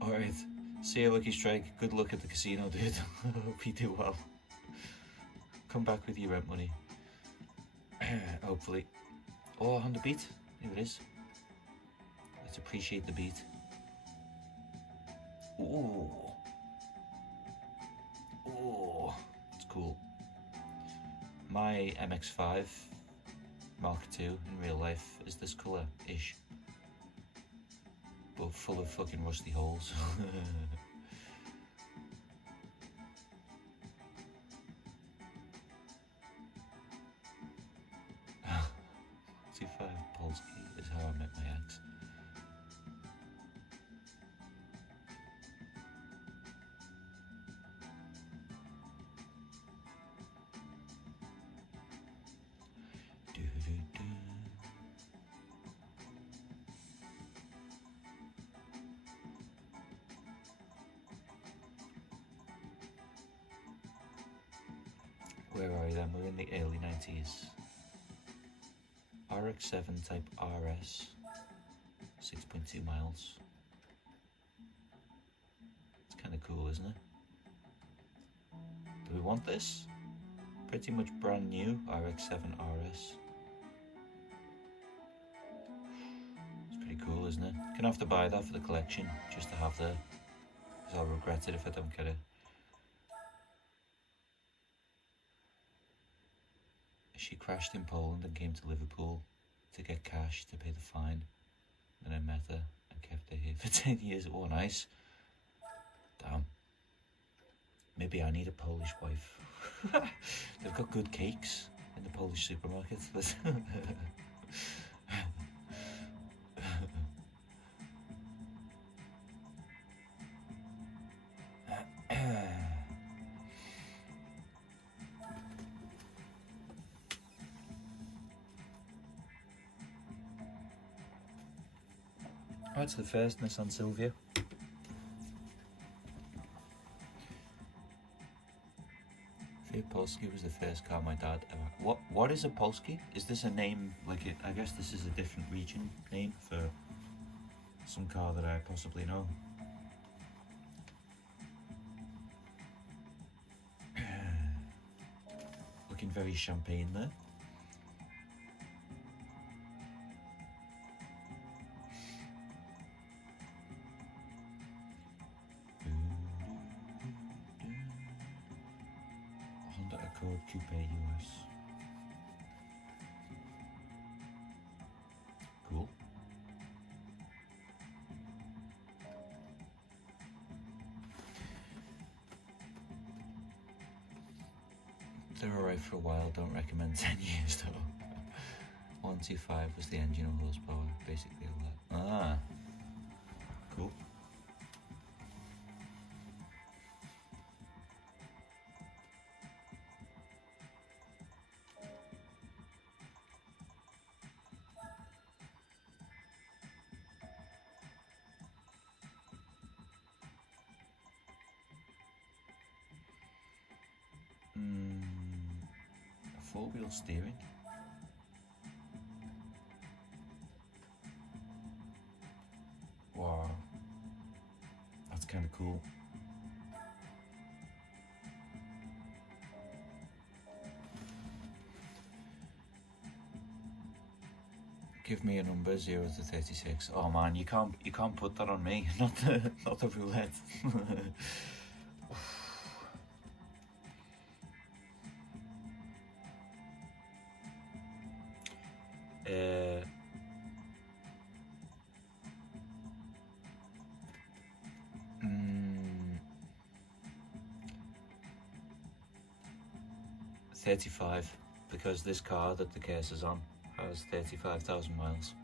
Alright, see you, Lucky Strike. Good luck at the casino, dude. Hope you do well. Come back with your rent money. Hopefully. Oh, on the beat. Here it is. Let's appreciate the beat. Ooh. Oh, it's cool. My MX-5 Mark II in real life is this colour-ish, but full of fucking rusty holes. 25 Polski is how I met my ex. Where are we then? We're in the early 90s. RX-7 Type RS, 6.2 miles. It's kind of cool, isn't it? Do we want this? Pretty much brand new RX-7 RS. It's pretty cool, isn't it? Gonna have to buy that for the collection, just to have there, because I'll regret it if I don't get it. She crashed in Poland and came to Liverpool to get cash to pay the fine. Then I met her and kept her here for 10 years. Oh, nice. Damn. Maybe I need a Polish wife. They've got good cakes in the Polish supermarkets. That's the first Nissan Silvia. Fiat Polski was the first car my dad ever... What is a Polski? Is this a name, like it? I guess this is a different region name for some car that I possibly know. Looking very champagne there. Accord Coupe US. Cool. They're alright for a while, don't recommend 10 years though. 125 was the engine and horsepower, basically all that. Ah, cool. Four-wheel steering. Wow, that's kind of cool. Give me a number 0 to 36. Oh man, you can't put that on me. Not the roulette. uh, 35, because this car that the case is on has 35,000 miles.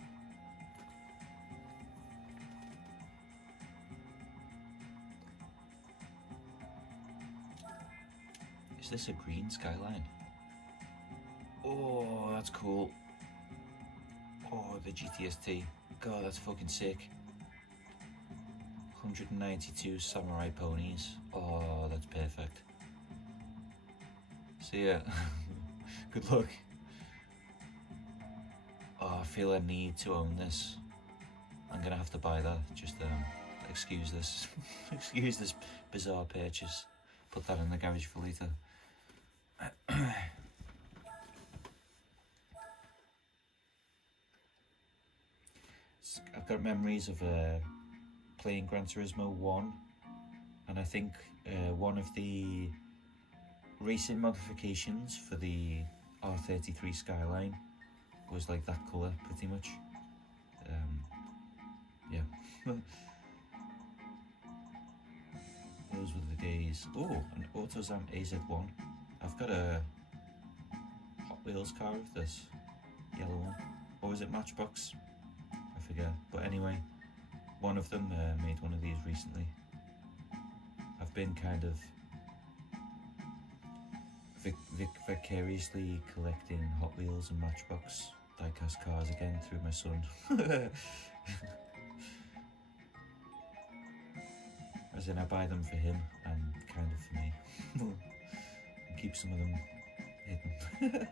Is this a green Skyline? Oh, that's cool. Oh, the GTST. God, that's fucking sick. 192 Samurai ponies. Oh, that's perfect. See ya. Good luck. Oh, I feel I need to own this. I'm gonna have to buy that. Just excuse this. Excuse this bizarre purchase. Put that in the garage for later. I've got memories of playing Gran Turismo 1, and I think one of the racing modifications for the R33 Skyline was like that colour, pretty much. Yeah. Those were the days. Oh, an Autozam AZ1. I've got a Hot Wheels car of this yellow one. Or was it Matchbox? I forget. But anyway, one of them made one of these recently. I've been kind of vicariously collecting Hot Wheels and Matchbox diecast cars again through my son. As in, I buy them for him and kind of for me. And keep some of them hidden.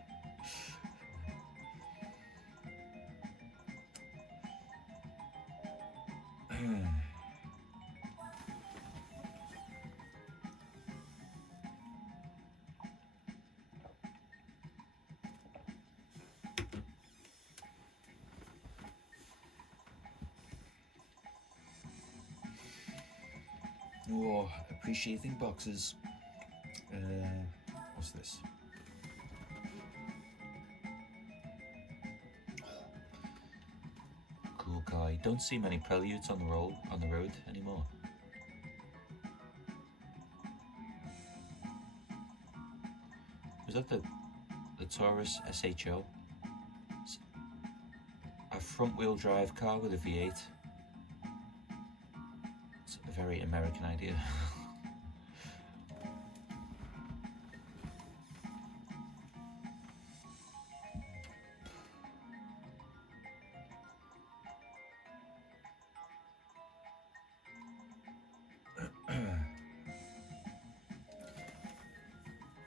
Oh, appreciating boxes. What's this? Cool car. You don't see many Preludes on the road anymore. Was that the Taurus SHO? A front-wheel drive car with a V8. It's a very American idea.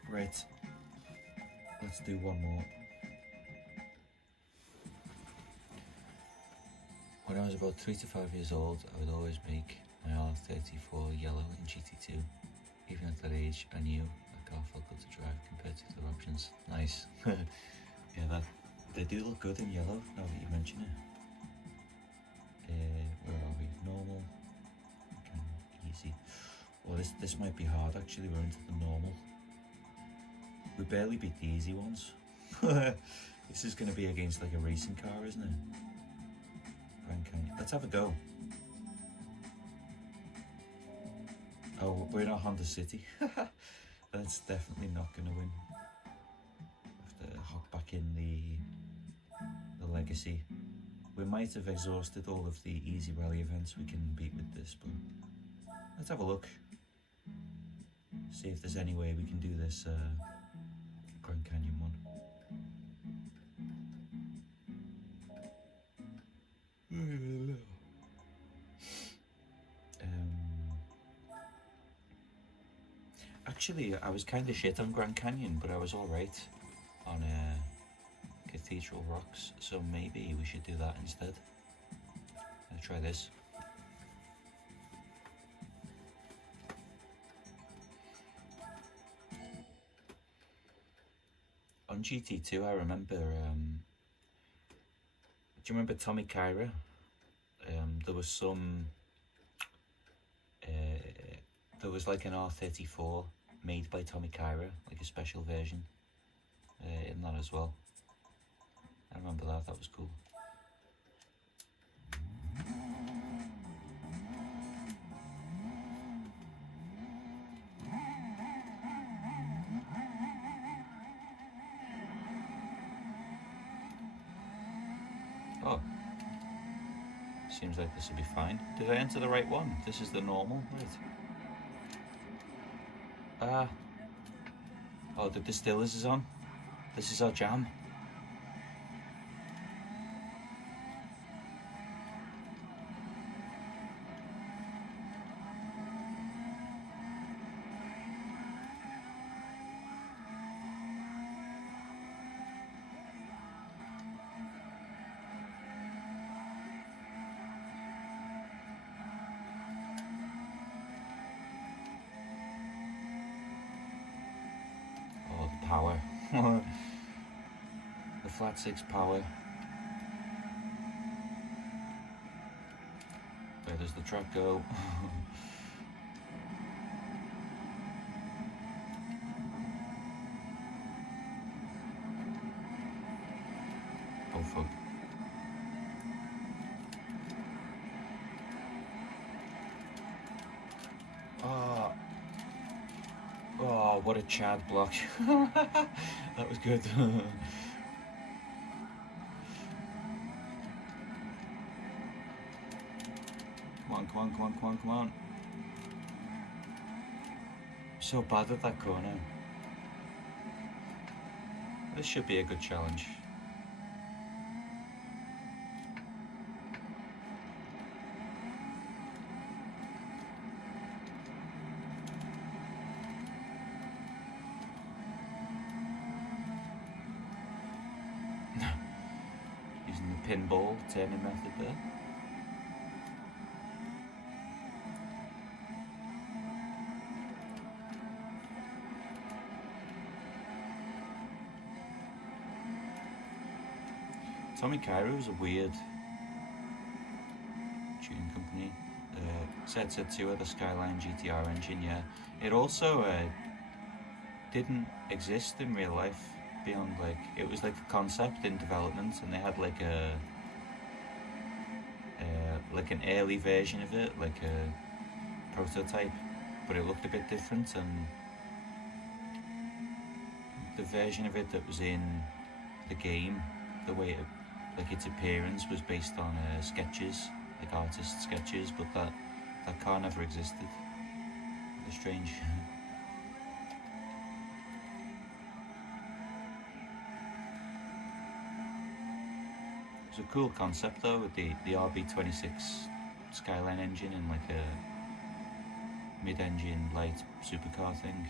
Right, let's do one more. When I was about 3 to 5 years old, I would always make my R34 yellow in GT2. Even at that age, I knew a car felt good to drive compared to other options. Nice. Yeah, they do look good in yellow, now that you mention it. Where are we? Normal. Okay, easy. Well, this might be hard actually, we're into the normal. We barely beat the easy ones. This is going to be against like a racing car, isn't it? Grand Canyon. Let's have a go. Oh, we're in a Honda City. That's definitely not going to win. Have to hop back in the Legacy. We might have exhausted all of the easy rally events we can beat with this, but let's have a look. See if there's any way we can do this Grand Canyon one. Actually, I was kind of shit on Grand Canyon, but I was alright on Cathedral Rocks, so maybe we should do that instead. Let's try this. On GT2, I remember you remember Tommy Kyra? There was some. There was like an R34 made by Tommy Kyra, like a special version in that as well. I remember that. That was cool. Oh, seems like this will be fine. Did I enter the right one? This is the normal, right? Oh, the distillers is on. This is our jam. Power. The flat six power. Where does the track go? Oh fuck. Oh, what a Chad block. That was good. Come on, come on, come on, come on, come on. So bad at that corner. This should be a good challenge. Using the pinball turning method there. Tommy Kyra was a weird tuning company. CRT had the Skyline GTR engine, yeah. It also didn't exist in real life beyond it was like a concept in development, and they had like an early version of it, like a prototype, but it looked a bit different, and the version of it that was in the game, the way it, its appearance was based on sketches, like artist sketches, but that car never existed. It's strange. It's a cool concept though, with the RB26 Skyline engine and like a mid-engine light supercar thing.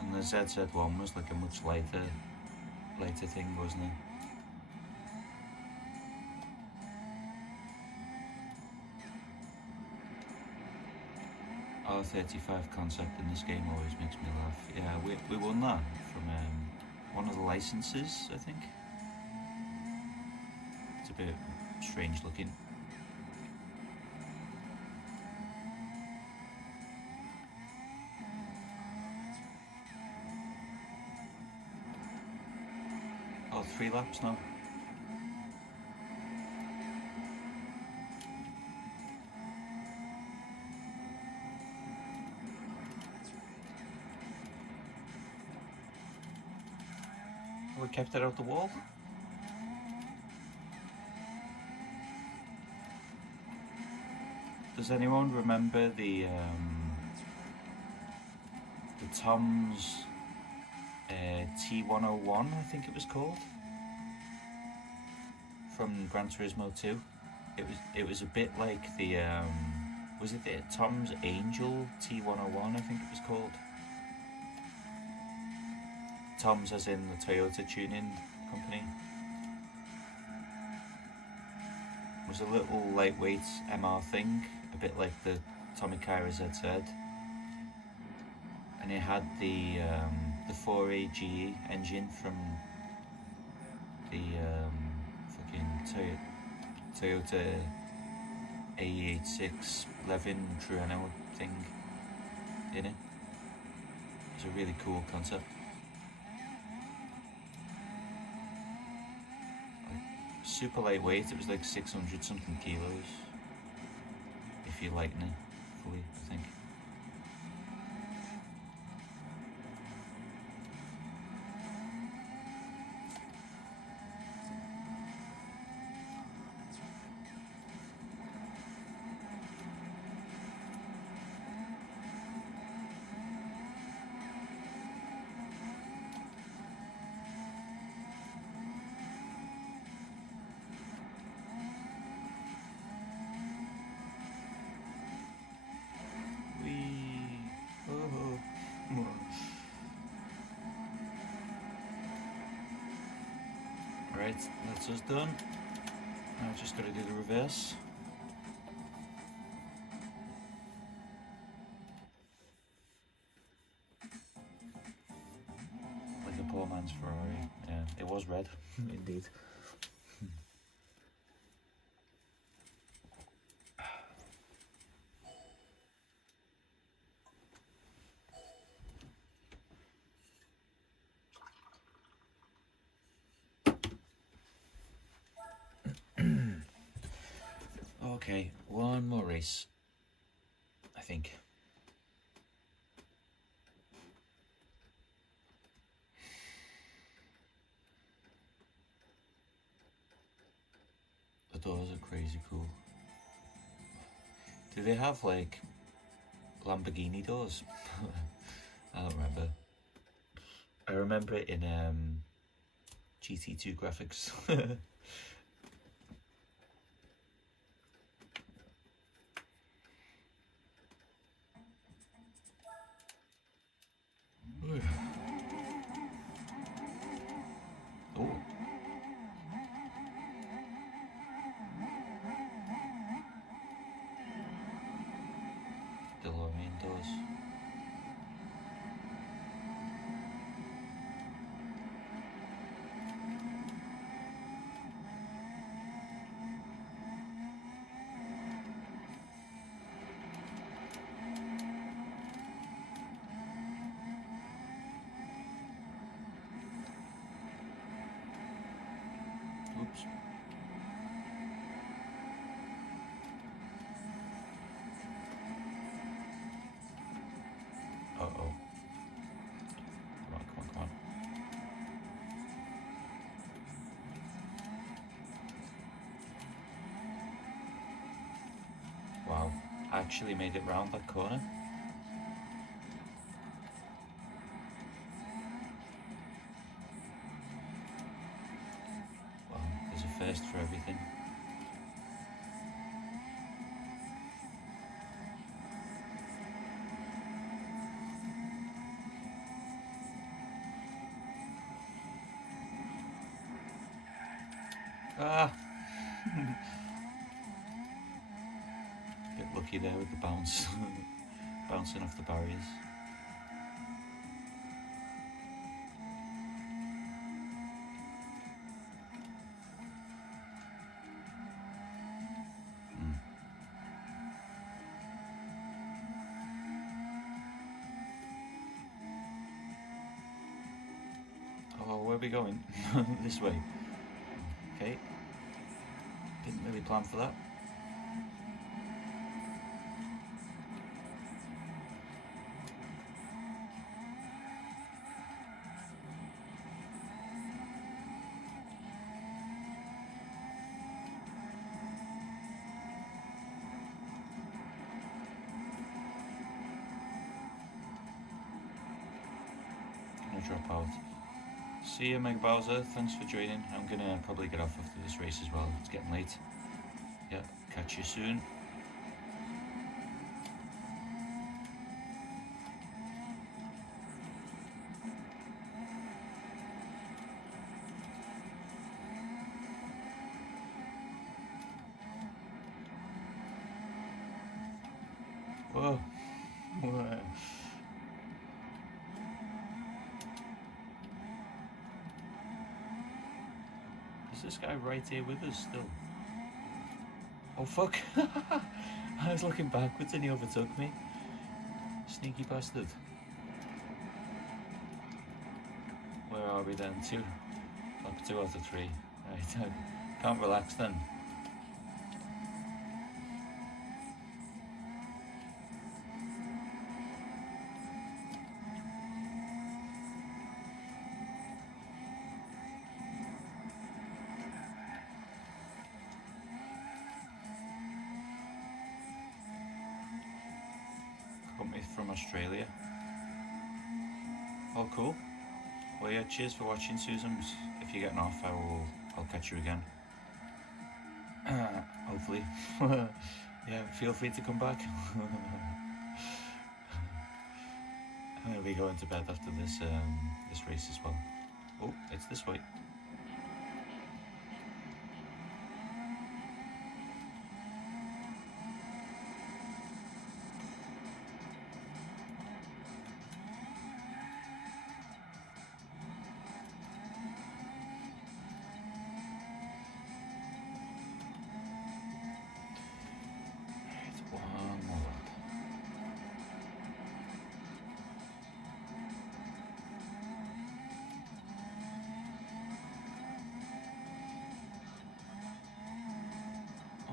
And the ZZ1 was like a much lighter thing, wasn't it? R35 concept in this game always makes me laugh. Yeah, we won that from one of the licenses, I think. It's a bit strange looking. Oh, 3 laps now. We kept it out the wall. Does anyone remember the Tom's T101, I think it was called, from Gran Turismo 2? It was a bit like the Was it the Tom's Angel T101, I think it was called? Tom's as in the Toyota tuning company. It was a little lightweight MR thing, a bit like the Tommy Kyra ZZ. And it had the 4AG engine from the fucking Toyota A86 Levin Trueno thing in it. It's a really cool concept. Super lightweight, it was like 600 something kilos if you lighten it fully, I think. Right, that's us done. Now I've just got to do the reverse. Like a poor man's Ferrari. Yeah, it was red, indeed. Okay, one more race, I think. The doors are crazy cool. Do they have like Lamborghini doors? I don't remember. I remember it in GT2 graphics. Oh. DeLorean doors. Oops. Uh-oh. Come on, come on, come on. Wow, I actually made it round that corner. Wow, there's a first for everything. Ah! Bit lucky there with the bounce. Bouncing off the barriers. Oh, where are we going? This way. Okay. Didn't really plan for that. Gonna drop out. See you, Meg Bowser. Thanks for joining. I'm gonna probably get off after this race as well. It's getting late. Yeah, catch you soon. Is this guy right here with us still? Oh fuck! I was looking backwards and he overtook me. Sneaky bastard. Where are we then? Up 2 out of 3. Right, I can't relax then. Company from Australia. Oh, cool. Well, yeah, cheers for watching, Susans. If you're getting off, I'll catch you again. Hopefully. Yeah, feel free to come back. I'll be going to bed after this race as well. Oh, it's this way.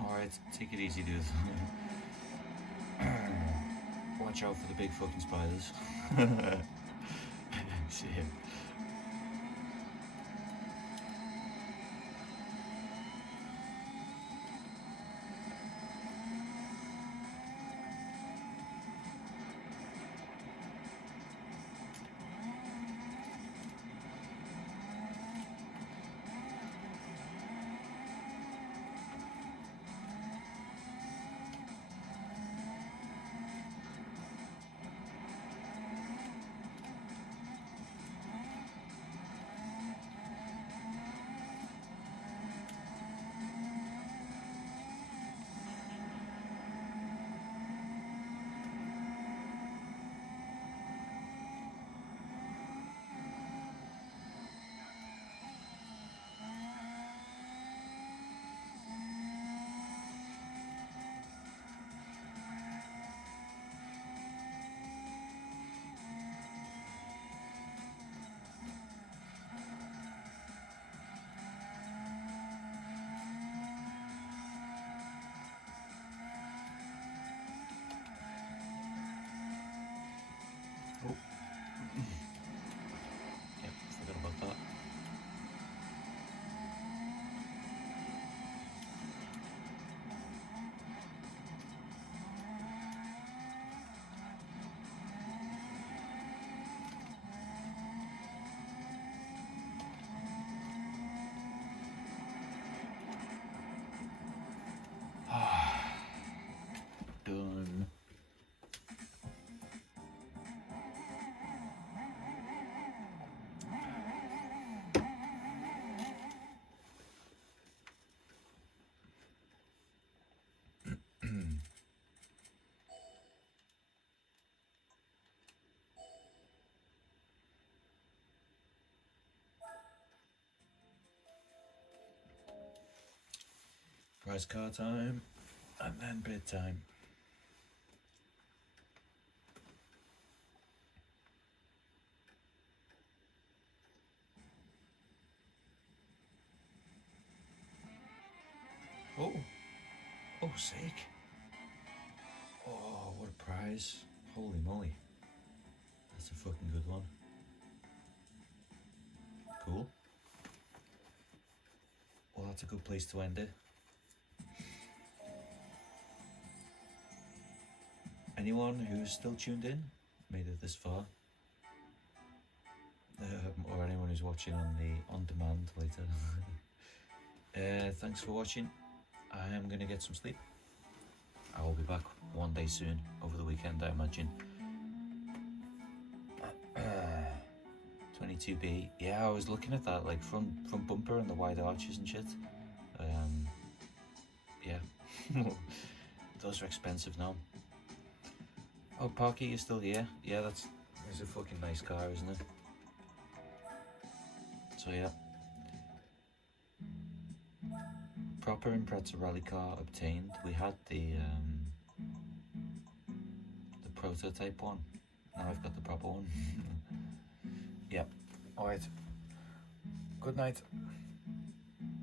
Alright, take it easy, dude. Watch out for the big fucking spiders. See ya. Oh. Yep, forgot about that. Done. Prize car time, and then bedtime. Oh, oh, sick. Oh, what a prize. Holy moly. That's a fucking good one. Cool. Well, that's a good place to end it. Anyone who's still tuned in, made it this far, or anyone who's watching on the on-demand later, thanks for watching. I am going to get some sleep. I will be back one day soon, over the weekend I imagine. 22B, yeah, I was looking at that, like front bumper and the wide arches and shit. Yeah, those are expensive now. Oh, Parky, you're still here? Yeah, it's a fucking nice car, isn't it? So yeah. Proper Impreza rally car obtained. We had the prototype one. Now I've got the proper one. Yep. Alright. Good night.